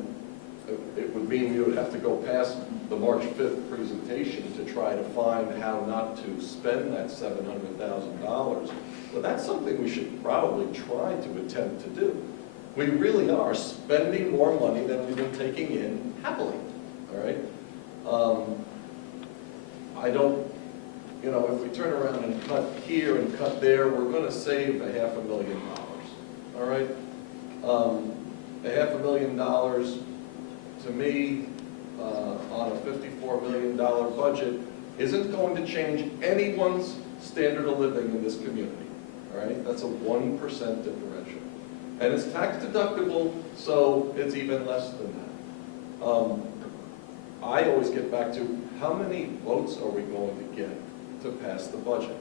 it would mean we would have to go past the March 5th presentation to try to find how not to spend that $700,000. But that's something we should probably try to attempt to do. We really are spending more money than we've been taking in happily, all right? I don't, you know, if we turn around and cut here and cut there, we're going to save $500,000, all right? $500,000 to me, on a $54 million budget, isn't going to change anyone's standard of living in this community, all right? That's a 1% differential. And it's tax deductible, so it's even less than that. I always get back to how many votes are we going to get to pass the budget?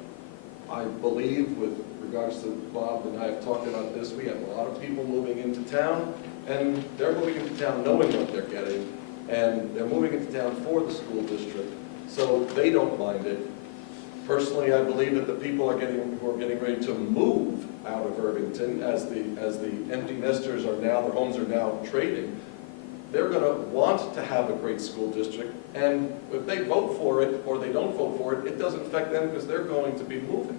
I believe with regards to Bob and I have talked about this, we have a lot of people moving into town, and they're moving into town knowing what they're getting, and they're moving into town for the school district, so they don't mind it. Personally, I believe that the people who are getting ready to move out of Irvington, as the empty nesters are now, their homes are now trading, they're going to want to have a great school district, and if they vote for it or they don't vote for it, it doesn't affect them because they're going to be moving.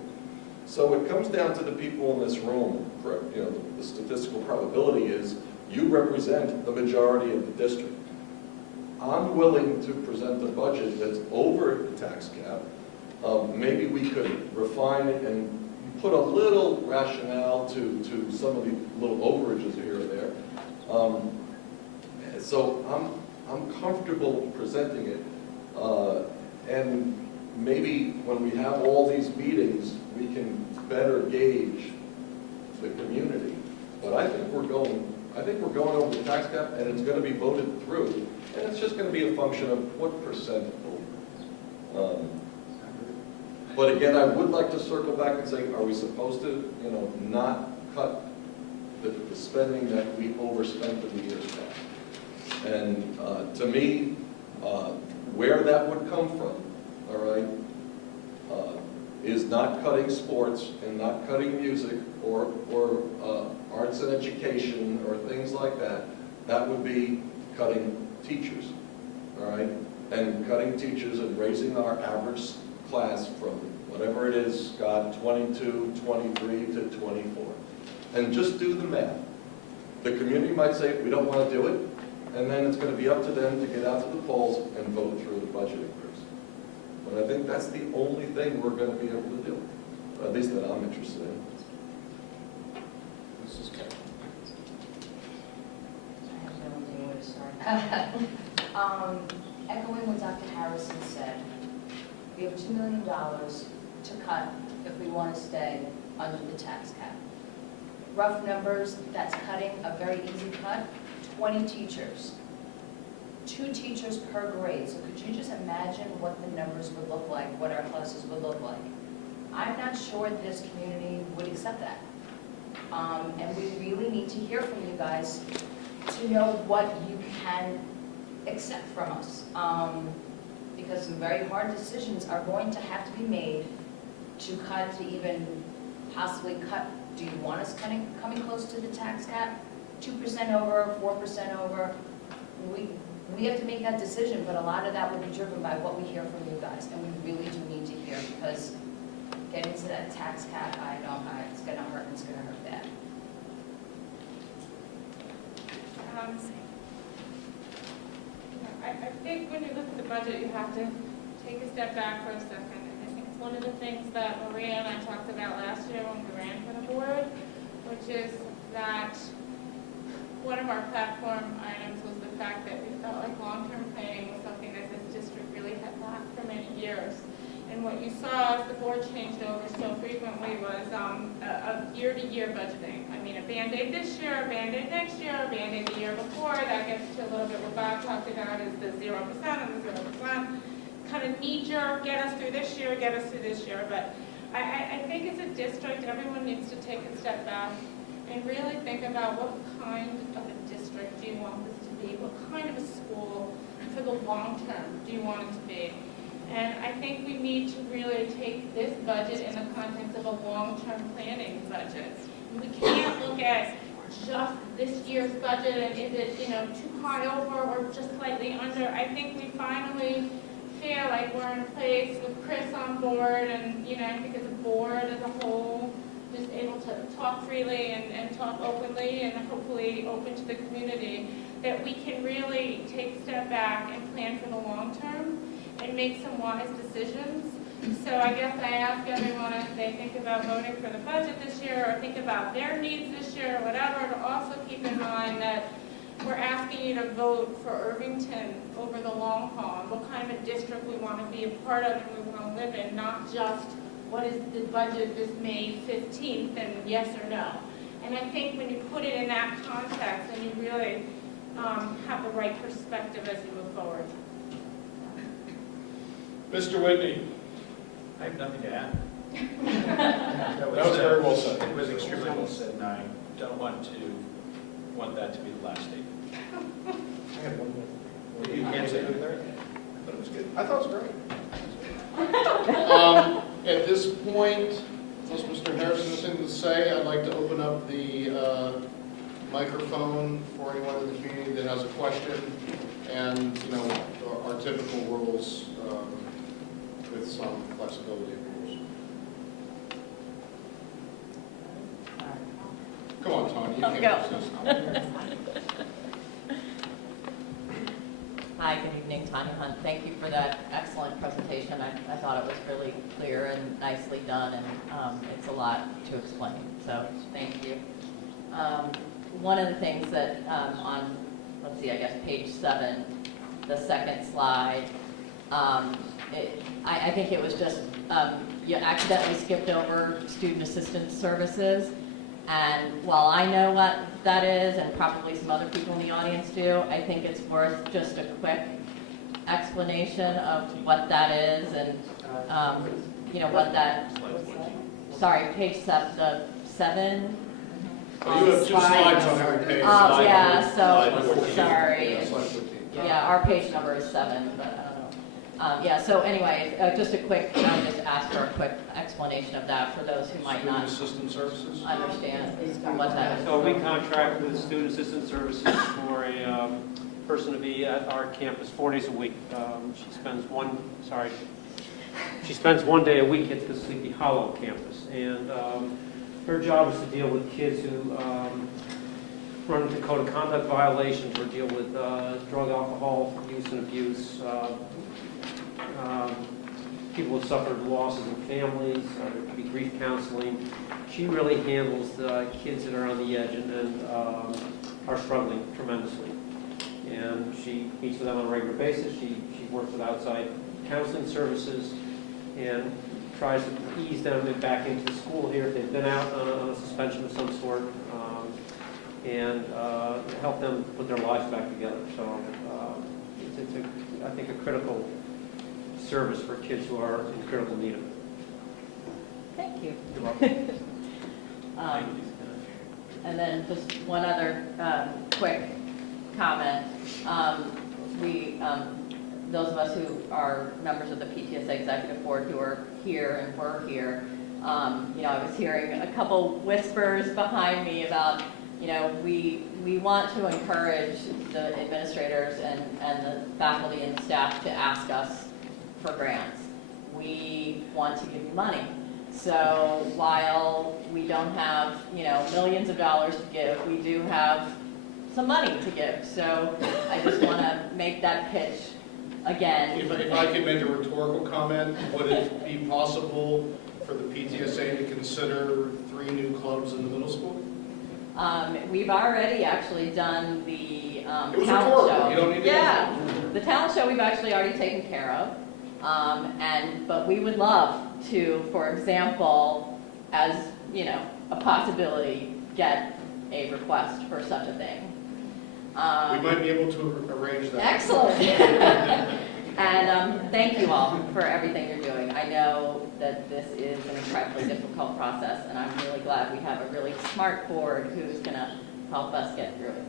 So it comes down to the people in this room. You know, the statistical probability is you represent the majority of the district. I'm willing to present a budget that's over the tax cap. Maybe we could refine it and put a little rationale to some of the little overages here or there. So I'm comfortable presenting it, and maybe when we have all these meetings, we can better gauge the community. But I think we're going over the tax cap, and it's going to be voted through, and it's just going to be a function of what percent over. But again, I would like to circle back and say, are we supposed to, you know, not cut the spending that we overspent in the years past? And to me, where that would come from, all right, is not cutting sports and not cutting music or arts and education or things like that. That would be cutting teachers, all right, and cutting teachers and raising our average class from whatever it is, Scott, 22, 23 to 24. And just do the math. The community might say, we don't want to do it, and then it's going to be up to them to get out to the polls and vote through the budget increase. But I think that's the only thing we're going to be able to do, at least that I'm interested in. Mrs. Kemp. I have no idea where to start. Echoing what Dr. Harrison said, we have $2 million to cut if we want to stay under the tax cap. Rough numbers, that's cutting a very easy cut, 20 teachers. 2 teachers per grade. So could you just imagine what the numbers would look like, what our classes would look like? I'm not sure this community would accept that. And we really need to hear from you guys to know what you can accept from us. Because some very hard decisions are going to have to be made to cut, to even possibly cut. Do you want us coming close to the tax cap? 2% over, 4% over? We have to make that decision, but a lot of that will be driven by what we hear from you guys, and we really do need to hear, because getting to that tax cap, I know it's going to hurt, and it's going to hurt bad. I think when you look at the budget, you have to take a step back for a second. And I think it's one of the things that Maria and I talked about last year when we ran for the board, which is that one of our platform items was the fact that we felt like long-term planning was something that this district really had lacked for many years. And what you saw as the board changed over so frequently was a year-to-year budgeting. I mean, a Band-Aid this year, a Band-Aid next year, a Band-Aid the year before. That gets to a little bit what Bob talked about is the 0% and the 0%. Kind of knee-jerk, get us through this year, get us through this year. But I think as a district, everyone needs to take a step back and really think about what kind of a district do you want this to be? What kind of a school for the long term do you want it to be? And I think we need to really take this budget in the context of a long-term planning budget. We can't look at just this year. year's budget, and is it, too high over or just slightly under? I think we finally feel like we're in a place with Chris on board, and, I think as a board as a whole, just able to talk freely and talk openly and hopefully open to the community, that we can really take a step back and plan for the long term and make some wise decisions. So I guess I ask everyone if they think about voting for the budget this year or think about their needs this year or whatever, to also keep in mind that we're asking you to vote for Irvington over the long haul, and what kind of a district we want to be a part of and we want to live in, not just what is the budget this May 15th and yes or no. And I think when you put it in that context, then you really have the right perspective as you move forward. Mr. Whitney? I have nothing to add. That was very well said. It was extremely well said, and I don't want that to be the last statement. I had one more. You can't say it. I thought it was good. I thought it was great. At this point, unless Mr. Harrison has anything to say, I'd like to open up the microphone for anyone in the community that has a question, and, our typical rules with some flexibility of rules. Come on, Tony, you can't resist. Hi, good evening, Tanya Hunt. Thank you for that excellent presentation. I thought it was really clear and nicely done, and it's a lot to explain, so thank you. One of the things that on, let's see, I guess page 7, the second slide, I think it was just, you accidentally skipped over student assistance services. And while I know what that is, and probably some other people in the audience do, I think it's worth just a quick explanation of what that is and, what that, sorry, page 7. Oh, you have 2 slides on every page. Yeah, so, Slide sorry. Slide 14. Yeah, our page number is 7, but I don't know. Yeah, so anyway, just a quick, I'll just ask for a quick explanation of that for those who might not Student assistance services? understand what that is. So we contract with Student Assistance Services for a person to be at our campus 4 days a week. She spends one day a week at the Sleepy Hollow campus. And her job is to deal with kids who run into code of conduct violations or deal with drug, alcohol use and abuse, people who suffered losses in families, there could be grief counseling. She really handles the kids that are on the edge and are struggling tremendously. And she meets with them on a regular basis. She works with outside counseling services and tries to ease them back into school here if they've been out on a suspension of some sort, and help them put their lives back together. So it's I think, a critical service for kids who are in critical need of it. Thank you. You're welcome. And then just one other quick comment. Those of us who are members of the PTSA Executive Board who are here and were here, I was hearing a couple whispers behind me about, we want to encourage the administrators and the faculty and the staff to ask us for grants. We want to give you money. So while we don't have, millions of dollars to give, we do have some money to give. So I just want to make that pitch again. If I could make a rhetorical comment, would it be possible for the PTSA to consider 3 new clubs in the middle school? We've already actually done the It was talent rhetorical. show. You don't need to Yeah, answer. the talent show we've actually already taken care of. But we would love to, for example, as a possibility, get a request for such a thing. We might be able to arrange that. Excellent. And thank you all for everything you're doing. I know that this is an incredibly difficult process, and I'm really glad we have a really smart board who's going to help us get through it.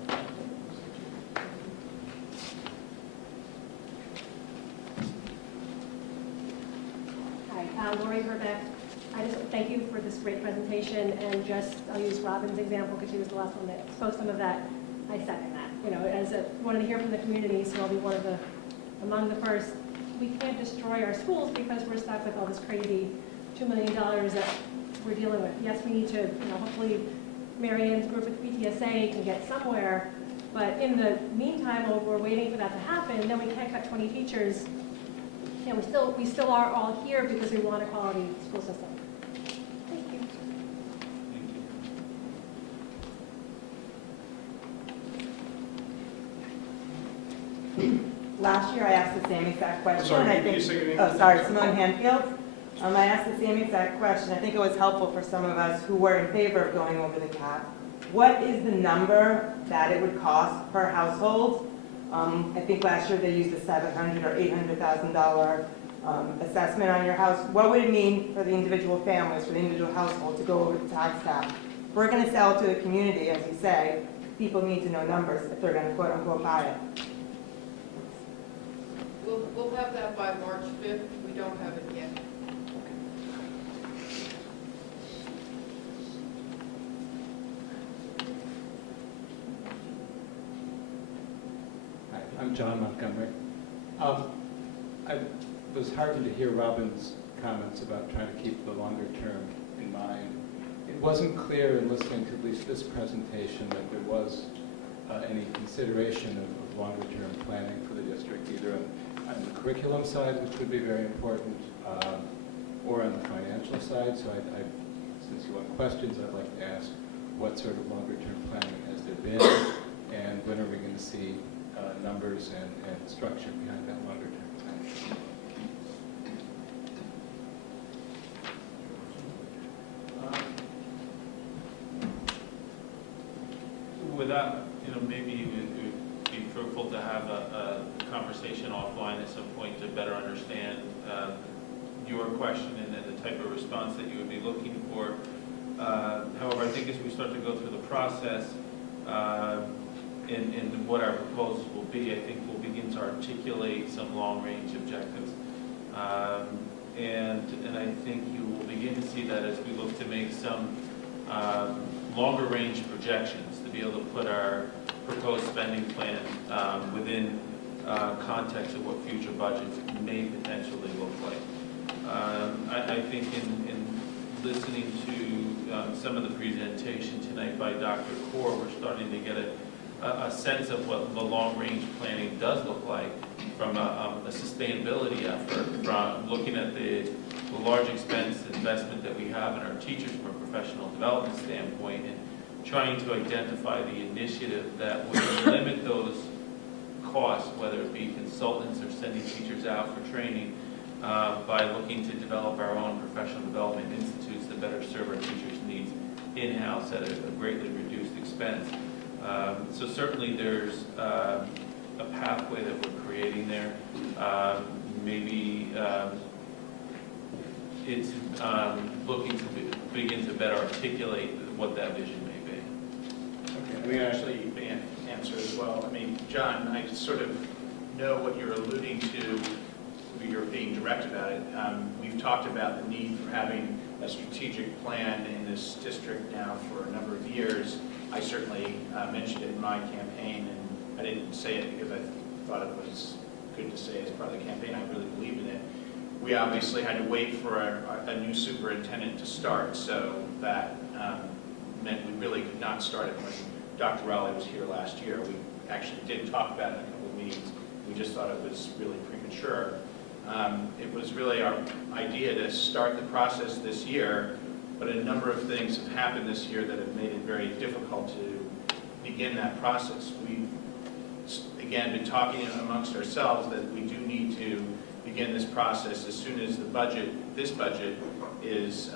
Hi, Lori Herbeck. I just thank you for this great presentation, and I'll use Robin's example because she was the last one that spoke some of that. I second that. You know, as wanted to hear from the community, so I'll be among the first. We can't destroy our schools because we're stuck with all this crazy $2 million that we're dealing with. Yes, we need to, you know, hopefully Mary Ann's group with PTSA can get somewhere, but in the meantime, while we're waiting for that to happen, then we can't cut 20 teachers. You know, we still are all here because we want a quality school system. Thank you. Last year, I asked the same exact question. Sorry, and I can you think, say your name? oh, sorry, Simone Hanfield. I asked the same exact question. I think it was helpful for some of us who were in favor of going over the cap. What is the number that it would cost per household? I think last year they used a $700,000 or $800,000 assessment on your house. What would it mean for the individual families, for the individual household to go over the tax cap? If we're going to sell it to the community, as you say, people need to know numbers if they're going to quote unquote buy it. We'll have that by March 5th. We don't have it yet. Hi, I'm John Montgomery. I was heartened to hear Robin's comments about trying to keep the longer term in mind. It wasn't clear in listening to at least this presentation that there was any consideration of longer term planning for the district, either on the curriculum side, which would be very important, or on the financial side. So since you want questions, I'd like to ask what sort of longer term planning has there been, and when are we going to see numbers and structure behind that longer term planning? Without, maybe it would be fruitful to have a conversation offline at some point to better understand your question and then the type of response that you would be looking for. However, I think as we start to go through the process and what our proposals will be, I think we'll begin to articulate some long-range objectives. And I think you will begin to see that as we look to make some longer-range projections to be able to put our proposed spending plan within context of what future budgets may potentially look like. I think in listening to some of the presentation tonight by Dr. Kaur, we're starting to get a sense of what the long-range planning does look like from a sustainability effort, from looking at the large expense investment that we have in our teachers from a professional development standpoint, and trying to identify the initiative that would limit those costs, whether it be consultants or sending teachers out for training, by looking to develop our own professional development institutes that better serve our teachers' needs in-house at a greatly reduced expense. So certainly there's a pathway that we're creating there. Maybe it's looking to begin to better articulate what that vision may be. Okay, let me actually answer as well. I mean, John, I sort of know what you're alluding to. You're being direct about it. We've talked about the need for having a strategic plan in this district now for a number of years. I certainly mentioned it in my campaign, and I didn't say it because I thought it was good to say as part of the campaign. I really believe in it. We obviously had to wait for a new superintendent to start, so that meant we really could not start it when Dr. Rowley was here last year. We actually did talk about it in a couple of meetings. We just thought it was really premature. It was really our idea to start the process this year, but a number of things have happened this year that have made it very difficult to begin that process. We've, again, been talking amongst ourselves that we do need to begin this process as soon as this budget is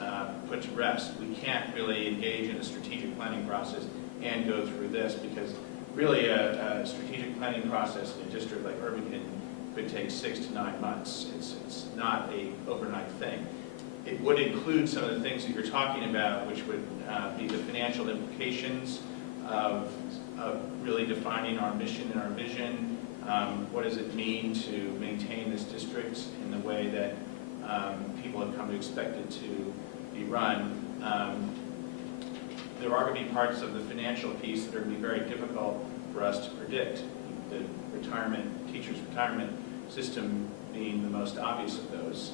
put to rest. We can't really engage in a strategic planning process and go through this, because really a strategic planning process in a district like Irvington could take 6 to 9 months. It's not an overnight thing. It would include some of the things that you're talking about, which would be the financial implications of really defining our mission and our vision. What does it mean to maintain this district in the way that people have come to expect it to be run? There are going to be parts of the financial piece that are going to be very difficult for us to predict. The teachers' retirement system being the most obvious of those.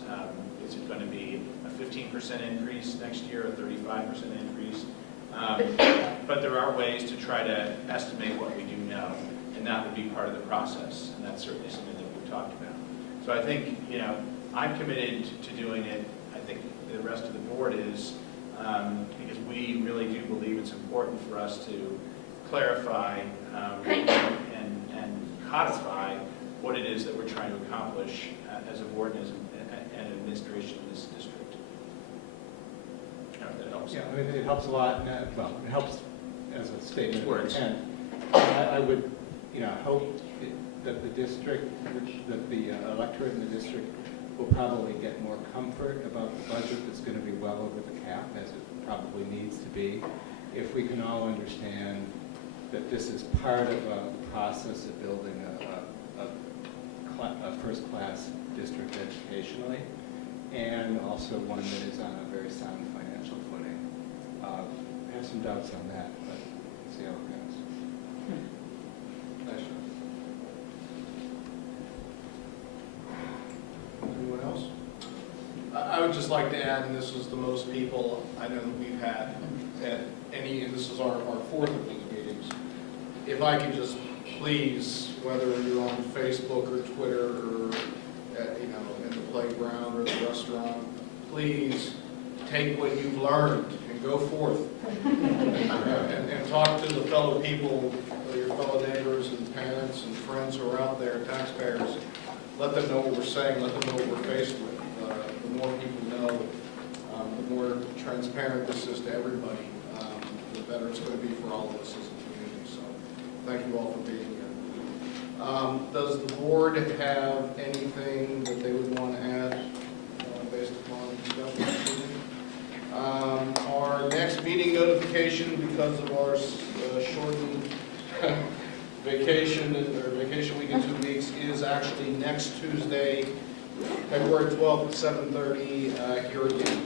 Is it going to be a 15% increase next year, a 35% increase? But there are ways to try to estimate what we do know, and that would be part of the process, and that's certainly something that we've talked about. So I think, I'm committed to doing it. I think the rest of the board is, because we really do believe it's important for us to clarify and codify what it is that we're trying to accomplish as a board and as an administration in this district. I don't know if that helps. Yeah, I mean, it helps a lot, well, it helps as a statement of Words. intent. I would, hope that the district, that the electorate in the district will probably get more comfort about the budget that's going to be well over the cap, as it probably needs to be, if we can all understand that this is part of a process of building a first-class district educationally, and also one that is on a very sound financial footing. I have some doubts on that, but we'll see how it goes. Thanks. Anyone else? I would just like to add, and this is the most people I know that we've had at any, and this is our fourth of these meetings. If I could just please, whether you're on Facebook or Twitter or in the playground or the restaurant, please take what you've learned and go forth and talk to the fellow people, your fellow neighbors and parents and friends who are out there, taxpayers. Let them know what we're saying. Let them know what we're faced with. The more people know, the more transparent this is to everybody, the better it's going to be for all of us as a community. So thank you all for being here. Does the board have anything that they would want to add based upon discussion? Our next meeting notification, because of our shortened vacation week in 2 weeks, is actually next Tuesday, February 12th at 7:30 here again.